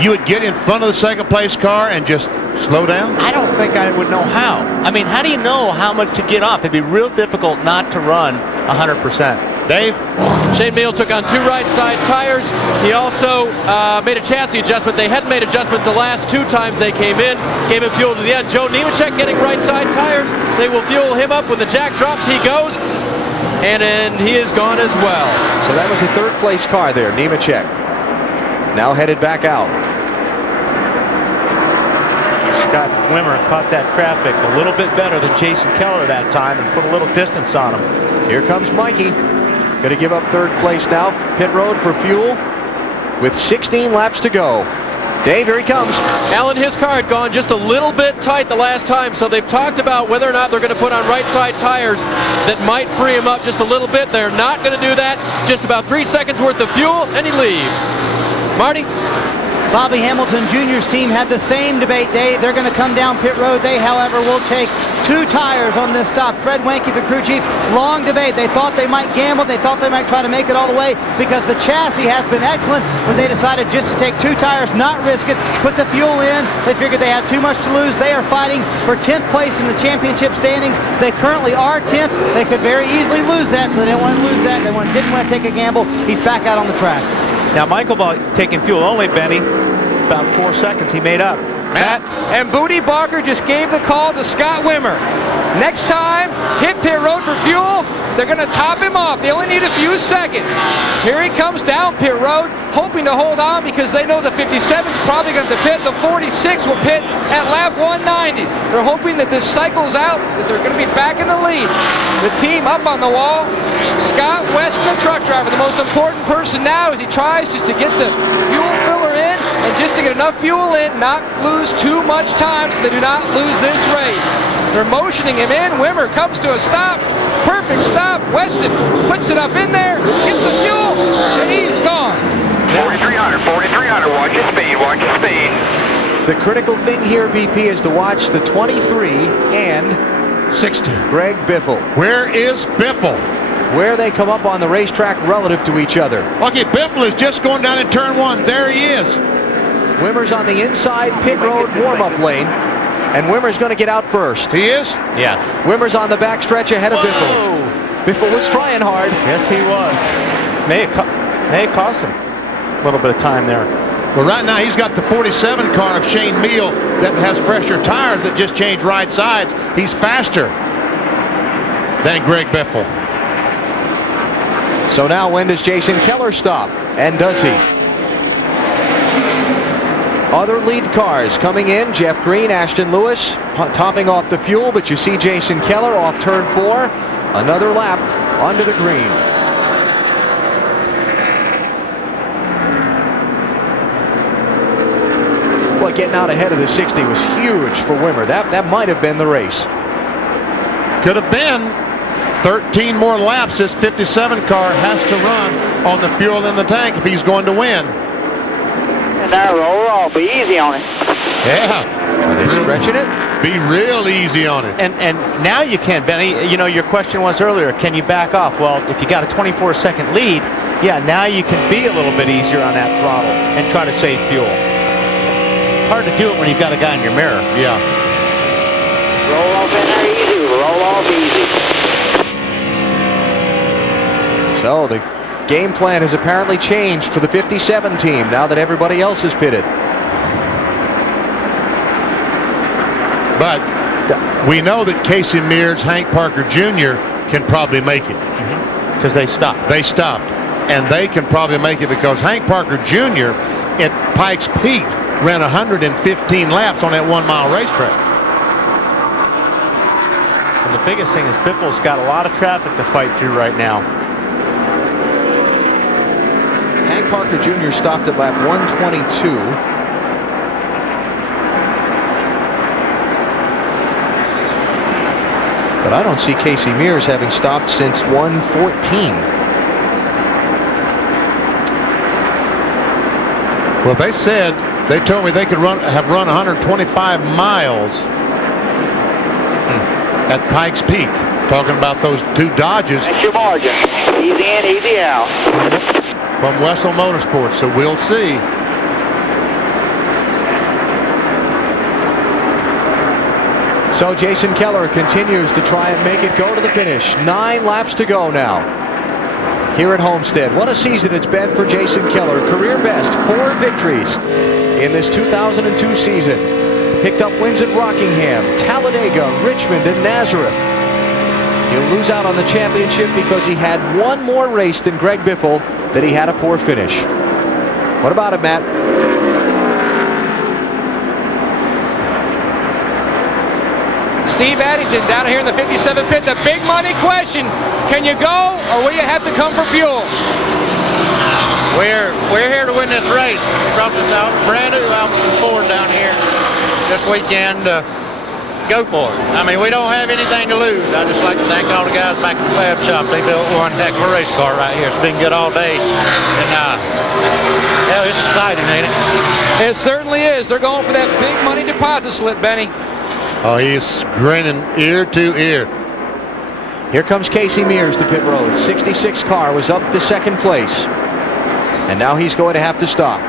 You would get in front of the second place car and just slow down? I don't think I would know how. I mean, how do you know how much to get off? It'd be real difficult not to run 100%. Dave? Shane Meal took on 2 right side tires. He also made a chassis adjustment. They hadn't made adjustments the last 2 times they came in. Gave him fuel to the end. Joe Nemechek getting right side tires. They will fuel him up. When the jack drops, he goes. And he is gone as well. So that was the 3rd place car there, Nemechek. Now headed back out. Scott Wimmer caught that traffic a little bit better than Jason Keller that time and put a little distance on him. Here comes Mikey. Going to give up 3rd place now. Pit road for fuel with 16 laps to go. Dave, here he comes. Alan, his car had gone just a little bit tight the last time, so they've talked about whether or not they're going to put on right side tires that might free him up just a little bit. They're not going to do that. Just about 3 seconds worth of fuel, and he leaves. Marty? Bobby Hamilton Jr.'s team had the same debate, Dave. They're going to come down pit road. They, however, will take 2 tires on this stop. Fred Wenke, the crew chief, long debate. They thought they might gamble. They thought they might try to make it all the way because the chassis has been excellent, but they decided just to take 2 tires, not risk it, put the fuel in. They figured they had too much to lose. They are fighting for 10th place in the championship standings. They currently are 10th. They could very easily lose that, so they didn't want to lose that. They didn't want to take a gamble. He's back out on the track. Now, Michael Ball taking fuel only, Benny. About 4 seconds he made up. Matt? And Booty Barker just gave the call to Scott Wimmer. Next time, hit pit road for fuel. They're going to top him off. They only need a few seconds. Here he comes down pit road, hoping to hold on because they know the 57's probably going to pit. The 46 will pit at lap 190. They're hoping that this cycles out, that they're going to be back in the lead. The team up on the wall. Scott Weston, the truck driver, the most important person now as he tries just to get the fuel filler in and just to get enough fuel in, not lose too much time so they do not lose this race. They're motioning him in. Wimmer comes to a stop. Perfect stop. Weston puts it up in there, gets the fuel, and he's gone. 4,300, 4,300. Watch your speed, watch your speed. The critical thing here, BP, is to watch the 23 and 60. Greg Biffle. Where is Biffle? Where they come up on the racetrack relative to each other. Okay, Biffle is just going down in turn 1. There he is. Wimmer's on the inside pit road warm-up lane. And Wimmer's going to get out first. He is? Yes. Wimmer's on the back stretch ahead of Biffle. Biffle was trying hard. Yes, he was. May have cost him a little bit of time there. Well, right now he's got the 47 car of Shane Meal that has fresher tires that just changed right sides. He's faster than Greg Biffle. So now when does Jason Keller stop? And does he? Other lead cars coming in. Jeff Green, Ashton Lewis topping off the fuel, but you see Jason Keller off turn 4. Another lap onto the green. Boy, getting out ahead of the 60 was huge for Wimmer. That might have been the race. Could have been. 13 more laps this 57 car has to run on the fuel in the tank if he's going to win. And now roll off. Be easy on it. Yeah. Are they stretching it? Be real easy on it. And now you can, Benny. You know, your question was earlier, can you back off? Well, if you got a 24-second lead, yeah, now you can be a little bit easier on that throttle and try to save fuel. Hard to do it when you've got a guy in your mirror. Yeah. Roll off in there easy. Roll off easy. So the game plan has apparently changed for the 57 team now that everybody else is pitted. But we know that Casey Mears, Hank Parker Jr. can probably make it. Because they stopped. They stopped. And they can probably make it because Hank Parker Jr. at Pikes Peak ran 115 laps on that 1-mile racetrack. And the biggest thing is Biffle's got a lot of traffic to fight through right now. Hank Parker Jr. stopped at lap 122. But I don't see Casey Mears having stopped since 114. Well, they told me they could have run 125 miles at Pikes Peak. Talking about those 2 Dodges. That's your margin. Easy in, easy out. From Wessel Motorsports, so we'll see. So Jason Keller continues to try and make it go to the finish. 9 laps to go now here at Homestead. What a season it's been for Jason Keller. Career best 4 victories in this 2002 season. Picked up wins at Rockingham, Talladega, Richmond, and Nazareth. He'll lose out on the championship because he had 1 more race than Greg Biffle that he had a poor finish. What about it, Matt? Steve Addington down here in the 57 pit. The big money question: can you go, or will you have to come for fuel? We're here to win this race. We brought this out brand new Albertsons Ford down here this weekend. Go for it. I mean, we don't have anything to lose. I just like to thank all the guys back in the fab shop. They built one heck of a race car right here. It's been good all day. And hell, it's exciting, ain't it? It certainly is. They're going for that big money deposit slip, Benny. Oh, he's grinning ear to ear. Here comes Casey Mears to pit road. 66 car was up to 2nd place. And now he's going to have to stop.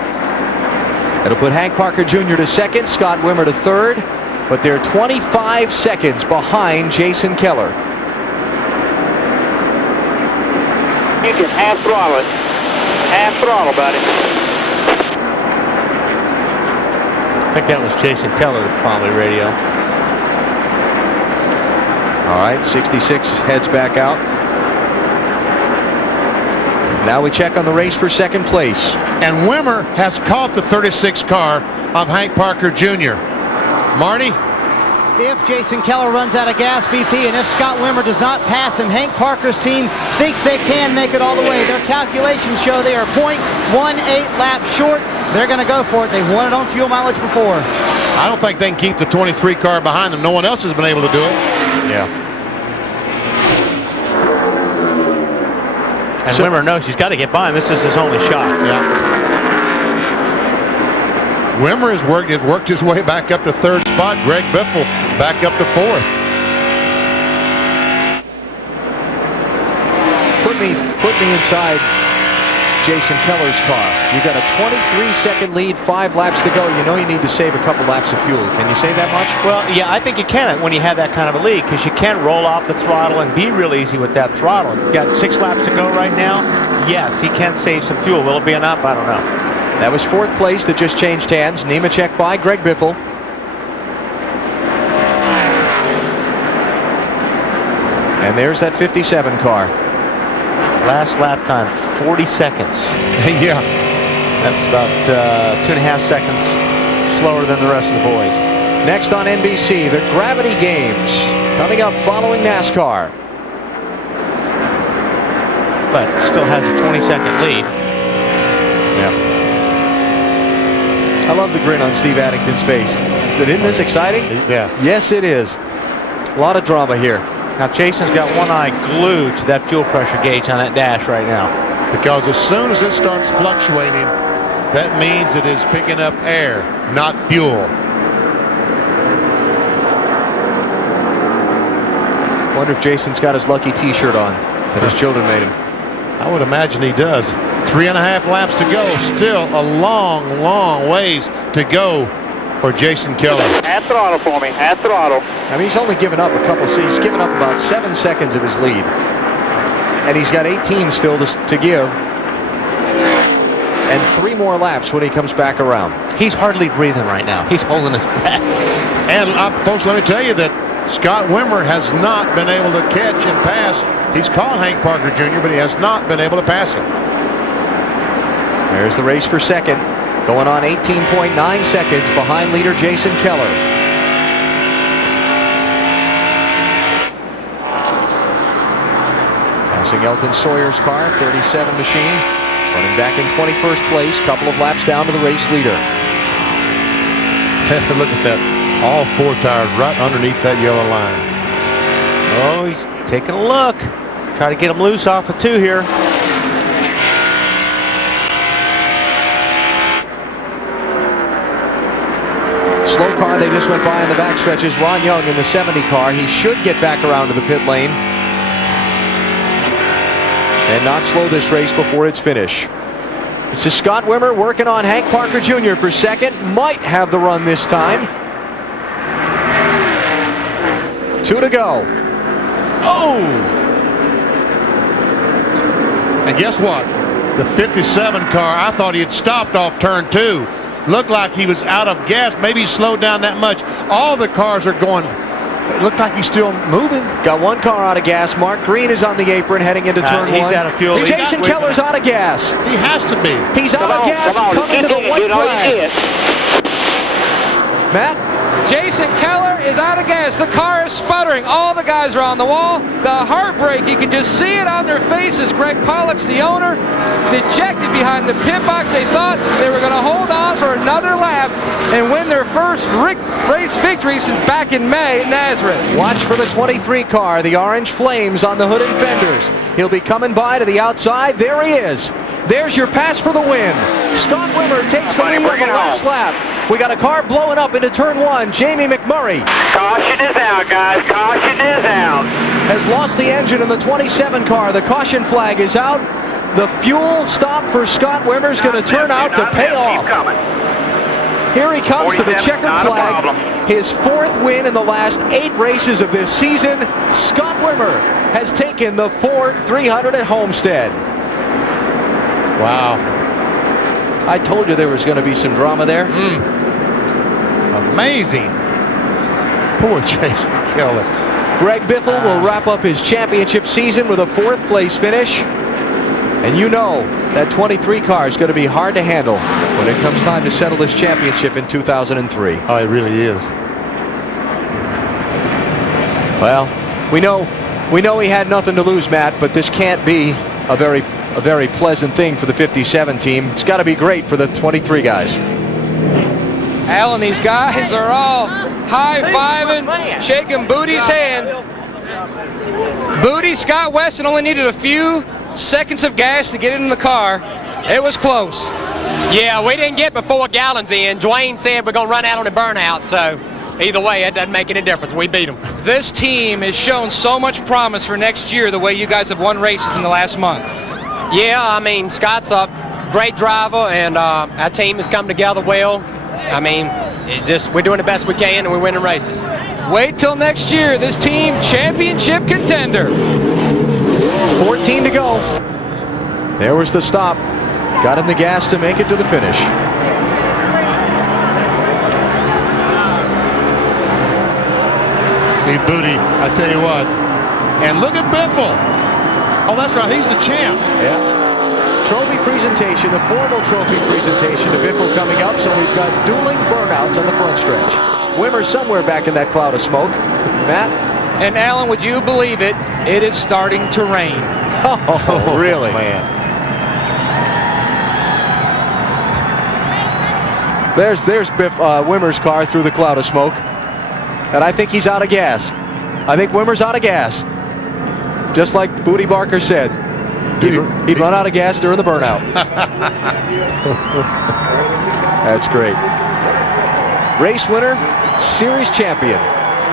It'll put Hank Parker Jr. to 2nd, Scott Wimmer to 3rd. But they're 25 seconds behind Jason Keller. You can half throttle it. Half throttle, buddy. I think that was Jason Keller's probably radio. All right, 66 heads back out. Now we check on the race for 2nd place. And Wimmer has caught the 36 car of Hank Parker Jr. Marty? If Jason Keller runs out of gas, BP, and if Scott Wimmer does not pass him, Hank Parker's team thinks they can make it all the way. Their calculations show they are 0.18 laps short. They're going to go for it. They've won it on fuel mileage before. I don't think they can keep the 23 car behind them. No one else has been able to do it. Yeah. And so, Wimmer knows he's got to get by him. This is his only shot. Yeah. Wimmer has worked his way back up to 3rd spot. Greg Biffle back up to 4th. Put me inside Jason Keller's car. You got a 23-second lead, 5 laps to go. You know you need to save a couple laps of fuel. Can you say that much? Well, yeah, I think you can when you have that kind of a lead, because you can roll off the throttle and be real easy with that throttle. You've got 6 laps to go right now. Yes, he can save some fuel. Will it be enough? I don't know. That was 4th place that just changed hands. NEMECHEK by Greg Biffle. And there's that 57 car. Last lap time, 40 seconds. Yeah. That's about 2.5 seconds slower than the rest of the boys. Next on NBC, the Gravity Games, coming up following NASCAR. But still has a 20-second lead. Yeah. I love the grin on Steve Addington's face. Isn't this exciting? Yeah. Yes, it is. A lot of drama here. Now Jason's got one eye glued to that fuel pressure gauge on that dash right now. Because as soon as it starts fluctuating, that means it is picking up air, not fuel. Wonder if Jason's got his lucky t-shirt on that his children made him. I would imagine he does. 3.5 laps to go. Still a long, long ways to go for Jason Keller. Half throttle for me, half throttle. I mean, he's only given up a couple. He's given up about 7 seconds of his lead. And he's got 18 still to give. And 3 more laps when he comes back around. He's hardly breathing right now. He's holding his breath. And folks, let me tell you that Scott Wimmer has not been able to catch and pass. He's caught Hank Parker Jr., but he has not been able to pass him. There's the race for second. Going on 18.9 seconds behind leader Jason Keller. Passing Elton Sawyer's car, 37 machine. Running back in 21st place, couple of laps down to the race leader. Look at that. All 4 tires right underneath that yellow line. Oh, he's taking a look. Try to get him loose off of 2 here. Slow car they just went by in the back stretches. Ron Young in the 70 car. He should get back around to the pit lane and not slow this race before its finish. This is Scott Wimmer working on Hank Parker Jr. for second. Might have the run this time. 2 to go. Oh! And guess what? The 57 car, I thought he had stopped off turn 2. Looked like he was out of gas. Maybe he slowed down that much. All the cars are going. It looked like he's still moving. Got 1 car out of gas. Mark Green is on the apron heading into turn 1. He's out of fuel. Jason Keller's out of gas. He has to be. He's out of gas coming to the white flag. Matt? Jason Keller is out of gas. The car is sputtering. All the guys are on the wall. The heartbreak, you can just see it on their faces. Greg Pollock's the owner, dejected behind the pit box. They thought they were going to hold on for another lap and win their first race victory since back in May at Nazareth. Watch for the 23 car, the orange flames on the hood and fenders. He'll be coming by to the outside. There he is. There's your pass for the win. Scott Wimmer takes the lead on the last lap. We got a car blowing up into turn 1. Jamie McMurray. Caution is out, guys. Caution is out. Has lost the engine in the 27 car. The caution flag is out. The fuel stop for Scott Wimmer is going to turn out to pay off. Here he comes to the checkered flag. His 4th win in the last 8 races of this season. Scott Wimmer has taken the Ford 300 at Homestead. Wow. I told you there was going to be some drama there. Amazing. Poor Jason Keller. Greg Biffle will wrap up his championship season with a 4th place finish. And you know that 23 car is going to be hard to handle when it comes time to settle this championship in 2003. Oh, it really is. Well, we know he had nothing to lose, Matt, but this can't be a very pleasant thing for the 57 team. It's got to be great for the 23 guys. Al and these guys are all high-fiving, shaking Booty's hand. Booty, Scott Weston only needed a few seconds of gas to get in the car. It was close. Yeah, we didn't get but 4 gallons in. Dwayne said we're going to run out on a burnout, so either way, it doesn't make any difference. We beat them. This team has shown so much promise for next year the way you guys have won races in the last month. Yeah, I mean, Scott's a great driver, and our team has come together well. I mean, we're doing the best we can, and we're winning races. Wait till next year. This team, championship contender. 14 to go. There was the stop. Got him the gas to make it to the finish. See, Booty, I tell you what. And look at Biffle. Oh, that's right. He's the champ. Yeah. Trophy presentation, the formal trophy presentation to Biffle coming up. So we've got dueling burnouts on the front stretch. Wimmer's somewhere back in that cloud of smoke. Matt? And Alan, would you believe it? It is starting to rain. Oh, really? Man. There's Wimmer's car through the cloud of smoke. And I think he's out of gas. I think Wimmer's out of gas. Just like Booty Barker said. He'd run out of gas during the burnout. That's great. Race winner, series champion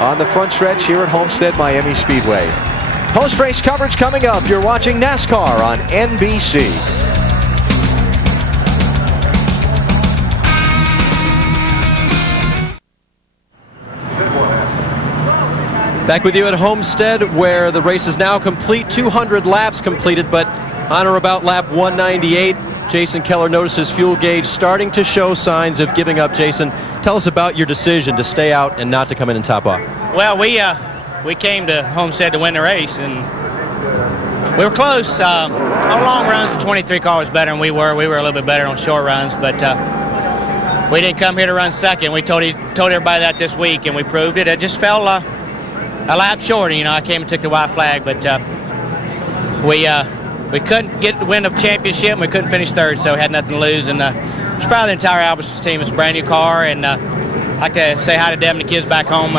on the front stretch here at Homestead Miami Speedway. Post-race coverage coming up. You're watching NASCAR on NBC. Back with you at Homestead, where the race is now complete. 200 laps completed, but on or about lap 198, Jason Keller noticed his fuel gauge starting to show signs of giving up. Jason, tell us about your decision to stay out and not to come in and top off. Well, we came to Homestead to win the race, and we were close. On long runs, the 23 car was better than we were. We were a little bit better on short runs, but we didn't come here to run second. We told everybody that this week, and we proved it. It just fell a lap short. You know, I came and took the white flag, but we couldn't get the win of championship, and we couldn't finish third, so we had nothing to lose. And it's probably the entire Albertsons team. It's a brand new car, and I'd like to say hi to Deb and the kids back home.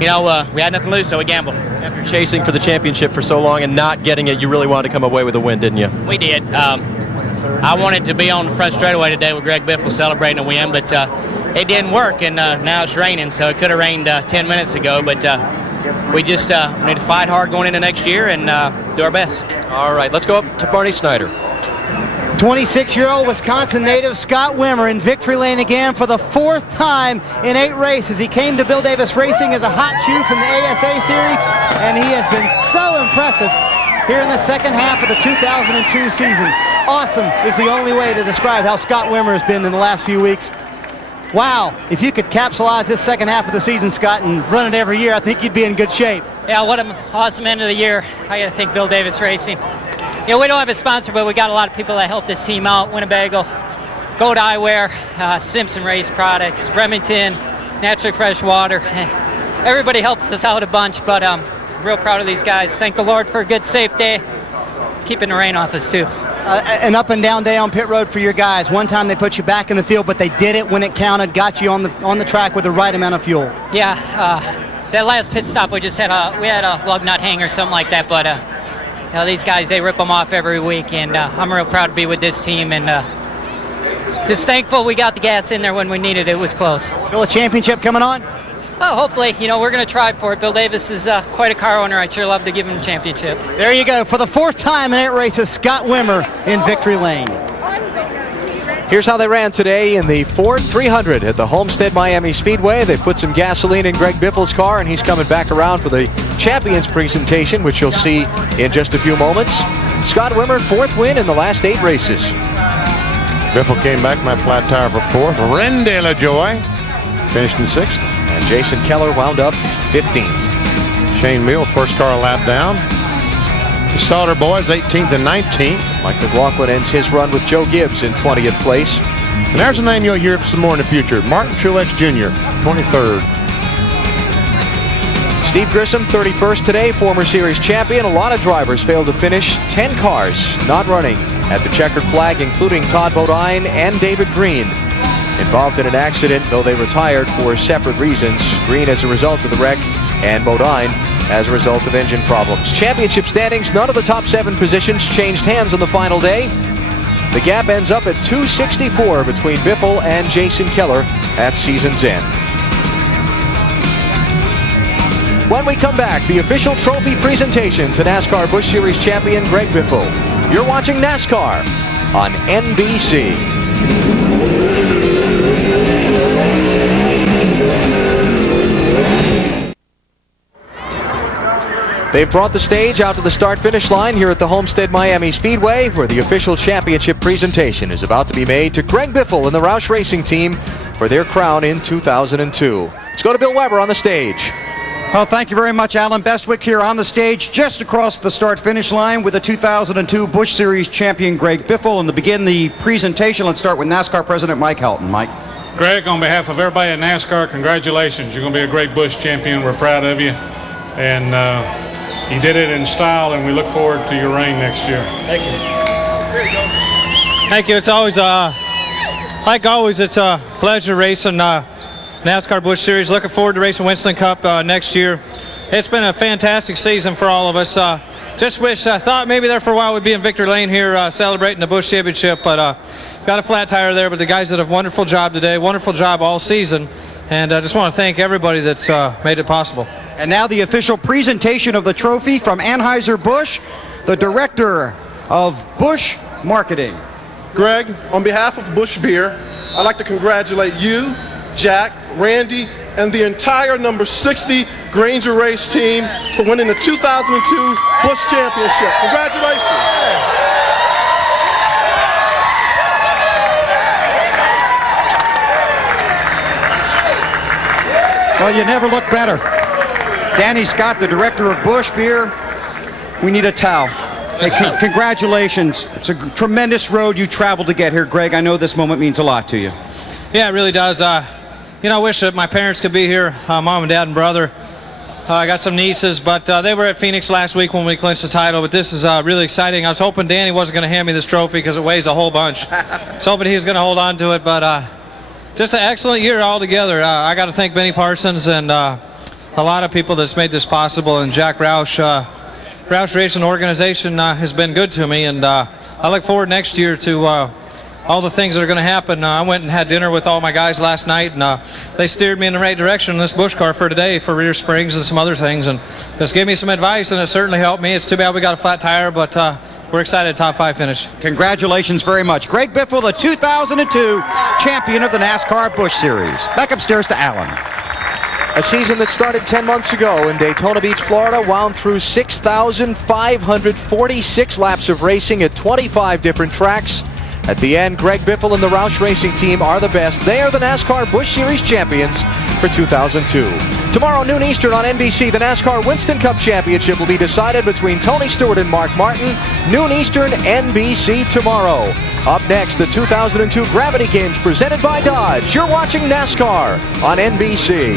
We had nothing to lose, so we gambled. After chasing for the championship for so long and not getting it, you really wanted to come away with a win, didn't you? We did. I wanted to be on the front straightaway today with Greg Biffle celebrating a win, but it didn't work, and now it's raining, so it could have rained 10 minutes ago, but we just need to fight hard going into next year and do our best. All right, let's go up to Barney Snyder. 26-year-old Wisconsin native Scott Wimmer in victory lane again for the 4th time in 8 races. He came to Bill Davis Racing as a hot shoe from the ASA Series, and he has been so impressive here in the second half of the 2002 season. Awesome is the only way to describe how Scott Wimmer has been in the last few weeks. Wow, if you could capsulize this second half of the season, Scott, and run it every year, I think you'd be in good shape. Yeah, what an awesome end of the year. I got to thank Bill Davis Racing. You know, we don't have a sponsor, but we got a lot of people that help this team out. Winnebago, Gold Eyewear, Simpson Race Products, Remington, Natural Fresh Water. Everybody helps us out a bunch, but I'm real proud of these guys. Thank the Lord for a good, safe day. Keeping the rain off us, too. An up and down day on pit road for your guys. One time they put you back in the field, but they did it when it counted, got you on the track with the right amount of fuel. Yeah, that last pit stop we just had a lug nut hanger or something like that, but you know, these guys, they rip them off every week, and I'm real proud to be with this team, and just thankful we got the gas in there when we needed it. It was close. Feel a championship coming on? Oh, hopefully. You know, we're going to try for it. Bill Davis is quite a car owner. I'd sure love to give him the championship. There you go. For the 4th time in 8 races, Scott Wimmer in victory lane. Here's how they ran today in the Ford 300 at the Homestead Miami Speedway. They put some gasoline in Greg Biffle's car, and he's coming back around for the Champions presentation, which you'll see in just a few moments. Scott Wimmer, 4th win in the last 8 races. Biffle came back my flat tire for 4th. Rende LaJoy finished in 6th. And Jason Keller wound up 15th. Shane Mill, first car lap down. The Sauter boys, 18th and 19th. Mike McLaughlin ends his run with Joe Gibbs in 20th place. And there's a name you'll hear some more in the future. Martin Truex Jr., 23rd. Steve Grissom, 31st today, former series champion. A lot of drivers failed to finish. 10 cars not running at the checkered flag, including Todd Bodine and David Green. Involved in an accident, though they retired for separate reasons. Green as a result of the wreck, and Bodine as a result of engine problems. Championship standings, none of the top 7 positions changed hands on the final day. The gap ends up at 264 between Biffle and Jason Keller at season's end. When we come back, the official trophy presentation to NASCAR Busch Series champion Greg Biffle. You're watching NASCAR on NBC. They've brought the stage out to the start-finish line here at the Homestead Miami Speedway, where the official championship presentation is about to be made to Greg Biffle and the Roush Racing Team for their crown in 2002. Let's go to Bill Weber on the stage. Well, thank you very much, Alan Bestwick, here on the stage, just across the start-finish line with the 2002 Busch Series champion Greg Biffle. And to begin the presentation, let's start with NASCAR President Mike Helton. Mike. Greg, on behalf of everybody at NASCAR, congratulations. You're going to be a great Busch champion. We're proud of you. And you did it in style, and we look forward to your reign next year. Thank you. Thank you. It's always, like always, it's a pleasure racing NASCAR Busch Series. Looking forward to racing Winston Cup next year. It's been a fantastic season for all of us. Just wish, I thought maybe there for a while we'd be in Victory Lane here celebrating the Busch Championship, but got a flat tire there. But the guys did a wonderful job today, wonderful job all season. And I just want to thank everybody that's made it possible. And now the official presentation of the trophy from Anheuser-Busch, the director of Busch Marketing. Greg, on behalf of Busch Beer, I'd like to congratulate you, Jack, Randy, and the entire number 60 Granger Race team for winning the 2002 Busch Championship. Congratulations. Well, you never look better. Danny Scott, the director of Busch Beer, we need a towel. Hey, congratulations. It's a tremendous road you traveled to get here, Greg. I know this moment means a lot to you. Yeah, it really does. You know, I wish that my parents could be here, mom and dad and brother. I got some nieces, but they were at Phoenix last week when we clinched the title, but this is really exciting. I was hoping Danny wasn't going to hand me this trophy because it weighs a whole bunch. I was hoping he was going to hold on to it, but just an excellent year altogether. I got to thank Benny Parsons and a lot of people that's made this possible, and Jack Roush. Roush Racing organization has been good to me, and I look forward next year to all the things that are going to happen. I went and had dinner with all my guys last night, and they steered me in the right direction in this Busch car for today for rear springs and some other things, and just gave me some advice, and it certainly helped me. It's too bad we got a flat tire, but we're excited. Top 5 finish. Congratulations very much. Greg Biffle, the 2002 champion of the NASCAR Busch Series. Back upstairs to Alan. A season that started 10 months ago in Daytona Beach, Florida, wound through 6,546 laps of racing at 25 different tracks. At the end, Greg Biffle and the Roush Racing Team are the best. They are the NASCAR Busch Series champions for 2002. Tomorrow, noon Eastern on NBC, the NASCAR Winston Cup Championship will be decided between Tony Stewart and Mark Martin. Noon Eastern, NBC tomorrow. Up next, the 2002 Gravity Games presented by Dodge. You're watching NASCAR on NBC.